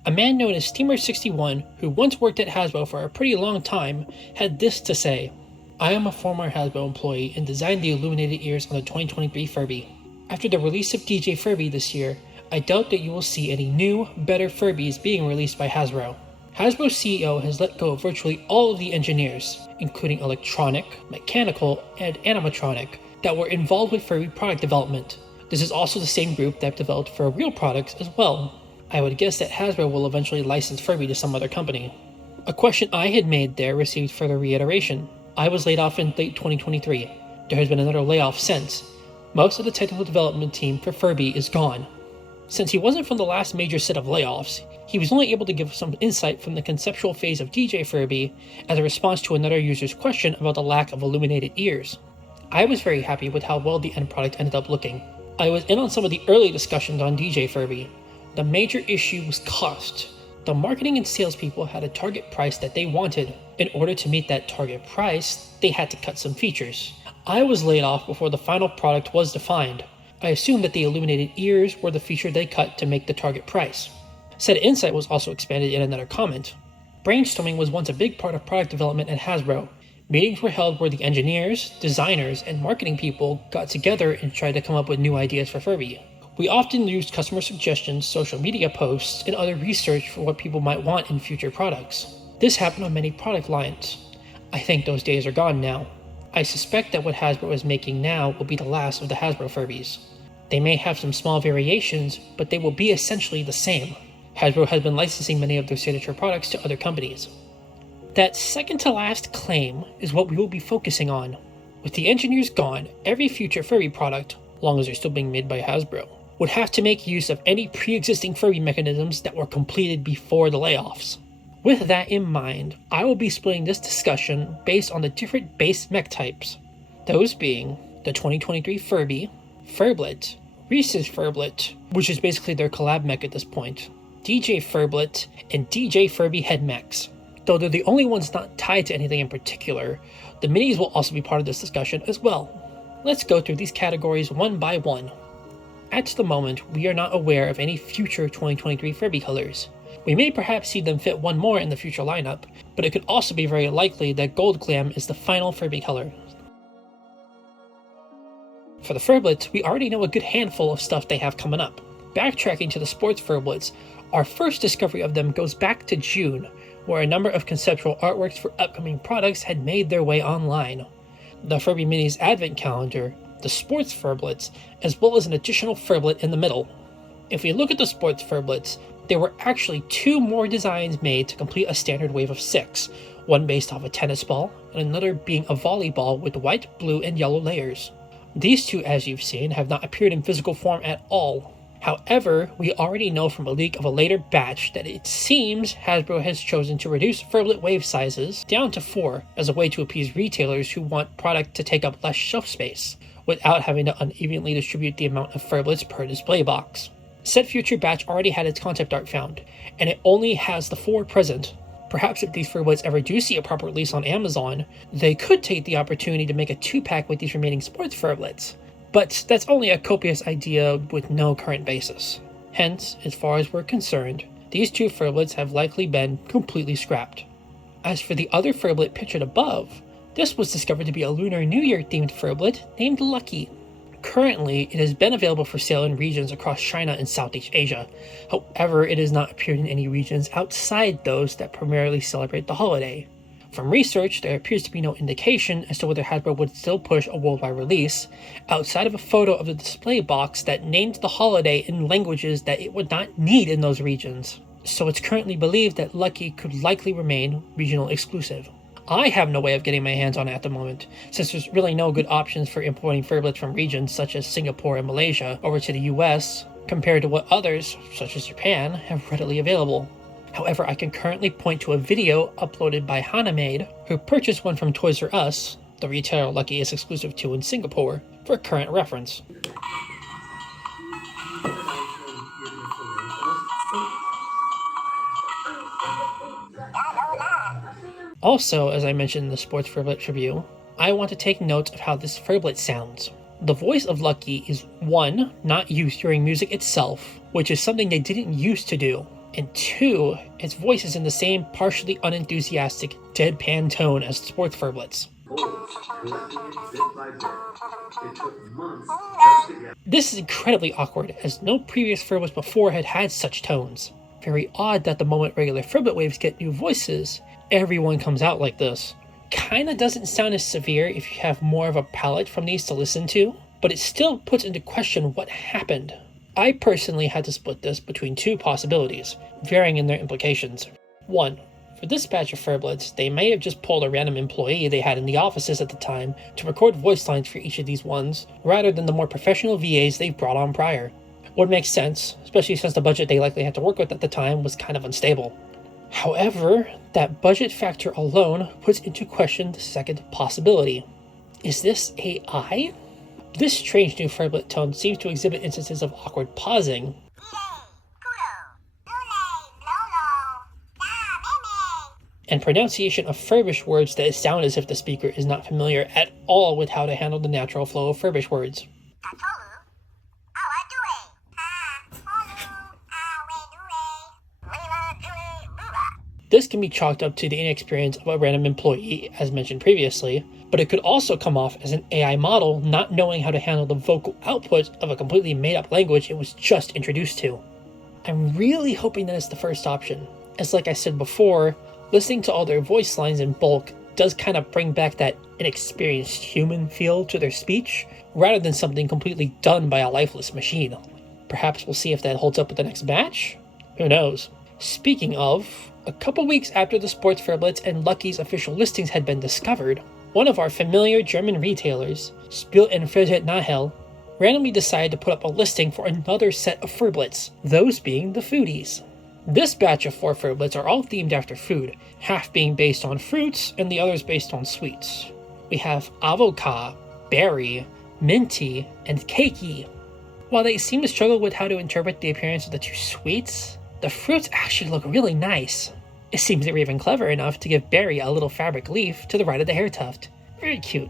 A man known as Steamer61, who once worked at Hasbro for a pretty long time, had this to say: "I am a former Hasbro employee and designed the illuminated ears on the 2023 Furby. After the release of DJ Furby this year, I doubt that you will see any new, better Furbies being released by Hasbro. Hasbro's CEO has let go of virtually all of the engineers, including electronic, mechanical, and animatronic, that were involved with Furby product development. This is also the same group that developed for real products as well. I would guess that Hasbro will eventually license Furby to some other company." A question I had made there received further reiteration. I was laid off in late 2023. There has been another layoff since. Most of the technical development team for Furby is gone. Since he wasn't from the last major set of layoffs, he was only able to give some insight from the conceptual phase of DJ Furby as a response to another user's question about the lack of illuminated ears. I was very happy with how well the end product ended up looking. I was in on some of the early discussions on DJ Furby. The major issue was cost. The marketing and salespeople had a target price that they wanted. In order to meet that target price, they had to cut some features. I was laid off before the final product was defined. I assumed that the illuminated ears were the feature they cut to make the target price. Said insight was also expanded in another comment. Brainstorming was once a big part of product development at Hasbro. Meetings were held where the engineers, designers, and marketing people got together and tried to come up with new ideas for Furby. We often used customer suggestions, social media posts, and other research for what people might want in future products. This happened on many product lines. I think those days are gone now. I suspect that what Hasbro is making now will be the last of the Hasbro Furbies. They may have some small variations, but they will be essentially the same. Hasbro has been licensing many of their signature products to other companies. That second to last claim is what we will be focusing on. With the engineers gone, every future Furby product, long as they're still being made by Hasbro, would have to make use of any pre-existing Furby mechanisms that were completed before the layoffs. With that in mind, I will be splitting this discussion based on the different base mech types, those being the 2023 Furby, Furblet, Reese's Furblet, which is basically their collab mech at this point, DJ Furblet, and DJ Furby head mechs. Though they're the only ones not tied to anything in particular, the minis will also be part of this discussion as well. Let's go through these categories one by one. At the moment, we are not aware of any future 2023 Furby colors. We may perhaps see them fit one more in the future lineup, but it could also be very likely that Gold Glam is the final Furby color. For the Furblets, we already know a good handful of stuff they have coming up. Backtracking to the sports Furblets, our first discovery of them goes back to June, where a number of conceptual artworks for upcoming products had made their way online. The Furby Minis Advent Calendar, the sports Furblets, as well as an additional Furblet in the middle. If we look at the sports Furblets, there were actually 2 more designs made to complete a standard wave of 6, one based off a tennis ball, and another being a volleyball with white, blue, and yellow layers. These 2, as you've seen, have not appeared in physical form at all. However, we already know from a leak of a later batch that it seems Hasbro has chosen to reduce Furblet wave sizes down to 4 as a way to appease retailers who want product to take up less shelf space, without having to unevenly distribute the amount of Furblets per display box. Said future batch already had its concept art found, and it only has the 4 present. Perhaps if these Furblets ever do see a proper release on Amazon, they could take the opportunity to make a 2-pack with these remaining sports Furblets. But that's only a copious idea with no current basis. Hence, as far as we're concerned, these 2 Furblets have likely been completely scrapped. As for the other Furblet pictured above, this was discovered to be a Lunar New Year themed Furblet named Lucky. Currently, it has been available for sale in regions across China and Southeast Asia. However, it has not appeared in any regions outside those that primarily celebrate the holiday. From research, there appears to be no indication as to whether Hasbro would still push a worldwide release, outside of a photo of the display box that named the holiday in languages that it would not need in those regions. So it's currently believed that Lucky could likely remain regional exclusive. I have no way of getting my hands on it at the moment, since there's really no good options for importing Furblets from regions such as Singapore and Malaysia over to the US, compared to what others, such as Japan, have readily available. However, I can currently point to a video uploaded by Hanamaid, who purchased one from Toys R Us, the retailer Lucky is exclusive to in Singapore, for current reference. Also, as I mentioned in the Sports Furblet review, I want to take note of how this Furblet sounds. The voice of Lucky is 1, not used during music itself, which is something they didn't used to do, and 2, its voice is in the same partially unenthusiastic, deadpan tone as the Sports Furblets. This is incredibly awkward, as no previous Furblets before had such tones. Very odd that the moment regular Furblet waves get new voices, everyone comes out like this. Kinda doesn't sound as severe if you have more of a palette from these to listen to, but it still puts into question what happened. I personally had to split this between 2 possibilities, varying in their implications. 1. For this batch of Furblets, they may have just pulled a random employee they had in the offices at the time to record voice lines for each of these ones, rather than the more professional VAs they've brought on prior. Would make sense, especially since the budget they likely had to work with at the time was kind of unstable. However, that budget factor alone puts into question the second possibility. Is this AI? This strange new Furblet tone seems to exhibit instances of awkward pausing, and pronunciation of Furbish words that sound as if the speaker is not familiar at all with how to handle the natural flow of Furbish words. This can be chalked up to the inexperience of a random employee, as mentioned previously, but it could also come off as an AI model not knowing how to handle the vocal output of a completely made-up language it was just introduced to. I'm really hoping that it's the first option, as like I said before, listening to all their voice lines in bulk does kind of bring back that inexperienced human feel to their speech, rather than something completely done by a lifeless machine. Perhaps we'll see if that holds up with the next batch? Who knows? Speaking of, a couple weeks after the Sports Furblets and Lucky's official listings had been discovered, one of our familiar German retailers, Spiel and Frederick Nahel, randomly decided to put up a listing for another set of Furblets, those being the Foodies. This batch of 4 Furblets are all themed after food, half being based on fruits and the others based on sweets. We have avocado, berry, minty, and cakey. While they seem to struggle with how to interpret the appearance of the 2 sweets, the fruits actually look really nice. It seems they were even clever enough to give Barry a little fabric leaf to the right of the hair tuft. Very cute.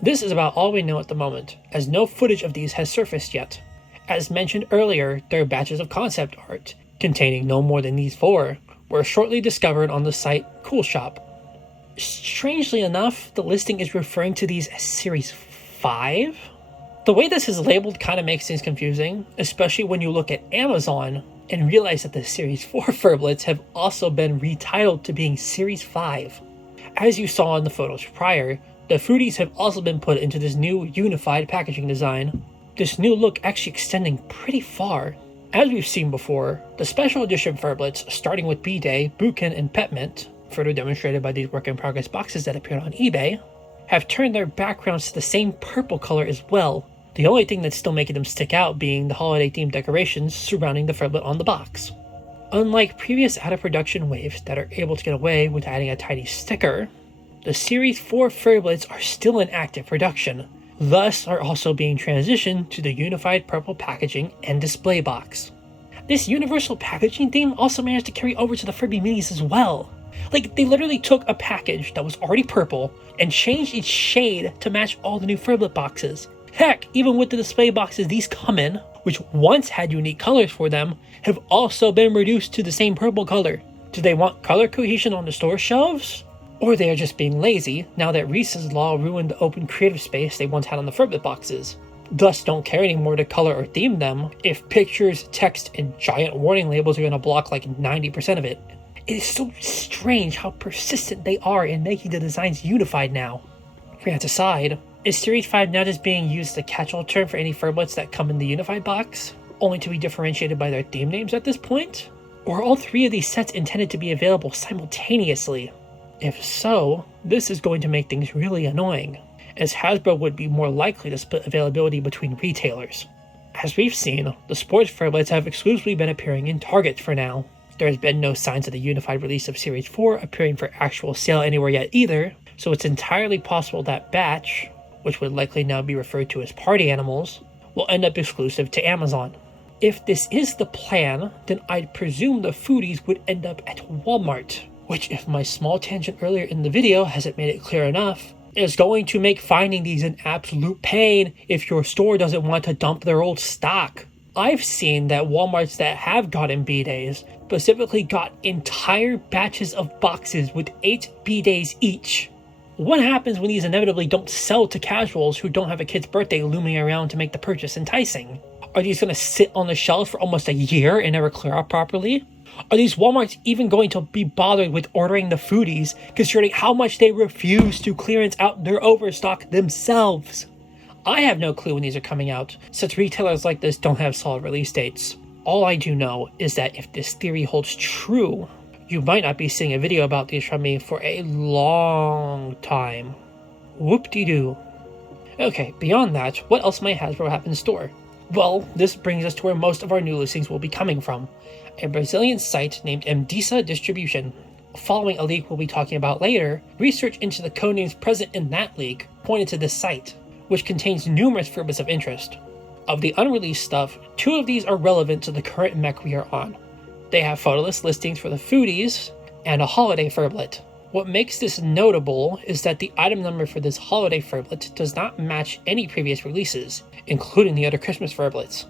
This is about all we know at the moment, as no footage of these has surfaced yet. As mentioned earlier, there are batches of concept art, containing no more than these 4, were shortly discovered on the site Cool Shop. Strangely enough, the listing is referring to these as Series 5? The way this is labeled kind of makes things confusing, especially when you look at Amazon and realize that the Series 4 Furblets have also been retitled to being Series 5. As you saw in the photos prior, the Foodies have also been put into this new unified packaging design. This new look actually extending pretty far. As we've seen before, the special edition Furblets, starting with B-Day, Buchan, and Pepmint, further demonstrated by these work-in-progress boxes that appeared on eBay, have turned their backgrounds to the same purple color as well, the only thing that's still making them stick out being the holiday-themed decorations surrounding the Furblet on the box. Unlike previous out-of-production waves that are able to get away with adding a tiny sticker, the Series 4 Furblets are still in active production, thus are also being transitioned to the unified purple packaging and display box. This universal packaging theme also managed to carry over to the Furby minis as well. Like, they literally took a package that was already purple and changed its shade to match all the new Furblet boxes. Heck, even with the display boxes these come in, which once had unique colors for them, have also been reduced to the same purple color. Do they want color cohesion on the store shelves? Or they are just being lazy now that Reese's Law ruined the open creative space they once had on the Furblet boxes. Thus don't care anymore to color or theme them if pictures, text, and giant warning labels are going to block like 90% of it. It is so strange how persistent they are in making the designs unified now. Rant aside, is Series 5 now just being used as a catch-all term for any Furblets that come in the unified box, only to be differentiated by their theme names at this point? Or are all three of these sets intended to be available simultaneously? If so, this is going to make things really annoying, as Hasbro would be more likely to split availability between retailers. As we've seen, the sports Furblets have exclusively been appearing in Target for now. There has been no signs of the unified release of Series 4 appearing for actual sale anywhere yet either, so it's entirely possible that Batch, which would likely now be referred to as Party Animals, will end up exclusive to Amazon. If this is the plan, then I'd presume the foodies would end up at Walmart, which, if my small tangent earlier in the video hasn't made it clear enough, is going to make finding these an absolute pain if your store doesn't want to dump their old stock. I've seen that Walmarts that have gotten B-Days specifically got entire batches of boxes with 8 B-Days each. What happens when these inevitably don't sell to casuals who don't have a kid's birthday looming around to make the purchase enticing? Are these going to sit on the shelf for almost a year and never clear out properly? Are these Walmarts even going to be bothered with ordering the foodies, considering how much they refuse to clearance out their overstock themselves? I have no clue when these are coming out, since retailers like this don't have solid release dates. All I do know is that if this theory holds true, you might not be seeing a video about these from me for a long time. Whoop-de-doo. Okay, beyond that, what else might Hasbro have in store? Well, this brings us to where most of our new listings will be coming from, a Brazilian site named Mdisa Distribution. Following a leak we'll be talking about later, research into the codenames present in that leak pointed to this site, which contains numerous Furblets of interest. Of the unreleased stuff, 2 of these are relevant to the current mech we are on. They have photoless listings for the foodies and a holiday Furblet. What makes this notable is that the item number for this holiday Furblet does not match any previous releases, including the other Christmas Furblets.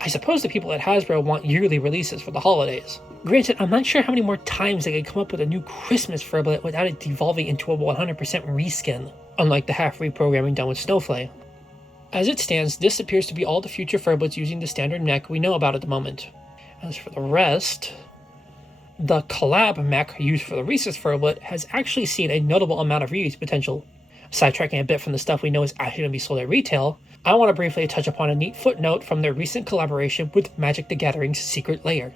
I suppose the people at Hasbro want yearly releases for the holidays. Granted, I'm not sure how many more times they could come up with a new Christmas Furblet without it devolving into a 100% reskin, unlike the half reprogramming done with Snowflake. As it stands, this appears to be all the future Furblets using the standard mech we know about at the moment. As for the rest, the Collab mech used for the Reese's Furblet has actually seen a notable amount of reuse potential. Sidetracking a bit from the stuff we know is actually going to be sold at retail, I want to briefly touch upon a neat footnote from their recent collaboration with Magic the Gathering's Secret Lair.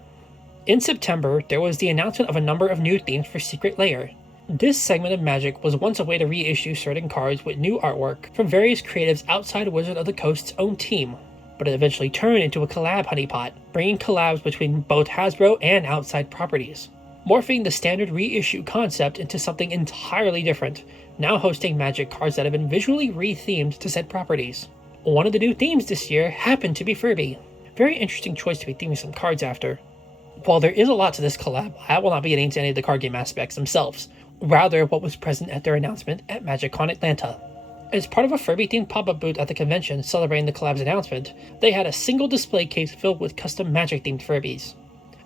In September, there was the announcement of a number of new themes for Secret Lair. This segment of Magic was once a way to reissue certain cards with new artwork from various creatives outside Wizard of the Coast's own team, but it eventually turned into a collab honeypot, bringing collabs between both Hasbro and outside properties, morphing the standard reissue concept into something entirely different, now hosting Magic cards that have been visually re-themed to said properties. One of the new themes this year happened to be Furby. Very interesting choice to be theming some cards after. While there is a lot to this collab, I will not be getting into any of the card game aspects themselves, rather what was present at their announcement at MagicCon Atlanta. As part of a Furby-themed pop-up booth at the convention celebrating the collab's announcement, they had a single display case filled with custom Magic-themed Furbies.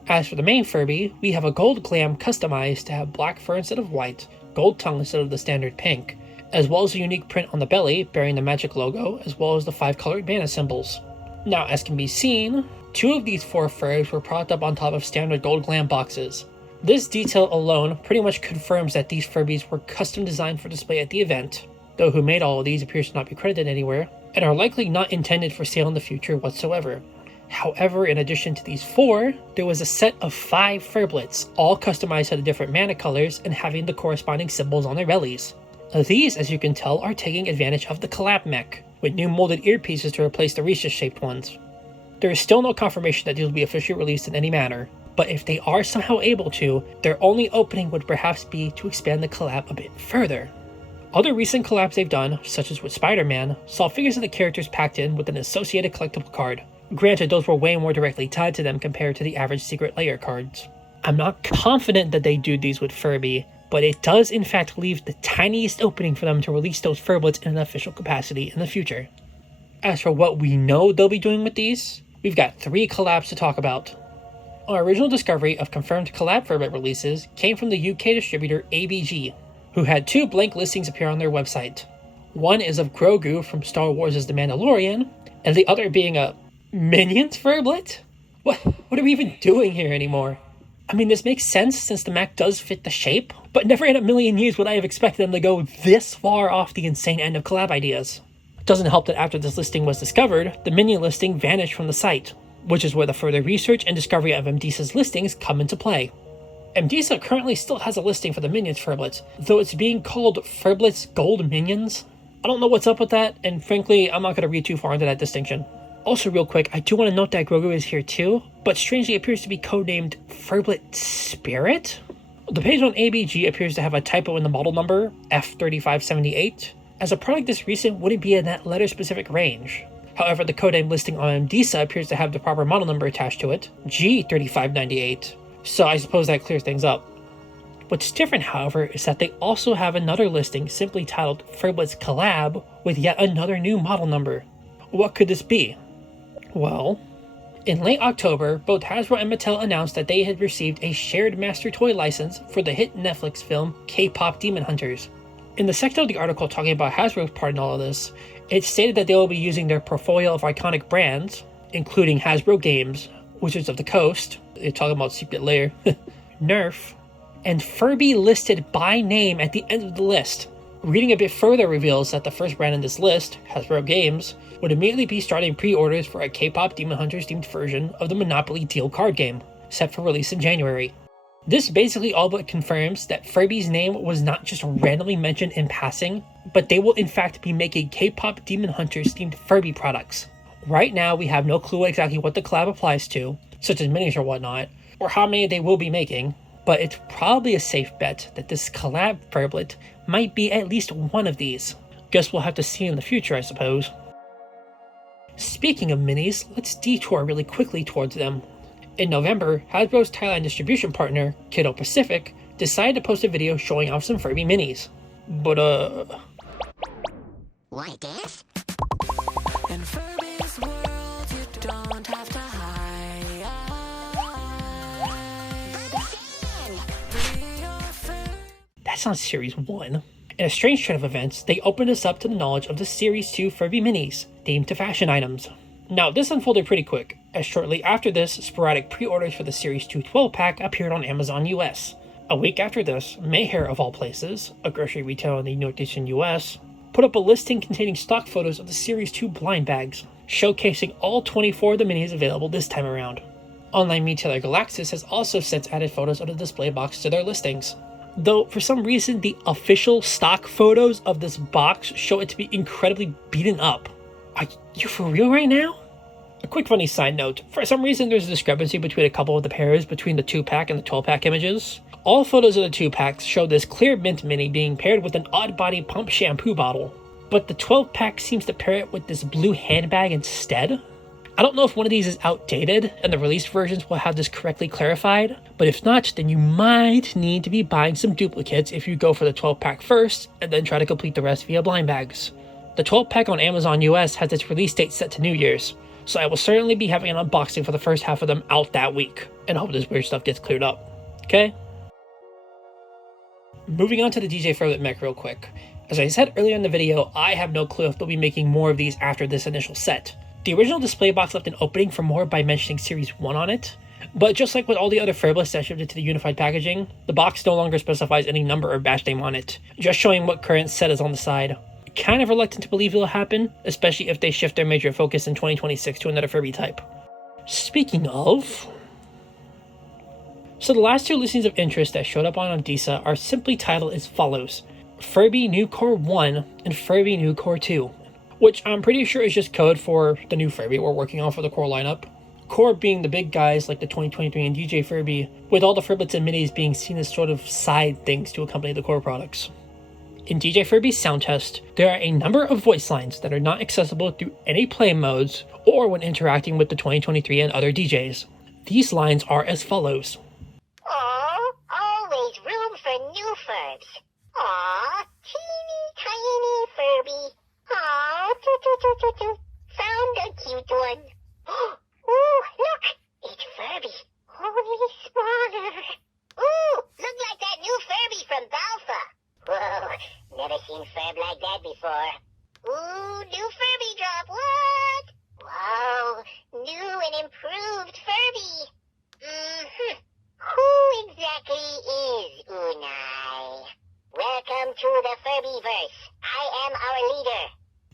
As for the main Furby, we have a gold Glam customized to have black fur instead of white, gold tongue instead of the standard pink, as well as a unique print on the belly bearing the Magic logo, as well as the 5 colored mana symbols. Now, as can be seen, 2 of these 4 furs were propped up on top of standard gold Glam boxes. This detail alone pretty much confirms that these Furbies were custom designed for display at the event, though who made all of these appears to not be credited anywhere, and are likely not intended for sale in the future whatsoever. However, in addition to these 4, there was a set of 5 Furblets, all customized to the different mana colors and having the corresponding symbols on their bellies. These, as you can tell, are taking advantage of the Collab mech, with new molded earpieces to replace the Reese's-shaped ones. There is still no confirmation that these will be officially released in any manner, but if they are somehow able to, their only opening would perhaps be to expand the collab a bit further. Other recent collabs they've done, such as with Spider-Man, saw figures of the characters packed in with an associated collectible card. Granted, those were way more directly tied to them compared to the average Secret Lair cards. I'm not confident that they do these with Furby, but it does in fact leave the tiniest opening for them to release those Furblets in an official capacity in the future. As for what we know they'll be doing with these, we've got 3 collabs to talk about. Our original discovery of confirmed collab Furblet releases came from the UK distributor ABG, who had 2 blank listings appear on their website. One is of Grogu from Star Wars' The Mandalorian, and the other being a Minions Furblet? What are we even doing here anymore? I mean, this makes sense since the Mech does fit the shape, but never in a million years would I have expected them to go this far off the insane end of collab ideas. It doesn't help that after this listing was discovered, the Minion listing vanished from the site, which is where the further research and discovery of MDisa's listings come into play. MDisa currently still has a listing for the Minions Furblets, though it's being called Furblets Gold Minions. I don't know what's up with that, and frankly, I'm not going to read too far into that distinction. Also real quick, I do want to note that Grogu is here too, but strangely appears to be codenamed Furblet Spirit? The page on ABG appears to have a typo in the model number, F3578, as a product this recent wouldn't be in that letter-specific range. However, the codename listing on MDisa appears to have the proper model number attached to it, G3598, so I suppose that clears things up. What's different, however, is that they also have another listing simply titled Furblets Collab with yet another new model number. What could this be? Well, in late October, both Hasbro and Mattel announced that they had received a shared master toy license for the hit Netflix film K-Pop Demon Hunters. In the section of the article talking about Hasbro's part in all of this, it stated that they will be using their portfolio of iconic brands, including Hasbro Games, Wizards of the Coast, they're talking about Secret Lair, Nerf, and Furby listed by name at the end of the list. Reading a bit further reveals that the first brand in this list, Hasbro Games, would immediately be starting pre-orders for a K-Pop Demon Hunters themed version of the Monopoly Deal card game, set for release in January. This basically all but confirms that Furby's name was not just randomly mentioned in passing, but they will in fact be making K-Pop Demon Hunters themed Furby products. Right now we have no clue exactly what the collab applies to, such as minis or whatnot, or how many they will be making, but it's probably a safe bet that this collab Furblet might be at least one of these. Guess we'll have to see in the future, I suppose. Speaking of minis, let's detour really quickly towards them. In November, Hasbro's Thailand distribution partner, Kiddo Pacific, decided to post a video showing off some Furby minis. But Like this? In Furby's world, you don't have to hide. Free your fur- That's not Series 1. In a strange turn of events, they opened us up to the knowledge of the Series 2 Furby minis, themed to fashion items. Now, this unfolded pretty quick, as shortly after this, sporadic pre-orders for the Series 2 12-pack appeared on Amazon US. A week after this, Mayhair of all places, a grocery retailer in the Northeastern US, put up a listing containing stock photos of the Series 2 blind bags, showcasing all 24 of the minis available this time around. Online retailer Galaxus has also since added photos of the display box to their listings. Though, for some reason, the official stock photos of this box show it to be incredibly beaten up. Are you for real right now? A quick funny side note, for some reason there's a discrepancy between a couple of the pairs between the 2-pack and the 12-pack images. All photos of the 2-packs show this clear mint mini being paired with an Oddbody pump shampoo bottle, but the 12-pack seems to pair it with this blue handbag instead. I don't know if one of these is outdated and the released versions will have this correctly clarified, but if not, then you might need to be buying some duplicates if you go for the 12-pack first and then try to complete the rest via blind bags. The 12-pack on Amazon US has its release date set to New Year's, so I will certainly be having an unboxing for the first half of them out that week, and hope this weird stuff gets cleared up. Okay? Moving on to the DJ Furblet mech real quick. As I said earlier in the video, I have no clue if they'll be making more of these after this initial set. The original display box left an opening for more by mentioning Series 1 on it, but just like with all the other Furblets that shipped into the unified packaging, the box no longer specifies any number or batch name on it, just showing what current set is on the side. Kind of reluctant to believe it'll happen, especially if they shift their major focus in 2026 to another Furby type. Speaking of... So the last 2 listings of interest that showed up on MDisa are simply titled as follows: Furby New Core 1 and Furby New Core 2, which I'm pretty sure is just code for the new Furby we're working on for the core lineup. Core being the big guys like the 2023 and DJ Furby, with all the Furblets and minis being seen as sort of side things to accompany the core products. In DJ Furby's sound test, there are a number of voice lines that are not accessible through any play modes or when interacting with the 2023 and other DJs. These lines are as follows. Aw, always room for new Furbs. Aw, teeny tiny Furby. Aw, toot. Found a cute one. Ooh, look, it's Furby. Only smaller. Ooh, look like that new Furby from Balfa. Whoa, never seen Furb like that before. Ooh, new Furby drop, what? Whoa, new and improved Furby. Who exactly is Unai? Welcome to the Furbyverse. I am our leader.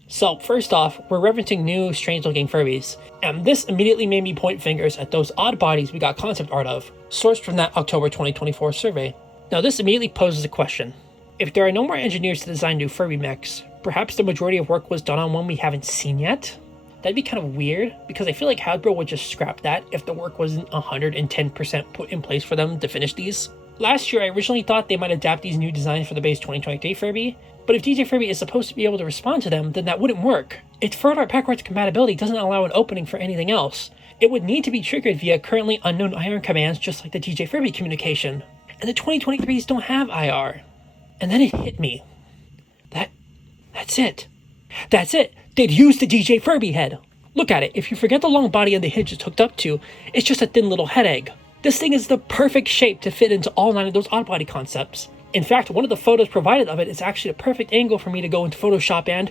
So first off, we're referencing new, strange-looking Furbies, and this immediately made me point fingers at those Oddbodies we got concept art of, sourced from that October 2024 survey. Now this immediately poses a question. If there are no more engineers to design new Furby mechs, perhaps the majority of work was done on one we haven't seen yet? That'd be kind of weird, because I feel like Hasbro would just scrap that if the work wasn't 110% put in place for them to finish these. Last year, I originally thought they might adapt these new designs for the base 2023 Furby, but if DJ Furby is supposed to be able to respond to them, then that wouldn't work. Its FurArt backwards compatibility doesn't allow an opening for anything else. It would need to be triggered via currently unknown IR commands just like the DJ Furby Communication. And the 2023s don't have IR. And then it hit me. That's it. That's it! They'd used the DJ Furby head! Look at it, if you forget the long body and the hinge it's hooked up to, it's just a thin little head egg. This thing is the perfect shape to fit into all 9 of those Oddbody concepts. In fact, one of the photos provided of it is actually a perfect angle for me to go into Photoshop and...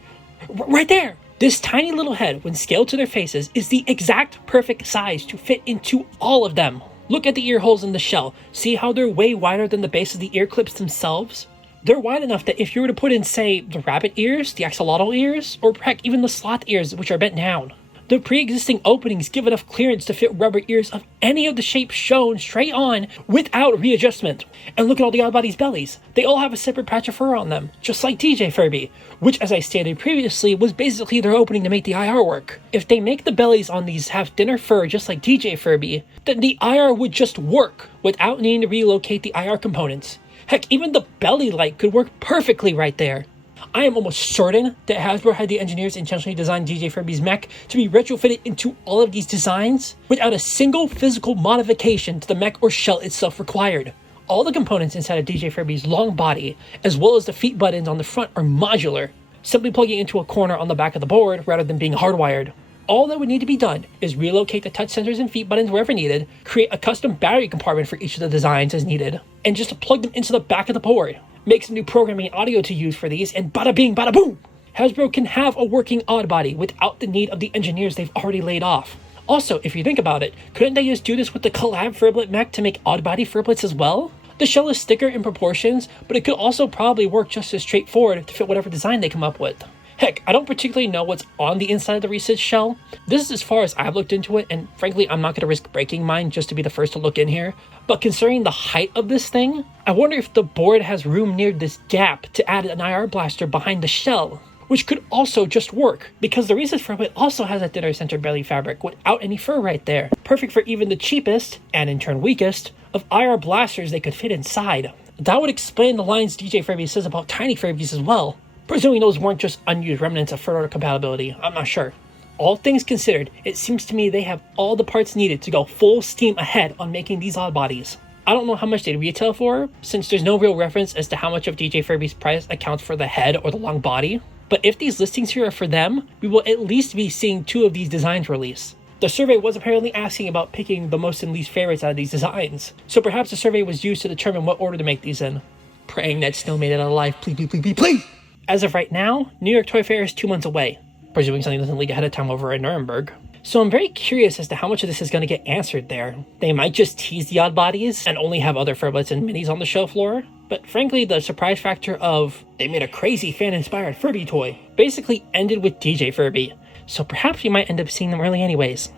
right there! This tiny little head, when scaled to their faces, is the exact perfect size to fit into all of them. Look at the ear holes in the shell. See how they're way wider than the base of the ear clips themselves? They're wide enough that if you were to put in, say, the rabbit ears, the axolotl ears, or heck, even the sloth ears, which are bent down, the pre-existing openings give enough clearance to fit rubber ears of any of the shapes shown straight on without readjustment. And look at all the Oddbodies' bellies. They all have a separate patch of fur on them, just like DJ Furby, which, as I stated previously, was basically their opening to make the IR work. If they make the bellies on these have thinner fur just like DJ Furby, then the IR would just work without needing to relocate the IR components. Heck, even the belly light could work perfectly right there. I am almost certain that Hasbro had the engineers intentionally design DJ Furby's mech to be retrofitted into all of these designs without a single physical modification to the mech or shell itself required. All the components inside of DJ Furby's long body, as well as the feet buttons on the front, are modular, simply plugging into a corner on the back of the board rather than being hardwired. All that would need to be done is relocate the touch sensors and feet buttons wherever needed, create a custom battery compartment for each of the designs as needed, and just plug them into the back of the board. Make some new programming and audio to use for these, and bada bing, bada boom! Hasbro can have a working Oddbody without the need of the engineers they've already laid off. Also, if you think about it, couldn't they just do this with the Collab Furblet mech to make Oddbody Furblets as well? The shell is thicker in proportions, but it could also probably work just as straightforward to fit whatever design they come up with. Heck, I don't particularly know what's on the inside of the Reese shell. This is as far as I've looked into it, and frankly, I'm not going to risk breaking mine just to be the first to look in here. But considering the height of this thing, I wonder if the board has room near this gap to add an IR blaster behind the shell, which could also just work, because the Reese Furblet also has a thinner center belly fabric without any fur right there. Perfect for even the cheapest, and in turn weakest, of IR blasters they could fit inside. That would explain the lines DJ Furby says about tiny Furbies as well. Presuming those weren't just unused remnants of FurArt compatibility, I'm not sure. All things considered, it seems to me they have all the parts needed to go full steam ahead on making these Oddbodies. I don't know how much they retail for, since there's no real reference as to how much of DJ Furby's price accounts for the head or the long body. But if these listings here are for them, we will at least be seeing 2 of these designs release. The survey was apparently asking about picking the most and least favorites out of these designs, so perhaps the survey was used to determine what order to make these in. Praying that Snow made it out alive, please, please, please, please, please! As of right now, New York Toy Fair is 2 months away, presuming something doesn't leak ahead of time over in Nuremberg. So I'm very curious as to how much of this is going to get answered there. They might just tease the Oddbodies and only have other Furblets and minis on the show floor, but frankly the surprise factor of they made a crazy fan-inspired Furby toy basically ended with DJ Furby, so perhaps we might end up seeing them early anyways.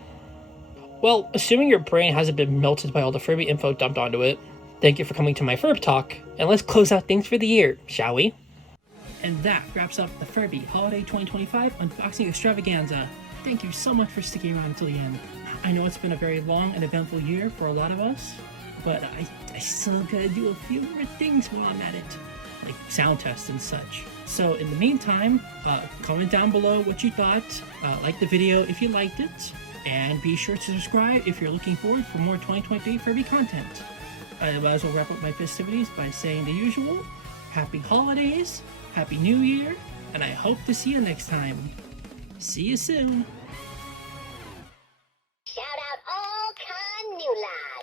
Well, assuming your brain hasn't been melted by all the Furby info dumped onto it, thank you for coming to my Furb Talk, and let's close out things for the year, shall we? And that wraps up the Furby Holiday 2025 Unboxing Extravaganza. Thank you so much for sticking around until the end. I know it's been a very long and eventful year for a lot of us, but I still gotta do a few more things while I'm at it. like sound tests and such. So in the meantime, comment down below what you thought, like the video if you liked it, and be sure to subscribe if you're looking forward for more 2023 Furby content. I might as well wrap up my festivities by saying the usual, Happy Holidays, Happy New Year, and I hope to see you next time. See you soon! Shout out all Canula.